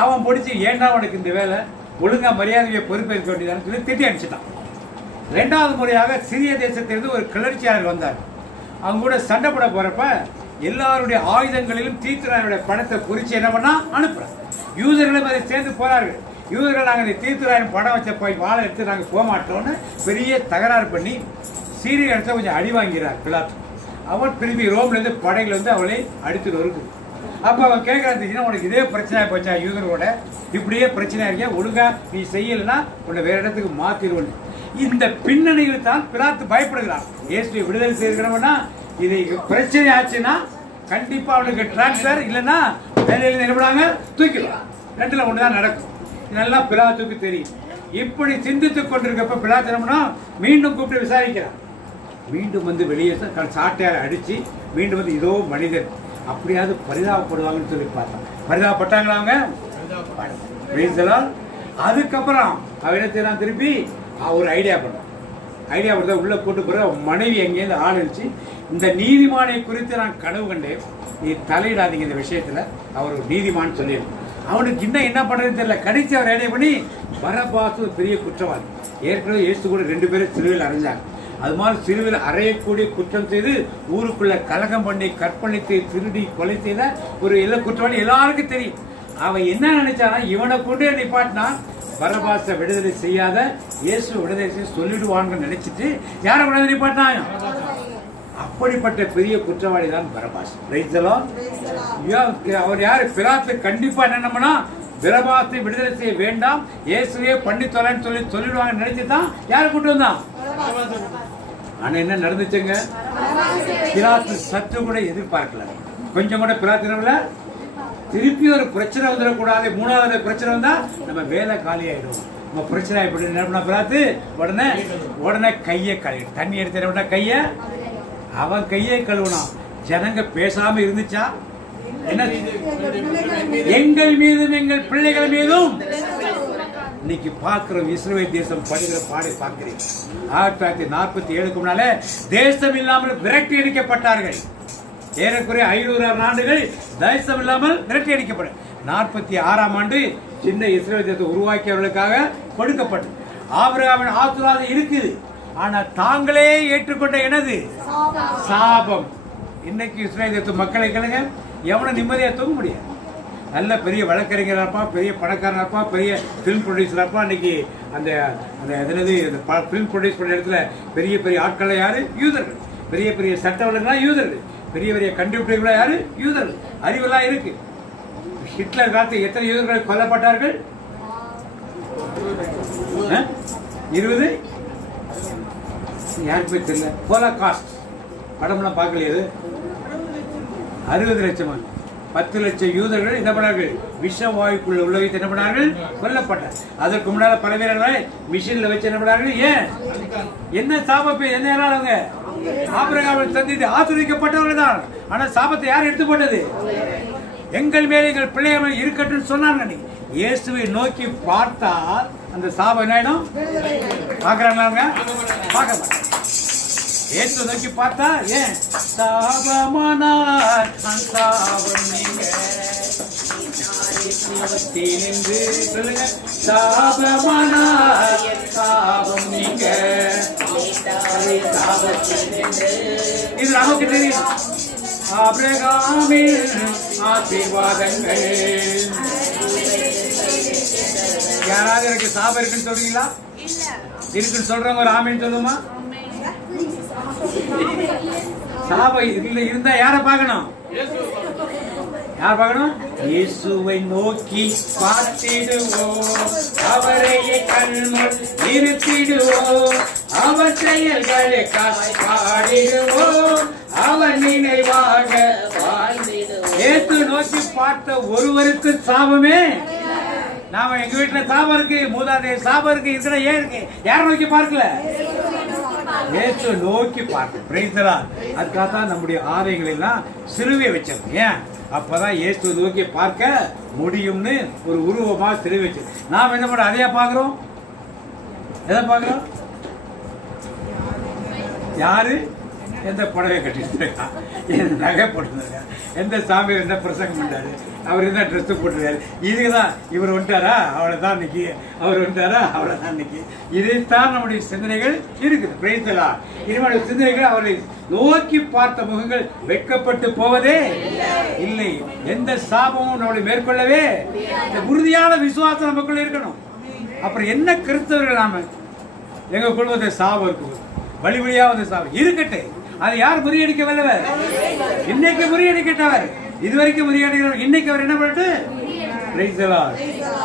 அவன் பிடிச்சி ஏண்டா உனக்கு இந்த வேலை, ஒழுங்கா மரியாதையை பொறுப்பேற்க வேண்டியதான்னு சொல்லி திட்டி அடிச்சுட்டான். 2வது முறையாக சிறிய தேசத்திலிருந்து ஒரு கிளர்ச்சியாளர் வந்தார். அவங்க கூட சண்டை போட போறப்ப எல்லாருடைய ஆயுதங்களிலும் தீர்த்தராயனுடைய படத்தை குறிச்சு என்ன பண்ணா அனுப்புறான். யூதர்களும் அதை சேர்ந்து போறார்கள். யூதர்கள் நாங்கள் தீர்த்தராயன் படம் வச்ச போய் வாழை எடுத்து நாங்கள் போக மாட்டோம்னு பெரிய தகராறு பண்ணி சீரிய இடத்த கொஞ்சம் அடி வாங்கிறார் பிலாத்து. அவன் திரும்பி ரோம்ல இருந்து படையில வந்து அவளை அடித்துட்டு வருது. அப்ப அவன் கேட்கறான், உனக்கு இதே பிரச்சனை போச்சா? யூதரோட இப்படியே பிரச்சனையா இருக்கியா? ஒழுங்கா நீ செய்யலன்னா உன்னை வேற இடத்துக்கு மாத்திடுவோம். இந்த பின்னணியில் தான் பிலாத்து பயப்படுகிறான். இயேசுவை விடுதலை செய்யணும்னா இது பிரச்சனை ஆச்சுன்னா கண்டிப்பா அவனுக்கு டிரான்ஸ்பர், இல்லைன்னா வேலையில நிறுவனாங்க தூக்கிடுவான். 2ல ஒண்ணுதான் நடக்கும். இதெல்லாம் பிலாத்துக்கு தெரியும். இப்படி சிந்தித்துக் கொண்டிருக்கப்ப பிலாத்து என்னன்னா மீண்டும் கூப்பிட்டு விசாரிக்கிறான். மீண்டும் வந்து வெளியே சாட்டையால் அடிச்சு மீண்டும் வந்து இதோ மனிதன் அப்படியாவது பரிதாபப்படுவாங்கன்னு சொல்லி பார்த்தான். பரிதாபப்பட்டாங்களா அவங்க? அதுக்கப்புறம் அவன் என்ன செய்யறான்? திருப்பி ஒரு ஐடியா பண்ணான். ஐடியா பண்ண உள்ள போட்டு போற மனைவி எங்கேயிருந்து ஆரம்பிச்சு, இந்த நீதிமானை குறித்து நான் கனவு கண்டேன், நீ தலையிடாதீங்க இந்த விஷயத்துல, அவர் ஒரு நீதிமான் சொல்லிடும். அவனுக்கு இன்னும் என்ன பண்றதுன்னு தெரியல. கடைசி அவர் ஐடியா பண்ணி பரபாசு பெரிய குற்றவாளி. ஏற்கனவே இயேசு கூட 2 பேரும் சிலுவையில் அறைஞ்சாங்க. அது மாதிரி சிலுவையில் அறையக்கூடிய குற்றம் செய்து ஊருக்குள்ள கலகம் பண்ணி கற்பழித்து திருடி கொலை செய்த ஒரு எல்லா குற்றவாளி எல்லாருக்கும் தெரியும். அவன் என்ன நினைச்சானா, இவனை கொண்டே நிப்பாட்டினா பரபாச விடுதலை செய்யாத இயேசு விடுதலை செய்ய சொல்லிடுவான்னு நினைச்சிட்டு யாரை விடுதலை நிப்பாட்டினான்? அப்படிப்பட்ட பெரிய குற்றவாளி தான் பரபாஸ். அவர் யாரு? பிலாத்து கண்டிப்பா என்ன பண்ணா, பரபாசை விடுதலை செய்ய வேண்டாம், இயேசுவே பண்ணி தொலைன்னு சொல்லிடுவாங்க நினைச்சுதான் யாரு கூட்டு வந்தான். ஆனா என்ன நடந்துச்சுங்க? பிலாத்து சற்று கூட எதிர்பார்க்கல, கொஞ்சம் கூட பிலாத்தினவுல திருப்பி ஒரு பிரச்சனை வந்துடக்கூடாது. மூணாவது பிரச்சனை வந்தா நம்ம வேலை காலி ஆயிடும், நம்ம பிரச்சனை எப்படி என்ன பிலாத்து உடனே கையை கழுவி தண்ணி எடுத்து கைய அவன் கையை கழுவுனான். ஜனங்க பேசாம இருந்துச்சா? என்ன? எங்கள் மீதும் எங்கள் பிள்ளைகள் மீதும். இன்னைக்கு பார்க்கிறோம் இஸ்ரவேல் தேசம் படுகிற பாடை பார்க்கிறேன். 1947 முன்னால தேசம் இல்லாமல் விரட்டி அடிக்கப்பட்டார்கள். ஏறக்குறைய 500 ஆண்டுகள் தேசம் இல்லாமல் விரட்டி அடிக்கப்பட்ட 46ஆம் ஆண்டு சின்ன இஸ்ரவேல் தேசத்தை உருவாக்கியவர்களுக்காக கொடுக்கப்பட்டது. ஆபிரகாமின் ஆசீர்வாதம் இருக்குது, ஆனா தாங்களே ஏற்றுக்கொண்ட எனது சாபம். இன்னைக்கு இஸ்ரவேல் தேச மக்களை கேளுங்க, எவனை நிம்மதியா தூங்க முடியாது. நல்ல பெரிய வழக்கறிஞராக இருப்பான், பெரிய பணக்காரனா இருப்பான், பெரிய ஃபிலிம் ப்ரொடியூசராக இருப்பான். இன்னைக்கு அந்த அந்த எதுனது ஃபிலிம் ப்ரொடியூஸ் பண்ண இடத்துல பெரிய பெரிய ஆட்கள் யாரு? யூதர்கள். பெரிய பெரிய சட்ட வல்லுநர்களா யூதர்கள். பெரிய பெரிய கண்டுபிடிப்புகளா யாரு? யூதர்கள். அறிவெல்லாம் இருக்கு. ஹிட்லர் காலத்தில் எத்தனை யூதர்கள் கொல்லப்பட்டார்கள்? 20 யாருக்கு தெரியல. ஹோலோகாஸ்ட் படம்லாம் பார்க்கலையே. 60 லட்சம் 10 லட்சம் யூதர்கள் என்ன பண்ணார்கள்? விஷ வாயுக்குள்ள உள்ள என்ன பண்ணார்கள்? கொல்லப்பட்டார். அதற்கு முன்னால பல வீரர்களை மிஷின்ல வச்சு என்ன பண்ணார்கள்? ஏன் என்ன சாபத்தை என்ன அவங்க ஆபிரகாம் சந்தித்து ஆசீர்வதிக்கப்பட்டவர்கள் தான். ஆனா சாபத்தை யார் எடுத்து போட்டது? எங்கள் மேலே எங்கள் பிள்ளைகள் இருக்கட்டும் சொன்னாங்க. இயேசுவை நோக்கி பார்த்தால் அந்த சாபம் என்ன ஆயிடும்? பாக்குறாங்க? பார்க்க மாட்டாங்க. இயேசு நோக்கி பார்த்தா ஏன் சாபமானார் சாபம் நீங்க சொல்லுங்க. சாபமானார் சாபம் நீங்க. இது நமக்கு தெரியும். ஆபிரகாமின் ஆசீர்வாதங்கள். யாராவது எனக்கு சாபம் இருக்குன்னு சொல்றீங்களா? இருக்குன்னு சொல்றவங்க ஒரு ஆமீன் சொல்லுமா? சாபம் இருந்தா யார பார்க்கணும்? யார் பார்க்கணும்? இயேசுவை நோக்கி பார்த்திடுவோம், அவரையே கண்முன் நிறுத்திடுவோம், அவர் செயல்களை பாடிடுவோம், அவர் நினைவாக வாழ்ந்திடுவோம். இயேசு நோக்கி பார்த்த ஒருவருக்கு சாபமே. நாம எங்க வீட்டுல சாபம் இருக்கு, மூதாதைய சாபம் இருக்கு, இதுல ஏன் இருக்கு? யார நோக்கி பார்க்கல? இயேசு நோக்கி பார்க்க. அதுக்காகத்தான் நம்முடைய ஆலயங்கள் எல்லாம் சிலுவை வச்சோம். ஏன்? அப்பதான் இயேசு நோக்கி பார்க்க முடியும்னு ஒரு உருவமா சிலுவை வச்சு. நாம் என்ன பண்ண அதையா பாக்குறோம்? எதை பாக்குறோம்? யாரு எந்த புடவை கட்டிருக்கா, எந்த நகை போட்டுருக்கா, எந்த சாமியார் என்ன பிரசங்கம் பண்ணாரு, அவர் என்ன ட்ரெஸ் போட்டுருக்காரு, இதுதான் இவர் வந்துட்டாரா அவ்வளவுதான் இன்னைக்கு, அவர் வந்துட்டாரா அவ்வளவுதான் இன்னைக்கு. இதைத்தான் நம்முடைய சிந்தனைகள் இருக்குது. பிரைத்தலா நம்முடைய சிந்தனைகள் அவரை நோக்கி பார்த்த முகங்கள் வெட்கப்பட்டு போவதே இல்லை. எந்த சாபமும் நம்மளை மேற்கொள்ளவே. இந்த உறுதியான விசுவாசம் நமக்குள்ள இருக்கணும். அப்புறம் என்ன கிறிஸ்தவர்கள் நாம எங்க குடும்பத்தை சாபம் இருக்கு, வழி வழியா வந்து சாபம் இருக்கட்டே, அதை யார் முறியடிக்க வல்லவர்? இன்னைக்கு முறியடிக்கட்டவர், இதுவரைக்கும் முறியடிக்கிறவர், இன்னைக்கு அவர் என்ன பண்ணிட்டு.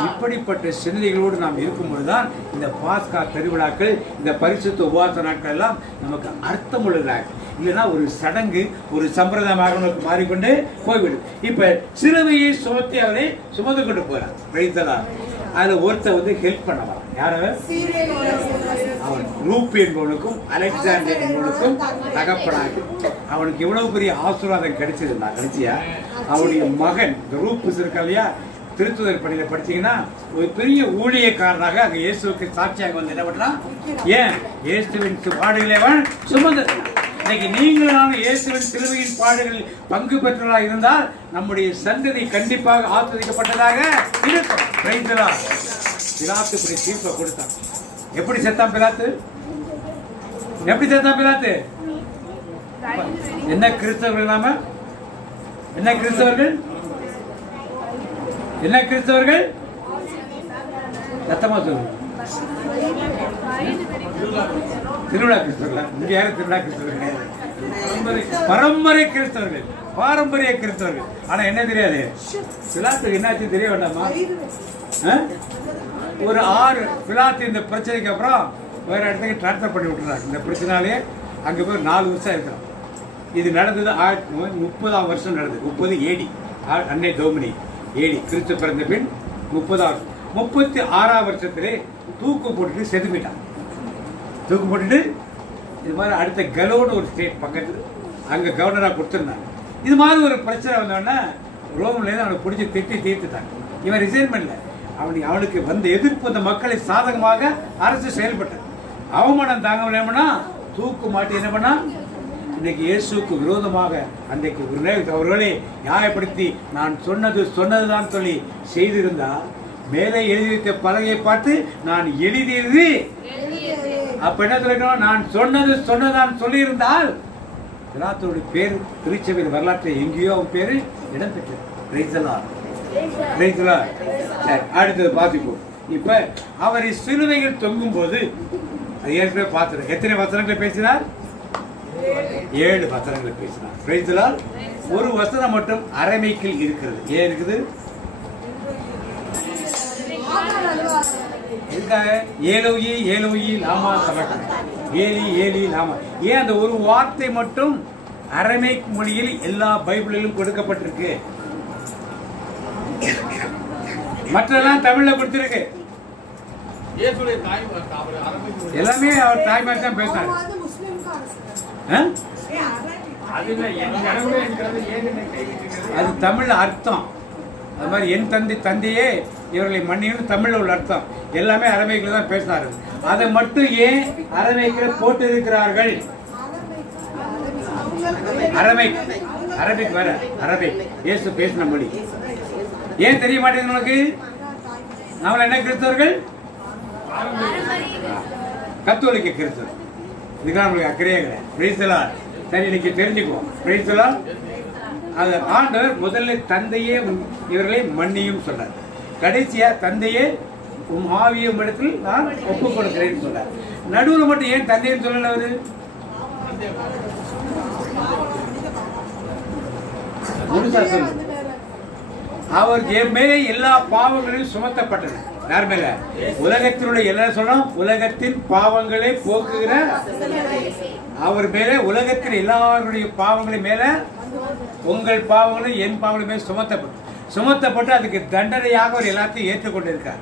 இப்படிப்பட்ட சிந்தனைகளோடு நாம் இருக்கும்போதுதான் இந்த பாஸ்கா பெருவிழாக்கள், இந்த பரிசுத்த உபவாச நாட்கள் எல்லாம் நமக்கு அர்த்தம் உள்ளதாக. இல்லைன்னா ஒரு சடங்கு, ஒரு சம்பிரதாயமாக மாறிக்கொண்டு போய்விடும். இப்ப சிலுவையை சுமத்தி அவரை சுமந்து கொண்டு போறார். பிரைத்தலா அதுல ஒருத்தர் வந்து ஹெல்ப் பண்ண வரான். யாரவர்? அவன் ரூப் என்பவனுக்கும் அலெக்சாண்டர் என்பவனுக்கும் தகப்பனாக. அவனுக்கு எவ்வளவு பெரிய ஆசீர்வாதம் கிடைச்சிருந்தா கிடைச்சியா? அவனுடைய மகன் ரூப் இருக்கா இல்லையா, திருத்துதர் பணியில படிச்சீங்கன்னா ஒரு பெரிய ஊழியக்காரனாக அங்க இயேசுக்கு சாட்சியாக வந்து என்ன பண்றான்? ஏன்? இயேசுவின் பாடுகளை அவன் சுமந்தது. இன்னைக்கு நீங்களும் இயேசுவின் சிலுவையின் பாடுகளில் பங்கு பெற்றவர்களாக இருந்தால் நம்முடைய சந்ததி கண்டிப்பாக ஆஸ்வதிக்கப்பட்டதாக இருக்கும். பிலாத்து இப்படி தீர்ப்பை கொடுத்தான். எப்படி செத்தான் பிலாத்து? எப்படி செத்தான் பிலாத்து? என்ன கிறிஸ்தவர்கள் நாம? என்ன கிறிஸ்தவர்கள்? என்ன கிறிஸ்தவர்கள்? சத்தமா சொல்லு. திருவிழா கிறிஸ்தவர்கள். இங்க யாரும் திருவிழா கிறிஸ்தவர்கள் கிடையாது. பரம்பரை கிறிஸ்தவர்கள், பாரம்பரிய கிறிஸ்தவர்கள். ஆனா என்ன தெரியாது, பிலாத்துக்கு என்னாச்சு தெரிய வேண்டாமா? ஒரு 6 பிலாத்து இந்த பிரச்சனைக்கு அப்புறம் வேற இடத்துக்கு டிரான்ஸ்ஃபர் பண்ணி விட்டுறாங்க. இந்த பிரச்சனாலே அங்க போய் 4 வருஷம் இருக்கிறோம். இது நடந்தது 30ஆம் வருஷம் நடந்தது. 30 ஏடி, அன்னை டோமினி ஏடி, கிறிஸ்து பிறந்த பின் 30ஆம் 36ஆம் வருஷத்திலே தூக்கு போட்டுட்டு செத்து போயிட்டான். தூக்கு போட்டுட்டு இது மாதிரி அடுத்த கலோன்னு ஒரு ஸ்டேட் பக்கத்தில் அங்கே கவர்னராக கொடுத்துருந்தாங்க. இது மாதிரி ஒரு பிரச்சனை வந்தோடனே ரோம்லேருந்து அவனை பிடிச்சி தீர்த்துட்டாங்க. இவன் ரிசைன் பண்ணல. அவனுக்கு வந்த எதிர்ப்பு அந்த மக்களை சாதகமாக அரசு செயல்பட்டது. அவமானம் தாங்க முடியாமனா தூக்கு மாட்டி என்ன பண்ணா, இன்னைக்கு இயேசுக்கு விரோதமாக அன்றைக்கு அவர்களே நியாயப்படுத்தி நான் சொன்னதுதான் சொல்லி செய்திருந்தா மேலே எழுதி வைத்த பலகையை பார்த்து நான் எழுதியது அப்ப என்ன சொல்லணும், நான் சொன்னதான் சொல்லியிருந்தால் பிலாத்துடைய பேர் திருச்சபையின் வரலாற்றை எங்கேயோ அவன் பேரு இடம்பெற்றது. அடுத்தது பார்த்துப்போம். இப்ப அவரை சிலுவையில் தொங்கும் போது அது ஏற்கனவே பார்த்துரு. எத்தனை வசனங்களை பேசினார்? 7 வசனங்களை பேசினார். பிரைஸ்லால். ஒரு வசனம் மட்டும் அரமைக்கில் இருக்கிறது. ஏன் இருக்குது? ஏலோயி லாமா சபக்தானி, ஏலி லாமா. ஏன் அந்த ஒரு வார்த்தை மட்டும் அரமைக் மொழியில் எல்லா பைபிளிலும் கொடுக்கப்பட்டிருக்கு? மற்றெல்லாம் தமிழ்ல கொடுத்திருக்கு. எல்லாமே அவர் தாய்மாரி தான் பேசினார். அது தமிழ்ல அர்த்தம். அது மாதிரி என் தந்தையே இவர்களை மன்னியும் தமிழ்ல உள்ள அர்த்தம். எல்லாமே அரபிக்ல தான் பேசினாரு. அதை மட்டும் ஏன் அரபிக்ல போட்டு இருக்கிறார்கள்? அரபிக் வேற, அரபிக் இயேசு பேசின மொழி. ஏன் தெரிய மாட்டேங்குது உனக்கு? நாம என்ன கிறிஸ்தவர்கள்? கத்தோலிக்க கிறிஸ்தவர். இதுதான் நம்மளுக்கு அக்கறையே கிடையாது. பிரைஸ்தலால். சரி, இன்னைக்கு தெரிஞ்சுக்குவோம். பிரைஸ்தலால். அது ஆண்டவர் முதல்ல தந்தையே இவர்களை மன்னியும் சொன்னார். கடைசியா தந்தையே உம் ஆவியும் இடத்தில் நான் ஒப்புக் கொடுக்கிறேன்னு சொன்னார். நடுவில் மட்டும் ஏன் தந்தைன்னு சொல்லல? அவரு அவர் என் மேலே எல்லா பாவங்களையும் சுமத்தப்பட்டது. யார் மேல? உலகத்தினுடைய என்ன சொல்லணும்? உலகத்தின் பாவங்களை போக்குகிற அவர் மேலே உலகத்தில் எல்லாருடைய பாவங்களை மேல உங்கள் பாவங்களும் என் பாவங்களும் மேல சுமத்தப்பட்டு அதுக்கு தண்டனையாக அவர் எல்லாத்தையும் ஏற்றுக்கொண்டிருக்கார்.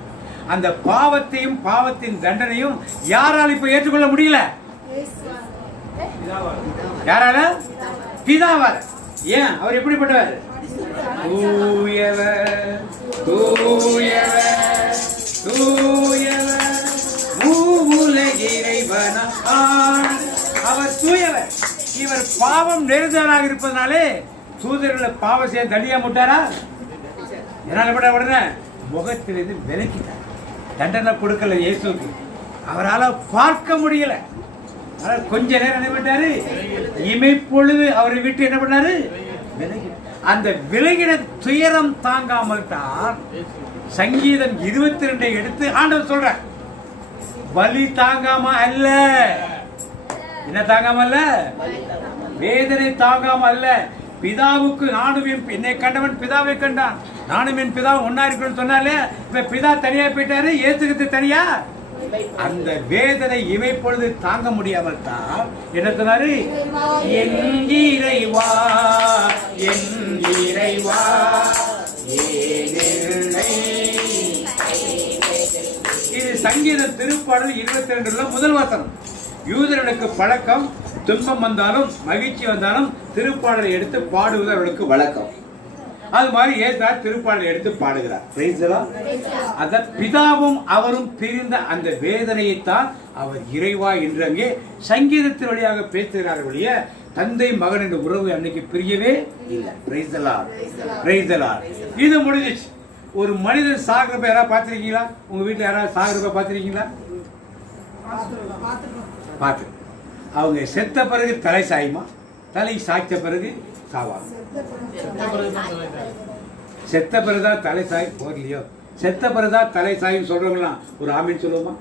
அந்த பாவத்தையும் பாவத்தின் தண்டனையும் யாரால் இப்ப ஏற்றுக்கொள்ள முடியல? யாரால? பிதாவால. ஏன்? அவர் எப்படிப்பட்டவர்? தூயவர் தூயவர் தூயவர் மூவுலக இறைவனார். அவர் தூயவர். இவர் பாவம் நிறைந்தவராக இருப்பதனாலே தூதர்களை பாவம் செய்ய தண்டியா முட்டாரா? என்னால உடனே முகத்திலிருந்து விலக்கிட்டார். தண்டனை கொடுக்கல இயேசுக்கு. அவரால் பார்க்க முடியல. கொஞ்ச நேரம் என்ன பண்ணாரு? இமைப்பொழுது அவரை விட்டு என்ன பண்ணாரு? அந்த விலகின துயரம் தாங்காமல் தான் சங்கீதம் 22 எடுத்து ஆண்டவர் சொல்ற, வலி தாங்காம அல்ல. என்ன தாங்காம அல்ல? வேதனை தாங்காம அல்ல. பிதாவுக்கு நானும் என்னை கண்டவன் பிதாவை கண்டான், நானும் என் பிதா ஒன்னா இருக்கணும்னு சொன்னாலே இப்ப பிதா தனியா போயிட்டாரு, ஏத்துக்கிட்டு தனியா. அந்த வேதனை இமைப்பொழுது தாங்க முடியாமல் தான் என்ன சொன்னாரு? என் இறைவா என் இறைவா இது சங்கீதம் திருப்பாடல் 22 முதல் வசனம். யூதர்களுக்கு பழக்கம், துன்பம் வந்தாலும் மகிழ்ச்சி வந்தாலும் திருப்பாடலை எடுத்து பாடுவது அவர்களுக்கு வழக்கம். அது மாதிரி ஏசார் திருப்பாடலை எடுத்து பாடுகிறார். அத பிதாவும் அவரும் பிரிந்த அந்த வேதனையைத்தான் அவர் இறைவா என்று அங்கே சங்கீதத்தின் வழியாக பேசுகிறார் ஒழிய தந்தை மகன் என்ற உறவு அன்னைக்கு பிரியவே இல்லை. இது முடிஞ்சிச்சு. ஒரு மனிதன் சாகிறப்ப யாராவது பார்த்திருக்கீங்களா? உங்க வீட்டுல யாராவது சாகிறப்ப பார்த்திருக்கீங்களா? பார்த்து. அவங்க செத்த பிறகு தலை சாயுமா? தலை சாய்த்த பிறகு சாவாங்க. செத்த பிறகுதான் தலை சாய் போகலையோ, செத்த பிறகுதான் தலை சாயும் சொல்றவங்களாம் ஒரு ஆமீன் சொல்லுவோமா?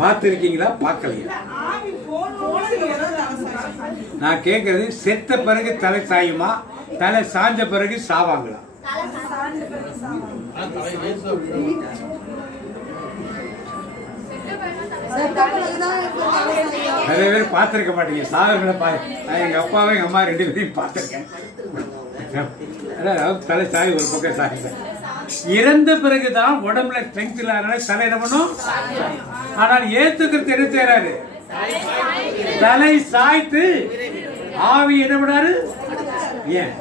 பார்த்து இருக்கீங்களா? பார்க்கலையா? நான் கேட்கறது செத்த பிறகு தலை சாயுமா, தலை சாஞ்ச பிறகு சாவாங்களா? நிறைய பேர் பார்த்திருக்க மாட்டீங்க சாவங்களை. நான் எங்க அப்பாவும் எங்க அம்மா 2 பேரையும் பார்த்திருக்கேன். தலை சாய் ஒரு பக்கம் சாய். இறந்த பிறகுதான் உடம்புல ஸ்ட்ரென்த் இல்லாதனால தலை என்ன பண்ணும். ஆனால் ஏத்துக்கிறது என்ன செய்யறாரு? தலை சாய்த்து ஆவி என்ன பண்ணாரு? ஏன்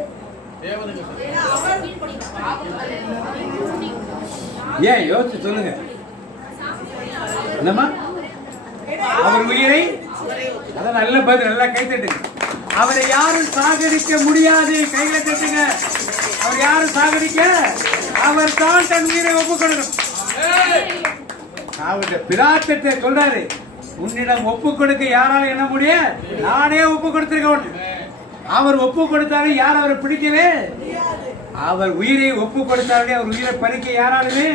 ஏன் யோசிச்சு சொல்லுங்க. என்னமா அவர் உயிரை, அதான் நல்ல பதில், நல்லா கை தட்டுங்க. அவரை யாரும் சாகடிக்க முடியாது. கையில தட்டுங்க. அவர் யாரும் சாகடிக்க, அவர் தான் தன் உயிரை ஒப்பு கொடுக்கணும். அவருடைய பிரார்த்தத்தை சொல்றாரு, உன்னிடம் ஒப்பு கொடுக்க யாரால என்ன முடிய, நானே ஒப்பு கொடுத்திருக்கேன். அவர் ஒப்பு கொடுத்தாலும் யார் அவரை பிடிக்கவே, அவர் உயிரை ஒப்பு கொடுத்தாலே அவர் உயிரை பறிக்க யாராலுமே.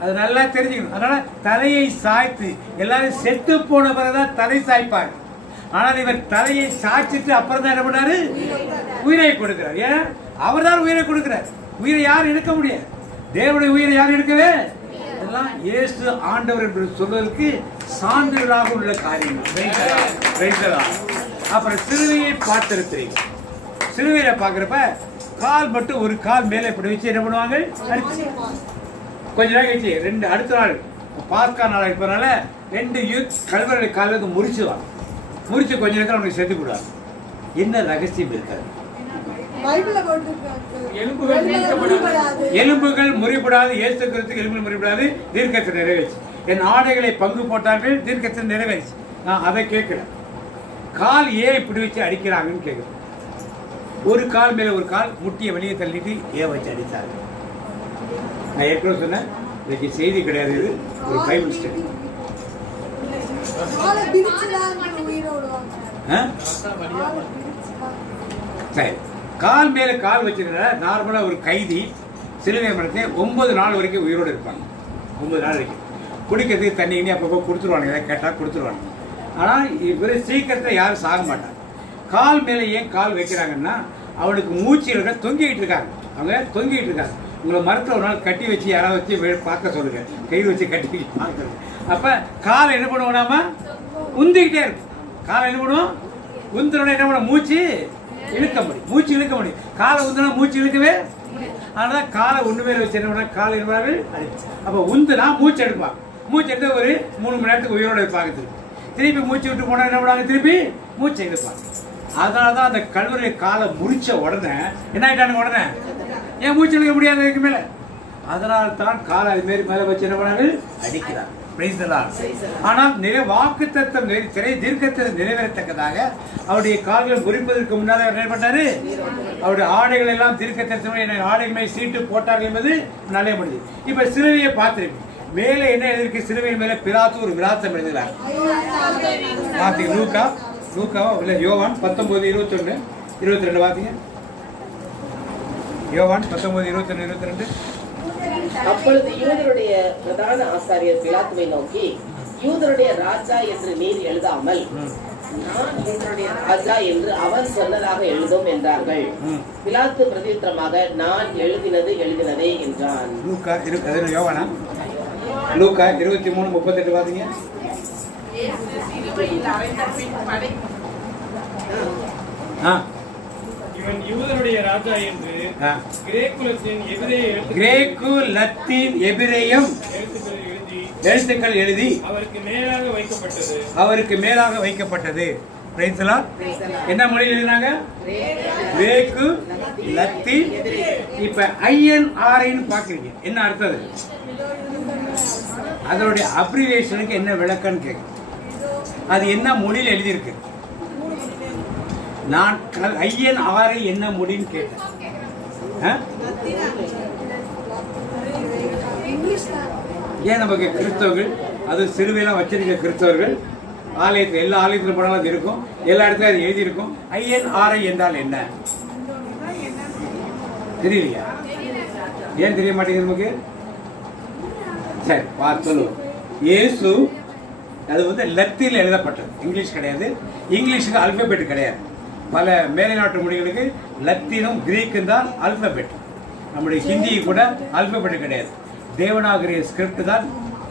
அது நல்லா தெரிஞ்சுக்கணும். அதனால தலையை சாய்த்து, எல்லாரும் செத்து போன பிறகுதான் தலை சாய்ப்பாங்க. ஆனால் இவர் தலையை சாய்ச்சிட்டு அப்புறம் தான் என்ன பண்ணாரு? உயிரை கொடுக்கிறார். ஏன்னா அவர் தான் உயிரை கொடுக்கிறார். உயிரை யாரும் எடுக்க முடியாது. தேவனுடைய உயிரை யாரும் எடுக்கவே. இதெல்லாம் இயேசு ஆண்டவர் என்று சொல்வதற்கு சான்றுகளாக உள்ள காரியங்கள். அப்புறம் சிலுவையை பார்த்திருக்கிறீங்க. சிலுவையில பாக்குறப்ப கால் மட்டும் ஒரு கால் மேலே இப்படி வச்சு என்ன பண்ணுவாங்க? கொஞ்ச நேரம் கழிச்சு 2 அடுத்த நாள் பாஸ்கா நாள் இருப்பதனால 2 கல்வரை காலுக்கு முறிச்சுவாங்க. முறிச்சு கொஞ்ச நேரத்தில் அவனுக்கு செத்து போடுவாங்க. என்ன ரகசியம் இருக்காது? எலும்புகள் முறிப்படாது. இயேசு கிறிஸ்துவுக்கு எலும்புகள் முறிப்படாது. தீர்க்கத்தை நிறைவேறிச்சு. என் ஆடைகளை பங்கு போட்டார்கள், தீர்க்கத்தை நிறைவேறிச்சு. நான் அதை கேட்கிறேன். கால் ஏன் இப்படி வச்சு அடிக்கிறாங்கன்னு கேட்குறேன். ஒரு கால் மேல ஒரு கால் முட்டியை வெளியே தள்ளிட்டு ஏன் வச்சு அடித்தாங்க. நான் ஏற்கனவே சொன்னேன், இன்னைக்கு செய்தி கிடையாது, இது ஒரு பைபிள் ஸ்டடி. சரி, கால் மேல கால் வச்சிருந்தா நார்மலா ஒரு கைதி சிலுவை மரத்தை 9 நாள் வரைக்கும் உயிரோடு இருப்பாங்க. 9 நாள் வரைக்கும் குடிக்கிறதுக்கு தண்ணி இனி அப்பப்போ கொடுத்துருவாங்க. ஏதாவது கேட்டால் கொடுத்துருவாங்க. ஆனால் இவர் சீக்கிரத்தில் யாரும் சாக மாட்டாங்க. கால் மேலே ஏன் கால் வைக்கிறாங்கன்னா, அவனுக்கு மூச்சு இருக்க தொங்கிட்டு இருக்காங்க. அவங்க தொங்கிட்டு இருக்காங்க. உங்களை மரத்தில் ஒரு நாள் கட்டி வச்சு யாராவது வச்சு பார்க்க சொல்லுங்க. கை வச்சு கட்டி பார்க்கறது. அப்போ காலை என்ன பண்ணுவோம்? நாம உந்திக்கிட்டே இருக்கும். காலை என்ன பண்ணுவோம்? உந்தனோட என்ன பண்ண, மூச்சு இழுக்க முடியும். மூச்சு இழுக்க முடியும். காலை உந்தனா மூச்சு இழுக்கவே. ஆனால் காலை ஒன்று மேலே வச்சு என்ன பண்ண, காலை இருப்பார்கள். அப்போ உந்துனா மூச்சு எடுப்பாங்க. மூச்சு எடுத்து ஒரு 3 மணி நேரத்துக்கு உயிரோட வைப்பாங்க. திருப்பி மூச்சு விட்டு போனா என்ன பண்ணுவாங்க? திருப்பி மூச்சை எடுப்பாங்க. அதனாலதான் அந்த கல்வரை காலை முறிச்ச உடனே என்ன ஆயிட்டானுங்க? உடனே ஏன் மூச்சு எடுக்க முடியாது அதுக்கு மேல? அதனால தான் காலை அது மாரி மேல வச்சு என்ன பண்ணாங்க? அடிக்கிறார். ஆனால் வாக்கு தத்தம் தீர்க்கத்தை நிறைவேறத்தக்கதாக அவருடைய கால்கள் முறிப்பதற்கு முன்னாலே என்ன பண்ணாரு? அவருடைய ஆடைகள் எல்லாம் தீர்க்கத்தை ஆடைகளை சீட்டு போட்டார்கள் என்பது நல்ல முடியுது. இப்ப சிலுவையை பார்த்திருக்கு. மேலே என்ன எழுதிருக்கு? சிலுவையின் மேல பிலாத்து ஒரு விலாசம் எழுதுகிறார். பாத்தீங்க? லூக்காவா இல்ல யோவான் 19:21 22 பாத்தீங்க? யோவான் 19:21-22. அப்பொழுது யூதருடைய பிரதான ஆசாரியர் பிலாத்துவை நோக்கி, யூதருடைய ராஜா என்று நீர் எழுதாமல் நான் யூதருடைய ராஜா என்று அவன் சொன்னதாக எழுதும் என்றார்கள். பிலாத்து பிரதியுத்தரமாக, நான் எழுதினதே என்றான். யோவானா லூக்கா 23:38 பாத்தீங்க? இவன் யூதருடைய ராஜா என்று கிரேக்கு லத்தீன் எபிரேயம் எழுத்துக்கள் எழுதி அவருக்கு மேலாக வைக்கப்பட்டது. என்ன மொழியில் எழுதினாங்க? கிரேக்கு லத்தீன். இப்ப INRன்னு பாக்குறீங்க, என்ன அர்த்தம்? அதனுடைய அப்ரிவேஷனுக்கு என்ன விளக்கம்னு கேட்க. அது என்ன மொழியில் எழுதியிருக்கு? நான் INRஐ என்ன மொழின்னு கேட்டேன். ஏன் நமக்கு கிறிஸ்தவர்கள், அது சிலுவையெல்லாம் வச்சிருக்க கிறிஸ்தவர்கள் ஆலயத்தில், எல்லா ஆலயத்திலும் போனாலும் அது இருக்கும், எல்லா இடத்துலையும் அது எழுதியிருக்கும். INRஐ என்றால் என்ன தெரியலையா? ஏன் தெரிய மாட்டேங்குது நமக்கு? சரி, பார்த்து சொல்லுவோம். இயேசு அது வந்து லத்தீனில் எழுதப்பட்டது, இங்கிலீஷ் கிடையாது. இங்கிலீஷுக்கு அல்பபெட் கிடையாது. பல மேலைநாட்டு மொழிகளுக்கு லத்தீனும் கிரீக்கும் தான் அல்பபெட். நம்முடைய ஹிந்தி கூட அல்பபெட் கிடையாது, தேவநாகரி ஸ்கிரிப்ட் தான்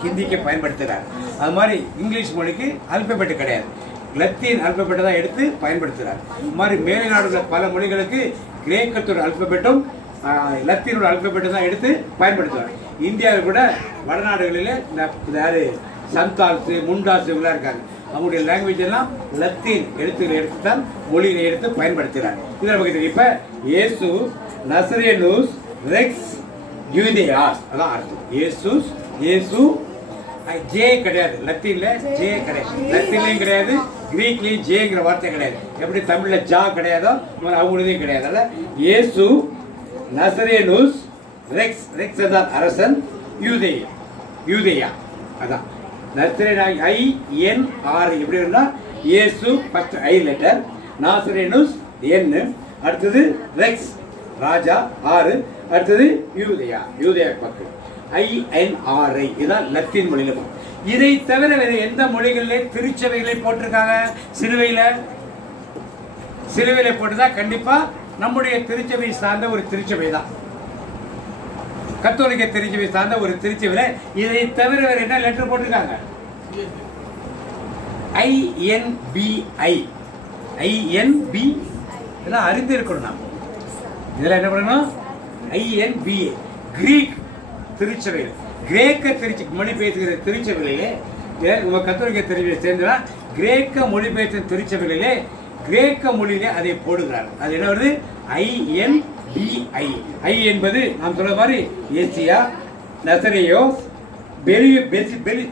ஹிந்திக்கு பயன்படுத்துகிறார். அது மாதிரி இங்கிலீஷ் மொழிக்கு அல்பபெட் கிடையாது, லத்தீன் அல்பபெட்டை தான் எடுத்து பயன்படுத்துகிறார். இது மாதிரி மேலைநாடுகளில் பல மொழிகளுக்கு கிரேக்கத்தோட அல்பபெட்டும் லத்தீனோட அல்பபெட்டும் தான் எடுத்து பயன்படுத்துவார். இந்தியாவில் கூட வடநாடுகளில் இந்த யாரு சந்தால்ஸு முண்டாஸ் இவங்களாம் இருக்காங்க, அவங்களுடைய லாங்குவேஜ் எல்லாம் லத்தீன் எழுத்துக்களை எடுத்து தான் மொழியை எடுத்து பயன்படுத்துகிறார். இதில் நமக்கு தெரியும். இப்போ இயேசு நசரேனுஸ் ரெக்ஸ் யூதேயாஸ் அதான் அர்த்தம். இயேசுஸ் இயேசு ஜே கிடையாது, லத்தீன்ல ஜே கிடையாது, லத்தீன்லையும் கிடையாது, கிரீக்லையும் ஜேங்கிற வார்த்தை கிடையாது. எப்படி தமிழ்ல ஜா கிடையாதோ அவங்களுதையும் கிடையாது. அதனால இயேசு நசரேனுஸ் ரெக்ஸ், ரெக்ஸ் தான் அரசன், யூதேயா யூதேயா அதான் நசரேனாய் INR எப்படி இருந்தா இயேசு ஃபர்ஸ்ட் ஐ லெட்டர், நாசரேனுஸ் N, அடுத்தது ரெக்ஸ் ராஜா 6, அடுத்தது யூதேயா யூதேயா பக்கம் INRI இதான் லத்தீன் மொழியில. இதை தவிர வேறு எந்த மொழிகளிலே திருச்சபைகளை போட்டிருக்காங்க? சிலுவையில போட்டுதா கண்டிப்பா நம்முடைய திருச்சபை சார்ந்த ஒரு திருச்சபை தான், கத்தோலிக்க திருச்சபை சார்ந்த ஒரு திருச்சபையில இதை தவிர வேற என்ன லெட்டர் போட்டிருக்காங்க? INBI இதெல்லாம் அறிந்து இருக்கணும். நாம் இதெல்லாம் என்ன பண்ணணும்? INBA கிரீக் திருச்சபையில், கிரேக்க மொழி பேசுகிற திருச்சபைகளிலே கத்தோலிக்க திருச்சபையை சேர்ந்தா கிரேக்க மொழி பேசுகிற திருச்சபைகளிலே கிரேக்க மொழியிலே அதை போடுகிறார். அது என்ன வருது? INBI. ஐ என்பது நாம் சொல்ற மாதிரி ஏசியா, நசரேயோஸ்,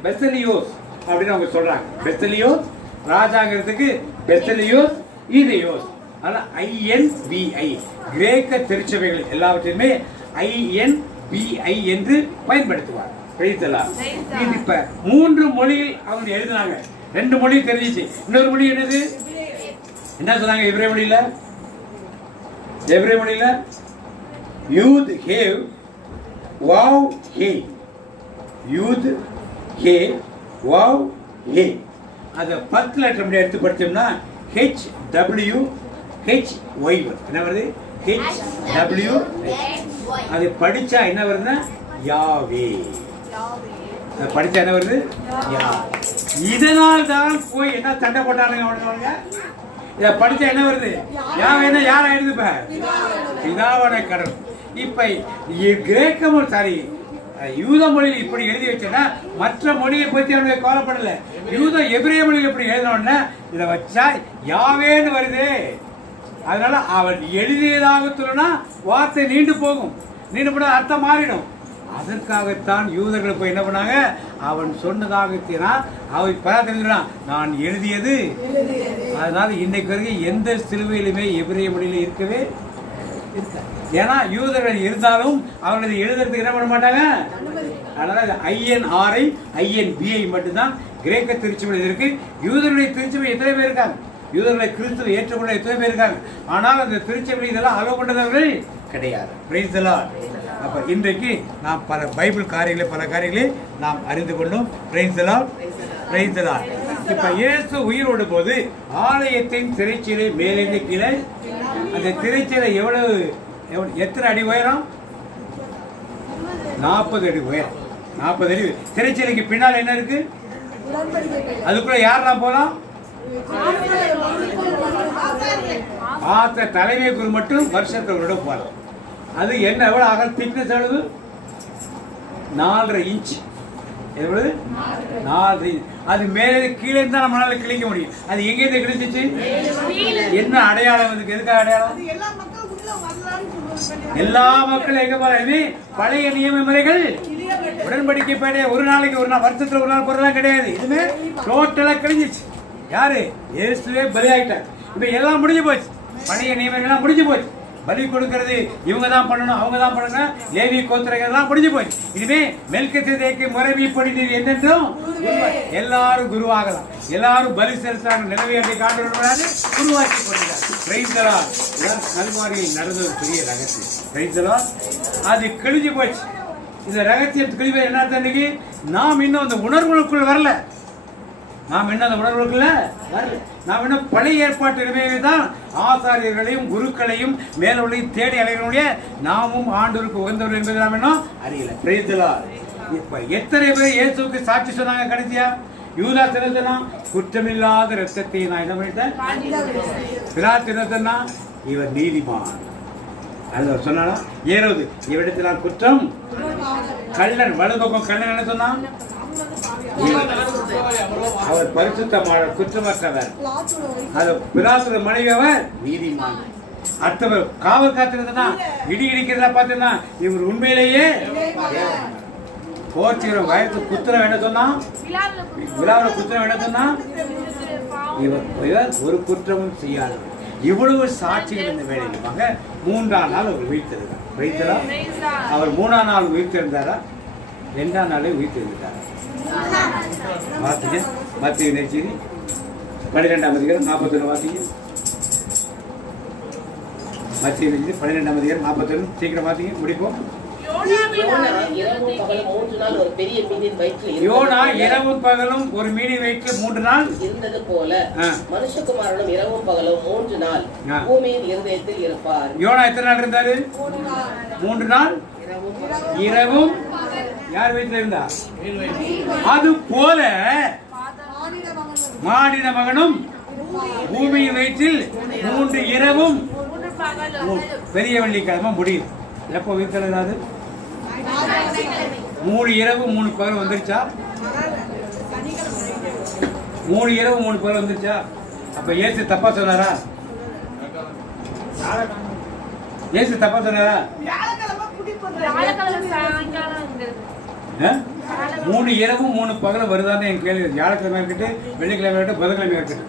பெசலியோஸ் அப்படின்னு அவங்க சொல்றாங்க. பெசலியோஸ் ராஜாங்கிறதுக்கு பெசலியோஸ் யூதேயோஸ். ஆனா INBI கிரேக்க திருச்சபைகள் எல்லாவற்றையுமே INBI என்று பயன்படுத்துவார். இது இப்ப 3 மொழியில் அவங்க எழுதினாங்க. 2 மொழி தெரிஞ்சிச்சு. இன்னொரு மொழி என்னது? என்ன சொன்னாங்க? எபிரேய மொழியில யூத் ஹேவ் வாவ் ஹே, யூத் ஹே வாவ் ஹே. அதை ஃபர்ஸ்ட் லெட்டர் அப்படி எடுத்து படிச்சோம்னா HWHY என்ன வருது? HW. அது படிச்சா என்ன வருதுன்னா யாவே. படிச்சா என்ன வருது? இதனால் தான் போய் என்ன சண்டை போட்டானுங்க. இதை படிச்சா என்ன வருது? யாவேன்னா யாரா எழுதுப்ப? பிதாவான கடவுள். இப்ப கிரேக்க மொழி சாரி யூத மொழியில் இப்படி எழுதி வச்சா மற்ற மொழியை பத்தி அவனுக்கு கவலைப்படல. எபிரேய மொழியில் இப்படி எழுதினோன்னா இதை வச்சா யாவேன்னு வருது. அதனால அவன் எழுதியதாக சொல்லனா வார்த்தை நீண்டு போகும், நீண்டு போன அர்த்தம் மாறிடும். அதற்காகத்தான் யூதர்கள் போய் என்ன பண்ணாங்க? அவன் சொன்னதாக அவன் தெரிஞ்சான் நான் எழுதியது. அதனால இன்னைக்கு வரைக்கும் எந்த சிலுவையிலுமே எபிரேய மொழியில இருக்கவே இருக்காது. ஏன்னா யூதர்கள் இருந்தாலும் அவர்கள் எழுதுறதுக்கு என்ன பண்ண மாட்டாங்க. அதனால INRI INBI மட்டும்தான் கிரேக்க திருச்சபை இருக்கு. யூதருடைய திருச்சபை எத்தனை பேர் இருக்காங்க? யூதர்களை கிறிஸ்துவை ஏற்றுக்கொள்ள எத்தனை பேர் இருக்காங்க? ஆனால் அந்த திருச்சபை இதெல்லாம் அலோ பண்ணதவர்கள் கிடையாது. Price the Lord. அப்ப இன்றைக்கு நாம் பல பைபிள் பல காரியங்களை நாம் அறிந்து கொண்டோம். Price the Lord, price the Lord. இப்ப இயேசு உயிரோடு போது ஆலயத்தின் திரைச்சீலை மேலிருந்து கீழே, அந்த திரைச்சீலை எத்தனை அடி உயரம்? 40 அடி உயரம். 40 அடி. திரைச்சீலைக்கு பின்னால் என்ன இருக்கு? அதுக்குள்ள யாரெல்லாம் போலாம்? தலைமை குரு மட்டும் வருஷத்தோட போகலாம். அது என்ன எவ்வளவு அகல் திக்னஸ் அளவு? 4.5 இன்ச். எவ்வளவு? 4 இன்ச். அது மேலே கீழே இருந்தா நம்மளால கிழிக்க முடியும். அது எங்க இருந்து கிழிச்சிச்சு? என்ன அடையாளம்? அதுக்கு எதுக்காக அடையாளம்? எல்லா மக்களும் எங்க போறாங்க? பழைய நியம முறைகள் உடன்படிக்கை பேட ஒரு நாளைக்கு ஒரு நாள் வருஷத்துல ஒரு நாள் போறதெல்லாம் கிடையாது. இதுமே டோட்டலா கிழிஞ்சிச்சு. யாரு? இயேசுவே பலியாயிட்டார். இப்ப எல்லாம் முடிஞ்சு போச்சு. பழைய நியமங்கள்லாம் முடிஞ்சு போச்சு. பலி கொடுக்கிறது இவங்க தான் பண்ணணும், அவங்க தான் பண்ணணும், லேவி கோத்திரங்கள் தான் முடிஞ்சு போச்சு. இனிமே மெல்கிசேதேக்கு முறைமைப்படி என்னென்றும் எல்லாரும் குருவாகலாம். எல்லாரும் பலி செலுத்தாங்க. நிலவியத்தை காட்டுறாரு, குருவாக்கி கொண்டார். Praise the lord. கல்வாரியில் நடந்த ஒரு பெரிய ரகசியம். Praise the lord. அது கிழிஞ்சு போச்சு. இந்த ரகசியம் கிழிவு என்ன அன்னைக்கு நாம் இன்னும் அந்த உணர்வுகளுக்குள் வரல. நாம் என்ன அந்த உணர்வுக்குள்ள வரல. நாம் என்ன பழைய ஏற்பாட்டு நிலைமையிலே தான் ஆசாரியர்களையும் குருக்களையும் மேலவர்களையும் தேடி அலைகளுடைய நாமும் ஆண்டவருக்கு உகந்தவர் என்பதை நாம் என்ன அறியல. Price the Lord. இப்ப எத்தனை பேர் இயேசுவுக்கு சாட்சி சொன்னாங்க? கடைசியா யூதா தினத்தனா குற்றமில்லாத ரத்தத்தை நான் என்ன பண்ணிட்டேன், பிலாத்து தினத்தனா இவர் நீதிமான் அது சொன்னா. ஏரோது இவரிடத்தில் நான் குற்றம், கள்ளன் வலதுபக்கம் கள்ளன் என்ன சொன்னான், அவர் பரிசுத்தமான குற்றமற்றவர். அது பிலாத்து மனைவி அவர் நீதிமான். அடுத்தவர் காவல் காத்திருந்தா இடி இடிக்கிறதா பார்த்தீங்கன்னா இவர் உண்மையிலேயே போர்ச்சுகிற வயசு புத்திரம் என்ன சொன்னா, விழாவில் புத்திரம் என்ன சொன்னா, இவர் ஒரு குற்றமும் செய்யாது. இவ்வளவு சாட்சிகள் இந்த வேலையிலுமாக 3ஆம் நாள் அவர் உயிர்த்திருந்தார். அவர் 3ஆம் நாள் உயிர்த்திருந்தாரா, 2ஆம் நாளே உயிர்த்திருந்தாரா? வாசிங்க மத்திய நெச்சேரி 12ஆம் அதிகாரம் 41 வாசிங்க. மத்திய நெச்சேரி 12ஆம் அதிகாரம் 41 சீக்கிரம் வாசிங்க, முடிப்போம். யோனா இரவும் பகலும் ஒரு மீனின் வயிற்றில் 3 நாள் இருந்தது போல மனுஷகுமாரனும் இரவும் பகலும் 3 நாள் பூமியின் இருதயத்தில் இருப்பார். யோனா எத்தனை நாள் இருந்தாரு? 3 நாள் இரவும் யார் வயிற்றில் இருந்தா? அது போல மானிட மகனும் பூமியின் வயிற்றில் 3 இரவும் பெரிய வெள்ளிக்கிழமை முடியும். எப்போ வீட்டில் இருந்தாரு? 3 இரவு 3 பகல் வந்துருச்சா? 3 இரவு 3 பகல் வந்துருச்சா? அப்ப இயேசு தப்பா சொன்னாரா? இயேசு தப்பா சொன்னாரா? 3 இரவு 3 பகல் வருதான்னு என் கேள்வி. வியாழக்கிழமை இருக்கட்டும், வெள்ளிக்கிழமை இருக்கட்டும், புதன்கிழமை இருக்கட்டும்,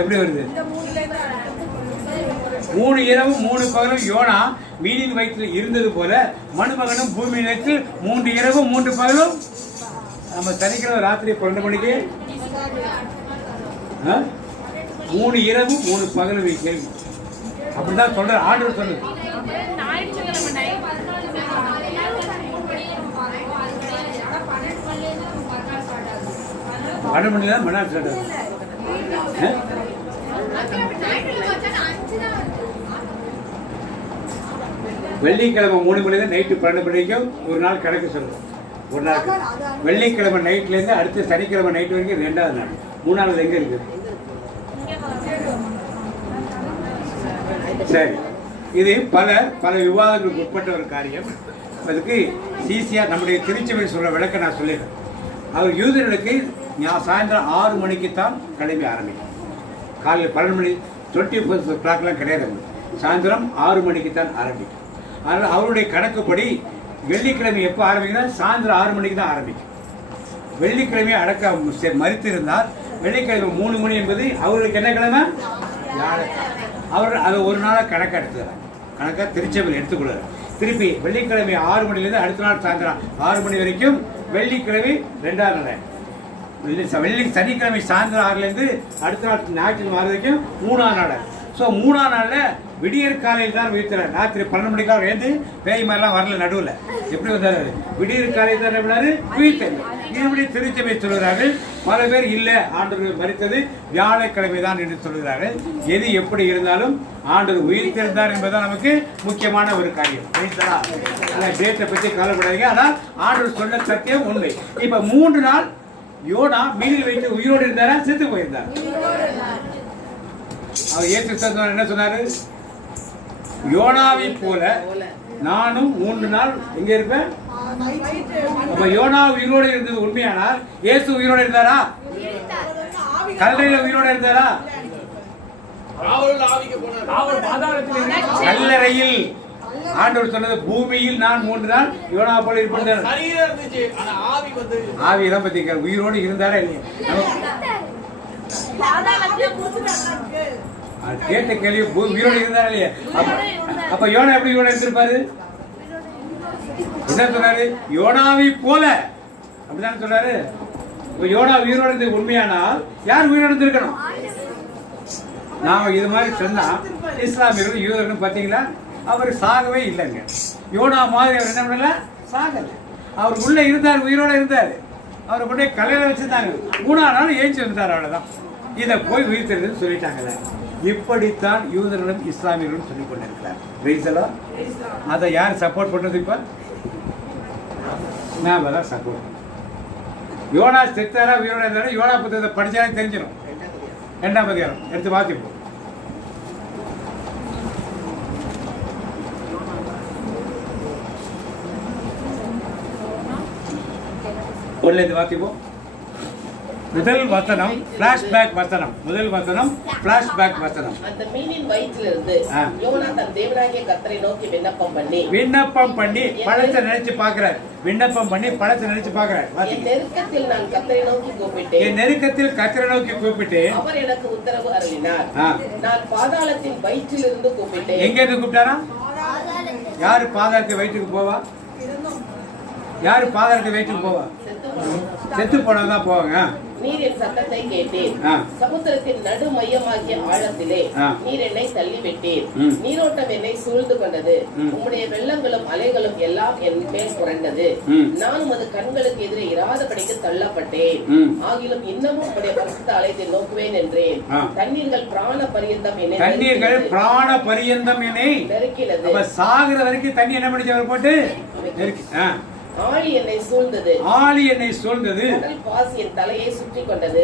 எப்படி வருது? 3 இரவு 3 பகலும் யோனா மீனின் வயிற்றில் இருந்தது போல மனுமகனும் பூமியின் வயிற்றில் 3 இரவு 3 பகலும். நம்ம சனிக்கிழமை ராத்திரி 12 மணிக்கு 3 இரவு 3 பகலும் கேள்வி. அப்படிதான் சொல்ற ஆண்டவர் சொல்லுது. பன்னெண்டு மணி தான் மணி சொல்றது. வெள்ளிக்கிழமை 3 மணிலேருந்து நைட்டு 12 மணிக்கும் ஒரு நாள் கணக்கு சொல்லுவோம். ஒரு நாள் வெள்ளிக்கிழமை நைட்லேருந்து அடுத்து சனிக்கிழமை நைட்டு வரைக்கும் 2ஆவது நாள். 3ஆவது எங்கே இருக்குது? சரி, இது பல விவாதங்களுக்கு உட்பட்ட ஒரு காரியம். அதுக்கு ஈஸியாக நம்முடைய திருச்சபை சொல்ற விளக்க நான் சொல்லிடுறேன். அவர் யூதர்களுக்கு சாயந்தரம் 6 மணிக்கு தான் கடமை ஆரம்பிக்கும். காலையில் 12 மணி 24 o'clockலாம் கிடையாது. சாயந்தரம் 6 மணிக்கு தான் ஆரம்பிக்கும். அதனால் அவருடைய கணக்குப்படி வெள்ளிக்கிழமை எப்போ ஆரம்பிக்குன்னா சாயந்தரம் 6 மணிக்கு தான் ஆரம்பிக்கும். வெள்ளிக்கிழமையை அடக்க மறித்து இருந்தால் வெள்ளிக்கிழமை 3 மணி என்பது அவர்களுக்கு என்ன கிழமை? அவர் அதை ஒரு நாளாக கணக்காக எடுத்துக்கிறார். கணக்காக திருச்சபையில் எடுத்துக்கொள்கிறார். திருப்பி வெள்ளிக்கிழமை 6 மணிலேருந்து அடுத்த நாள் சாயந்தரம் 6 மணி வரைக்கும் வெள்ளிக்கிழமை 2ஆவது நாள். சனிக்கிழமை சாயந்தரம் 6லேருந்து அடுத்த நாள் ஞாயிற்றுக்கிழமை வரைக்கும் 3ஆவது நாள். ஸோ 3ஆம் நாளில் விடியற் காலையில் தான் உயிர்த்தார். ராத்திரி 12 மணிக்காக எழுந்து பேய் மாதிரிலாம் வரல. நடுவில் எப்படி வந்தார்? விடியற் காலையில் தான் எப்படினாரு உயிர்த்தார். இப்படி திருச்சபை சொல்கிறார்கள். பல பேர் இல்லை, ஆண்டவர் மரித்தது வியாழக்கிழமை தான் என்று சொல்கிறார்கள். எது எப்படி இருந்தாலும் ஆண்டவர் உயிர்த்தெழுந்தார் என்பதுதான் நமக்கு முக்கியமான ஒரு காரியம். டேட்டை பற்றி கவலைப்படாதீங்க. ஆனால் ஆண்டவர் சொன்ன சத்தியம் உண்மை. இப்போ 3 நாள் யோனா மீனில் வைத்து உயிரோடு இருந்தாரா, செத்து போயிருந்தார்? அவர் இயேசு என்ன சொன்னாரு? யோனாவை போல நானும் 3 நாள் எங்க இருப்பேன். அப்ப யோனா உயிரோடு இருந்தது உண்மையானால் இயேசு உயிரோடு இருந்தாரா? கல்லறையில உயிரோடு இருந்தாரா? கல்லறையில். ஆண்டவர் சொன்னது பூமியில் நான் 3 நாள் யோனா போல இருப்பேன். ஆவியெல்லாம் பத்தி உயிரோடு இருந்தாரா இல்லையா? கேட்ட கேள்வி உயிரோடு இருந்தாரா இல்லையா? அப்ப யோனா எப்படி உயிரோடு இருந்திருப்பாரு? என்ன சொன்னாரு? யோனாவை போல அப்படிதான் சொன்னாரு. யோனா உயிரோடு இருந்தது உண்மையானால் யார் உயிரோடு இருந்திருக்கணும்? நாம இது மாதிரி சொன்னா இஸ்லாமியர்கள் யூதர்கள் பாத்தீங்களா, அவர் சாகவே இல்லைங்க. யோனா மாதிரி அவர் என்ன பண்ணல, சாகல. அவர் உள்ள இருந்தார், உயிரோட இருந்தார். அவரை கொண்டே கலையில வச்சிருந்தாங்க. 3ஆம் நாள் ஏஞ்சி இருந்தார். அவ்வளவுதான். இதை போய் உயிர் தெரிந்து சொல்லிட்டாங்கல்ல. இப்படித்தான் யூதர்களும் இஸ்லாமியர்களும் சொல்லிக் கொண்டிருக்கிறார். அதை யார் சப்போர்ட் பண்றது? இப்ப நாம தான் சப்போர்ட். யோனா செத்தாரா உயிரோட இருந்தாரா? யோனா புத்தகத்தை படிச்சாலே தெரிஞ்சிடும். 2ஆம் அதிகாரம் எடுத்து வாசிப்போம். ஒன்றிலிருந்து வாசிப்போம். முதல் வசனம் பிளாஷ்பேக் வசனம். முதல் வசனம் பிளாஷ்பேக் வசனம். அந்த மீனின் வயிற்றிலிருந்து யோனா தன் தேவனாகிய கர்த்தரை நோக்கி விண்ணப்பம் பண்ணி பழத்தை நினைச்சு பார்க்கிறார். விண்ணப்பம் பண்ணி பழத்தை நினைச்சு பார்க்கிறார். என் நெருக்கத்தில் நான் கர்த்தரை நோக்கி கூப்பிட்டேன். என் நெருக்கத்தில் கர்த்தரை நோக்கி கூப்பிட்டேன். அவர் எனக்கு உத்தரவு அருளினார். நான் பாதாளத்தின் வயிற்றிலிருந்து கூப்பிட்டேன். எங்க இருந்து கூப்பிட்டாரா? யாரு பாதாளத்தை வயிற்றுக்கு போவா? யாரு பாதாளத்தை வயிற்றுக்கு போவா? செத்து போனதான் போவாங்க. நீர் என் சத்தத்தை கேட்டேன். சமுத்திரத்தின் நடு மையமாகிய ஆழத்திலே நீர் என்னை தள்ளிவிட்டீர். நீரோட்டம் என்னை சூழ்ந்து கொண்டது. உம்முடைய வெள்ளங்களும் அலைகளும் எல்லாம் என் மேல் புரண்டது. நான் உமது கண்களுக்கு எதிரே இராதபடிக்கு தள்ளப்பட்டேன். ஆகிலும் இன்னமும் உம்முடைய பரிசுத்த ஆலயத்தை நோக்குவேன் என்றேன். தண்ணீர்கள் பிராண பரியந்தம் என்னை நெருக்கினது. சாகுற வரைக்கும் தண்ணி என்ன பண்ணிச்சு போட்டு ஆழி என்னை சூழ்ந்தது. கடல் பாசி என் தலையை சுற்றி கொண்டது.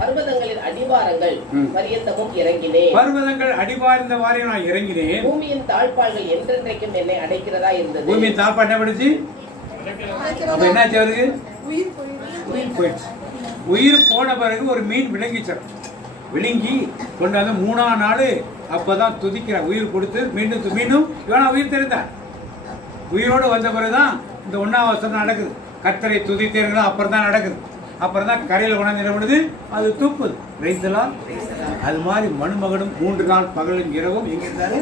பர்வதங்களின் அடிவாரங்கள் பரியந்தமும் இறங்கினேன். நான் இறங்கினேன். பூமியின் தாழ்பாள்கள் என்றென்றைக்கும் என்னை அடைக்கிறதா இருந்தது. பூமியின் தாழ்பாள் என்ன பண்ணுச்சு? அப்ப என்னாச்சு? அவருக்கு உயிர் போயிடுச்சு. உயிர் போன பிறகு ஒரு மீன் விழுங்கி கொண்டாந்து 3ஆம் நாள் அப்பதான் துதிக்கிறார். உயிர் கொடுத்து மீண்டும் இவனா உயிர் தெரிந்தார். உயிரோடு வந்த பிறகுதான் இந்த 1ஆம் வசனம் நடக்குது. கர்த்தரை துதித்தீர்களோ அப்புறம் தான் நடக்குது. அப்புறம் தான் கரையில் உணர்ந்து அது தூக்குது. ரைத்தலாம். அது மாதிரி மனுமகனும் 3 நாள் பகலும் இரவும் எங்க இருந்தாரு?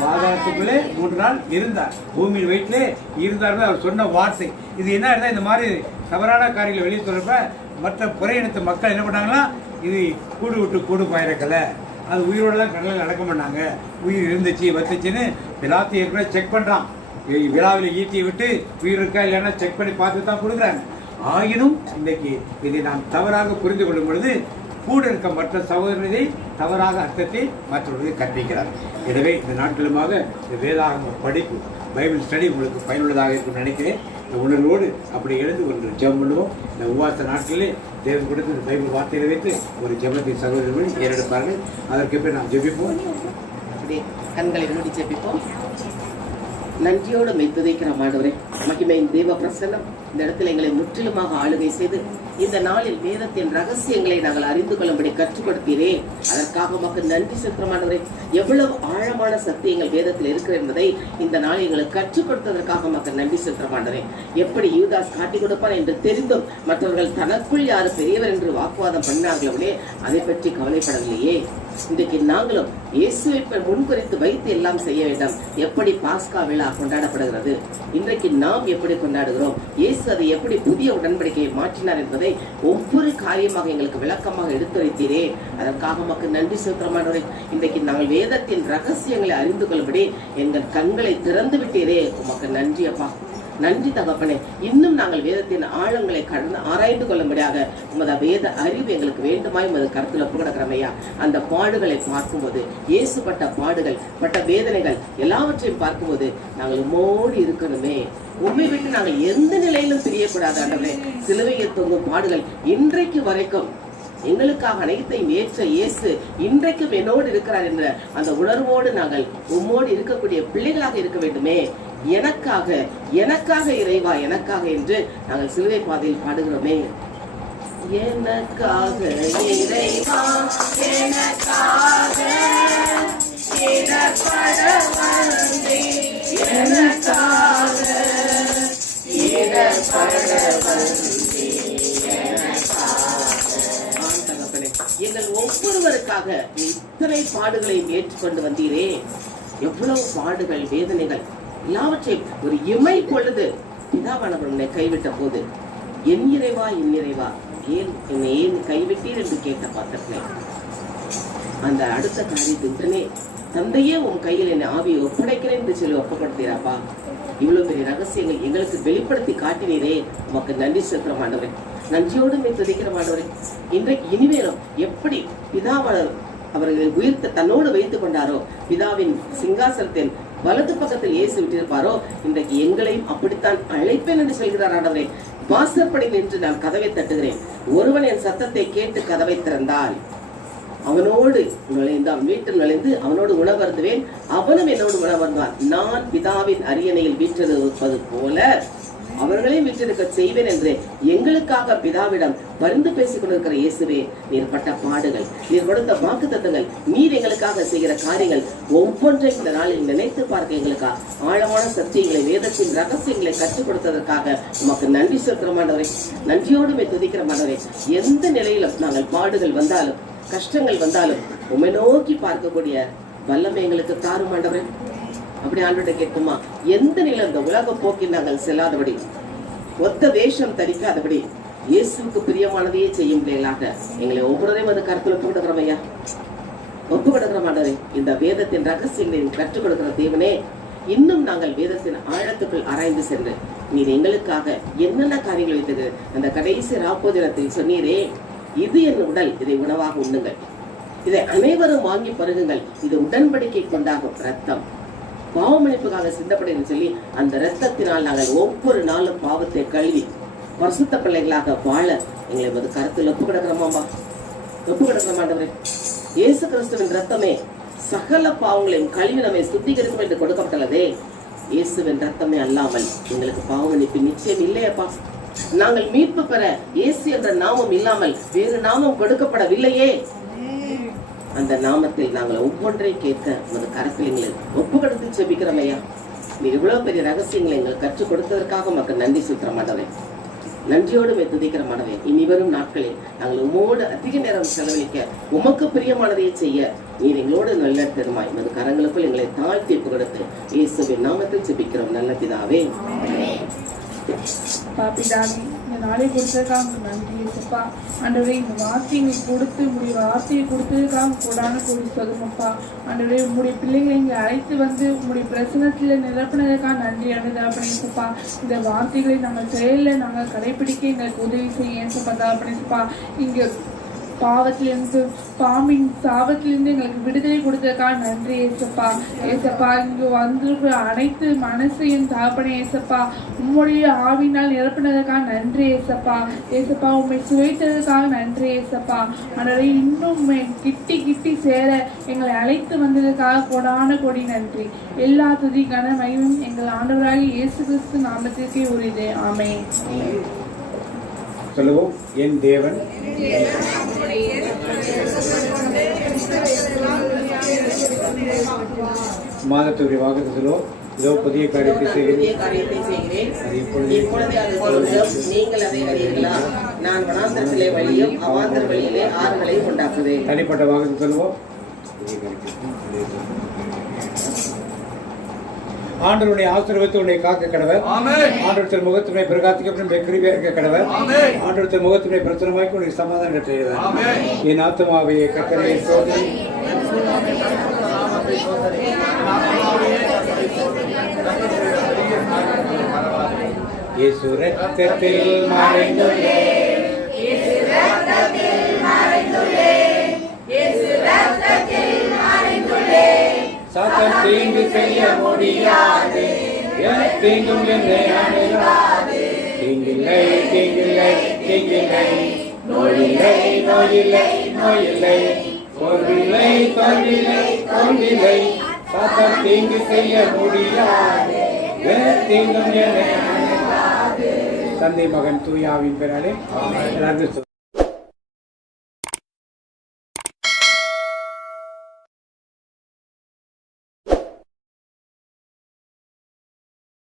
பாதாளத்துக்குள்ளே 3 நாள் இருந்தார். பூமியின் வயிற்றிலே இருந்தார். அவர் சொன்ன வார்த்தை இது என்ன இருந்தா? இந்த மாதிரி தவறான காரியங்களை வெளியே சொல்றப்ப மற்ற புறையினத்து மக்கள் என்ன பண்ணாங்கன்னா, இது கூடு விட்டு கூடு பாயிரக்கல, அது உயிரோட தான் கடலில் நடக்க மாட்டாங்க. உயிர் இருந்துச்சு வத்துச்சுன்னு எல்லாத்தையும் ஏற்கனவே செக் பண்றான். விழாவில் ஈட்டியை விட்டு உயிர் இருக்கா இல்லைன்னா செக் பண்ணி பார்த்து தான் கொடுக்குறாங்க. ஆயினும் இன்றைக்கு இதை நாம் தவறாக புரிந்து கொள்ளும் பொழுது கூட இருக்க மற்ற சகோதரனை தவறாக அர்த்தத்தை மற்றவர்களை கற்பிக்கிறார். எனவே இந்த நாட்களுமாக இந்த வேதாகம படிப்பு பைபிள் ஸ்டடி உங்களுக்கு பயனுள்ளதாக இருக்கும்னு நினைக்கிறேன். இந்த உணர்வோடு அப்படி எழுந்து ஒரு ஜெபம் பண்ணுவோம். இந்த உபவாச நாட்களிலே தேவன் கொடுத்து இந்த பைபிள் வார்த்தையை வைத்து ஒரு ஜெபத்தை சகோதரர்கள் ஏறெடுப்பார்கள். அதற்கு பிறகு நாம் ஜெபிப்போம். அப்படி கண்களை மூடி ஜெபிப்போம். நன்றியோடு மெய்த்துதைக்கிறோம் ஆண்டவரே. மகிமையின் தேவ பிரசன்னம் இந்த இடத்துல எங்களை முற்றிலுமாக ஆளுகை செய்து இந்த நாளில் வேதத்தின் ரகசியங்களை நாங்கள் அறிந்து கொள்ளும்படி கற்றுக் கொடுத்தீரே, அதற்காக மக்கள் நன்றி செலுத்துகிறோம் ஆண்டவரே. எவ்வளவு ஆழமான சத்தியங்கள் வேதத்தில் இருக்கிறது என்பதை இந்த நாள் எங்களுக்கு கற்றுக் கொடுத்ததற்காக மக்கள் நன்றி செலுத்துகிறோம் ஆண்டவரே. எப்படி யூதாஸ் காட்டி கொடுப்பார் என்று தெரிந்தும் மற்றவர்கள் தனக்குள் யாரு பெரியவர் என்று வாக்குவாதம் பண்ணார்களே, அதை பற்றி கவலைப்படவில்லையே. இன்றைக்கு நாங்களும் இயேசுவை முன்குறித்து வைத்து எல்லாம் செய்ய வேண்டாம். எப்படி பாஸ்கா விழா கொண்டாடப்படுகிறது, இன்றைக்கு நாம் எப்படி கொண்டாடுகிறோம், இயேசு அதை எப்படி புதிய உடன்படிக்கையை மாற்றினார் என்பதை ஒவ்வொரு காரியமாக எங்களுக்கு விளக்கமாக எடுத்துரைத்தீரே, அதற்காக மக்கள் நன்றி செலுத்துகிறோம். இன்றைக்கு நாங்கள் வேதத்தின் ரகசியங்களை அறிந்து கொள்ளும்படி எங்கள் கண்களை திறந்து விட்டீரே, உமக்கு நன்றி அப்பா. நன்றி தகப்பனே. இன்னும் நாங்கள் வேதத்தின் ஆழங்களை கடந்து ஆராய்ந்து கொள்ளும்படியாக உமது வேத அறிவு எங்களுக்கு வேண்டுமாய் உமது கருத்தில் ஒப்பு கிடக்கிறமையா. அந்த பாடுகளை பார்க்கும்போது, இயேசுப்பட்ட பாடுகள் பட்ட வேதனைகள் எல்லாவற்றையும் பார்க்கும்போது நாங்கள் உம்மோடு இருக்கணுமே. உண்மை விட்டு நாங்கள் எந்த நிலையிலும் தெரியக்கூடாது ஆண்டவரே. சிலுவையில் தொங்கும் பாடுகள் இன்றைக்கு வரைக்கும் எங்களுக்காக அனைத்தையும் ஏற்ற இயேசு இன்றைக்கும் என்னோடு இருக்கிறார் என்ற அந்த உணர்வோடு நாங்கள் உம்மோடு இருக்கக்கூடிய பிள்ளைகளாக இருக்க வேண்டுமே. எனக்காக இறைவா, எனக்காக என்று நாங்கள் சிலுவை பாதையில் பாடுகிறோமே. எனக்காக இறைவா, எனக்காக எங்கள் ஒவ்வொருவருக்காக இத்தனை பாடுகளையும் ஏற்றுக்கொண்டு வந்தீரே. எவ்வளவு பாடுகள், வேதனைகள் எல்லாவற்றையும் ஒரு இமை பொழுது பிதாவானவர் உன்னை கைவிட்ட போது, என் இறைவா ஏன் என்னை கைவிட்டீர் என்று கேட்ட பாத்திரத்திலே அந்த அடுத்த காரியத்தை உடனே தந்தையே உன் கையில் என் ஆவியை ஒப்படைக்கிறேன் என்று சொல்லி ஒப்பப்படுத்தீராப்பா. இவ்வளவு பெரிய ரகசியங்கள் எங்களுக்கு வெளிப்படுத்தி காட்டினீரே, உமக்கு நன்றி செலுத்துறோம் ஆண்டவரே. நன்றியோடு துதிக்கிற ஆண்டவரே. இன்றைக்கு இனிமேலும் எப்படி பிதாவான அவர்களை உயிர்த்த தன்னோடு வைத்துக் கொண்டாரோ, பிதாவின் சிங்காசனத்தின் வலது பக்கத்தில் இயேசு விட்டிருப்பாரோ, இன்றைக்கு எங்களையும் அப்படித்தான் அழைப்பேன் என்று சொல்கிறார் ஆண்டவரே. வாசற்படி நின்று நான் கதவை தட்டுகிறேன், ஒருவன் என் சத்தத்தை கேட்டு கதவை திறந்தால் அவனோடு நுழைந்தான், வீட்டில் நுழைந்து அவனோடு உணவருந்துவேன், அவனும் என்னோடு உணவருந்தான். நான் பிதாவின் அரியணையில் வீற்றிருப்பது போல அவர்களையும் வீற்றிருக்க செய்வேன் என்று எங்களுக்காக பிதாவிடம் பரிந்து பேசிக் கொண்டிருக்கிற இயேசுவே, நீர் பட்ட பாடுகள், நீர் கொடுத்த வாக்குத்தத்தங்கள், நீர் எங்களுக்காக செய்கிற காரியங்கள் ஒவ்வொன்றையும் இந்த நாளில் நினைத்து பார்க்க எங்களுக்காக ஆழமான சத்தியங்களை, வேதத்தின் ரகசியங்களை கற்றுக் கொடுத்ததற்காக உமக்கு நன்றி செலுத்துறமானவரே. நன்றியோடு துதிக்கிற மாணவரே. எந்த நிலையிலும் நாங்கள் பாடுகள் வந்தாலும் கஷ்டங்கள் வந்தாலும் உம்மை நோக்கி பார்க்கக்கூடிய வல்லமை எங்களுக்கு தாரும் ஆண்டவரே. அப்படி ஆண்டவரை கேட்குமா, எந்த நிலையில் இந்த உலக போக்கில் நாங்கள் செல்லாதபடி, ஒத்த வேஷம் தரிக்காதபடி, இயேசுக்கு பிரியமானதையே செய்யும் பிள்ளைகளாக எங்களை ஒவ்வொருவரையும் அது கருத்தில் ஒப்பு கொடுக்கிறோம் ஐயா, ஒப்பு கொடுக்கிற ஆண்டவரே. இந்த வேதத்தின் ரகசியங்களை கற்றுக் கொடுக்கிற தேவனே, இன்னும் நாங்கள் வேதத்தின் ஆழத்துக்குள் ஆராய்ந்து சென்று நீர் எங்களுக்காக என்னென்ன காரியங்கள் வைத்தது அந்த கடைசி ராப்போதினத்தில் சொன்னீரே, இது என் உடல், இதை உணவாக உண்ணுங்கள், இதை அனைவரும் வாங்கி பருகுங்கள், இது உடன்படிக்கை கொண்டாகும் ரத்தம், பாவமளிப்புக்காக சிந்தப்படும் சொல்லி அந்த ரத்தத்தினால் நாங்கள் ஒவ்வொரு நாளும் பாவத்தை கழுவி பரிசுத்த பிள்ளைகளாக வாழ எங்களை ஒரு கருத்தில் ஒப்பு கிடக்கிறோமாம்பா, ஒப்பு கிடக்கிறோமாண்டவரே. இயேசு கிறிஸ்துவின் ரத்தமே சகல பாவங்களையும் கழுவி நம்மை சுத்திகரிக்கும் என்று கொடுக்கப்பட்டுள்ளதே. இயேசுவின் ரத்தமே அல்லாமல் எங்களுக்கு பாவமளிப்பு நிச்சயம் இல்லையப்பா. நாங்கள் மீட்பு பெற இயேசு என்ற நாமம் இல்லாமல் வேறு நாமம் கொடுக்கப்படவில்லையே. அந்த நாமத்தில் நாங்கள் ஒவ்வொன்றை கேட்க உமது கரத்தில் எங்களை ஒப்பு கொடுத்து செபிக்கிறோம் ஐயா. நீ இவ்வளவு பெரிய ரகசியங்களை எங்களுக்கு கற்றுக் கொடுத்ததற்காக மக்கள் நன்றி செலுத்துற மாட்டவே, நன்றியோடு துதிக்கிற மாட்டவே. இனி வரும் நாட்களில் நாங்கள் உமோடு அதிக நேரம் செலவழிக்க உமக்கு பிரியமானதையே செய்ய நீர் எங்களோடு நல்ல பெருமாய் உமது கரங்களுக்குள் எங்களை தாழ்த்தி ஒப்பு கொடுத்து இயேசுவின் நாமத்தில் செபிக்கிறோம் நல்ல பிதாவே. பாப்பிதானே, இந்த நாளை கொடுத்ததுக்காக நன்றி ஏசப்பா. ஆண்டவரே, இந்த வார்த்தையை கொடுத்து உங்களுடைய வார்த்தையை கொடுத்ததுக்காக கூடான கூடி சொல்லுமப்பா. ஆண்டவரே, உங்களுடைய பிள்ளைகளை இங்கே அழைத்து வந்து உங்களுடைய பிரசனத்தில் நிரப்பினதுக்காக நன்றி அனுதாப்பனேசப்பா. இந்த வார்த்தைகளை நாங்கள் செயலில் நாங்கள் கடைபிடிக்க எங்களுக்கு உதவி செய்ய ஏசப்பா தாப்பனேசப்பா. இங்கே பாவத்திலிருந்து பாம்பின் சாபத்திலிருந்து எங்களுக்கு விடுதலை கொடுத்ததுக்காக நன்றி ஏசப்பா. ஏசப்பா, இங்கு வந்திருக்கிற அனைத்து மனசையும் தாப்பனே ஏசப்பா, உம்முடைய ஆவினால் நிரப்பினதுக்காக நன்றி ஏசப்பா. ஏசப்பா, உண்மை சுவைத்ததுக்காக நன்றி ஏசப்பா. ஆனால் இன்னும் கிட்டி சேர எங்களை அழைத்து வந்ததுக்காக கொடான கொடி நன்றி. எல்லா துதி கனமையும் எங்கள் ஆண்டவராகிய இயேசு கிறிஸ்து நாமத்திற்கே உரியதே. ஆமென். சொல்லுவோம், என் தேவன் மாதத்துடைய வாக்குறுதி சொல்லுவோம், இதோ புதிய காரியத்தை செய்கிறேன், நீங்கள் அதை அறியீர்களா? நான் வனாந்தரத்திலே வழியும் அவாந்தர வழியிலே ஆறுகளையும் உண்டாக்குவேன். தனிப்பட்ட வாக்குறுதி சொல்லுவோம். ஆண்டவருடைய ஆசீர்வாதத்தை உன்னை காக்க கடவர். ஆண்டவர் முகத்தினை பிரகாசிக்கப்படும் கிருபையா இருக்க கடவர். ஆண்டவர் முகத்தினை பிரச்சனமாக்கி உனக்கு சமாதானம் செய்வார். என் ஆத்மாவே கர்த்தரை சோதனை இயேசு ரத்தத்தில் மறைந்துள்ளே, சாத்தான் தீங்கு செய்ய முடியாது, தீங்கும் என்னை அணுகாது. தீங்கில்லை, தீங்கில்லை, தீங்கில்லை, நோயில்லை, நோயில்லை, நோயில்லை, தோல்வில்லை, தோல்வில்லை, தோல்வில்லை. சாத்தான் தீங்கு செய்ய முடியாது, தீங்கும் என்னை அணுகாது. தந்தை மகன் தூயாவின் பெயராலே எல்லாருக்கும்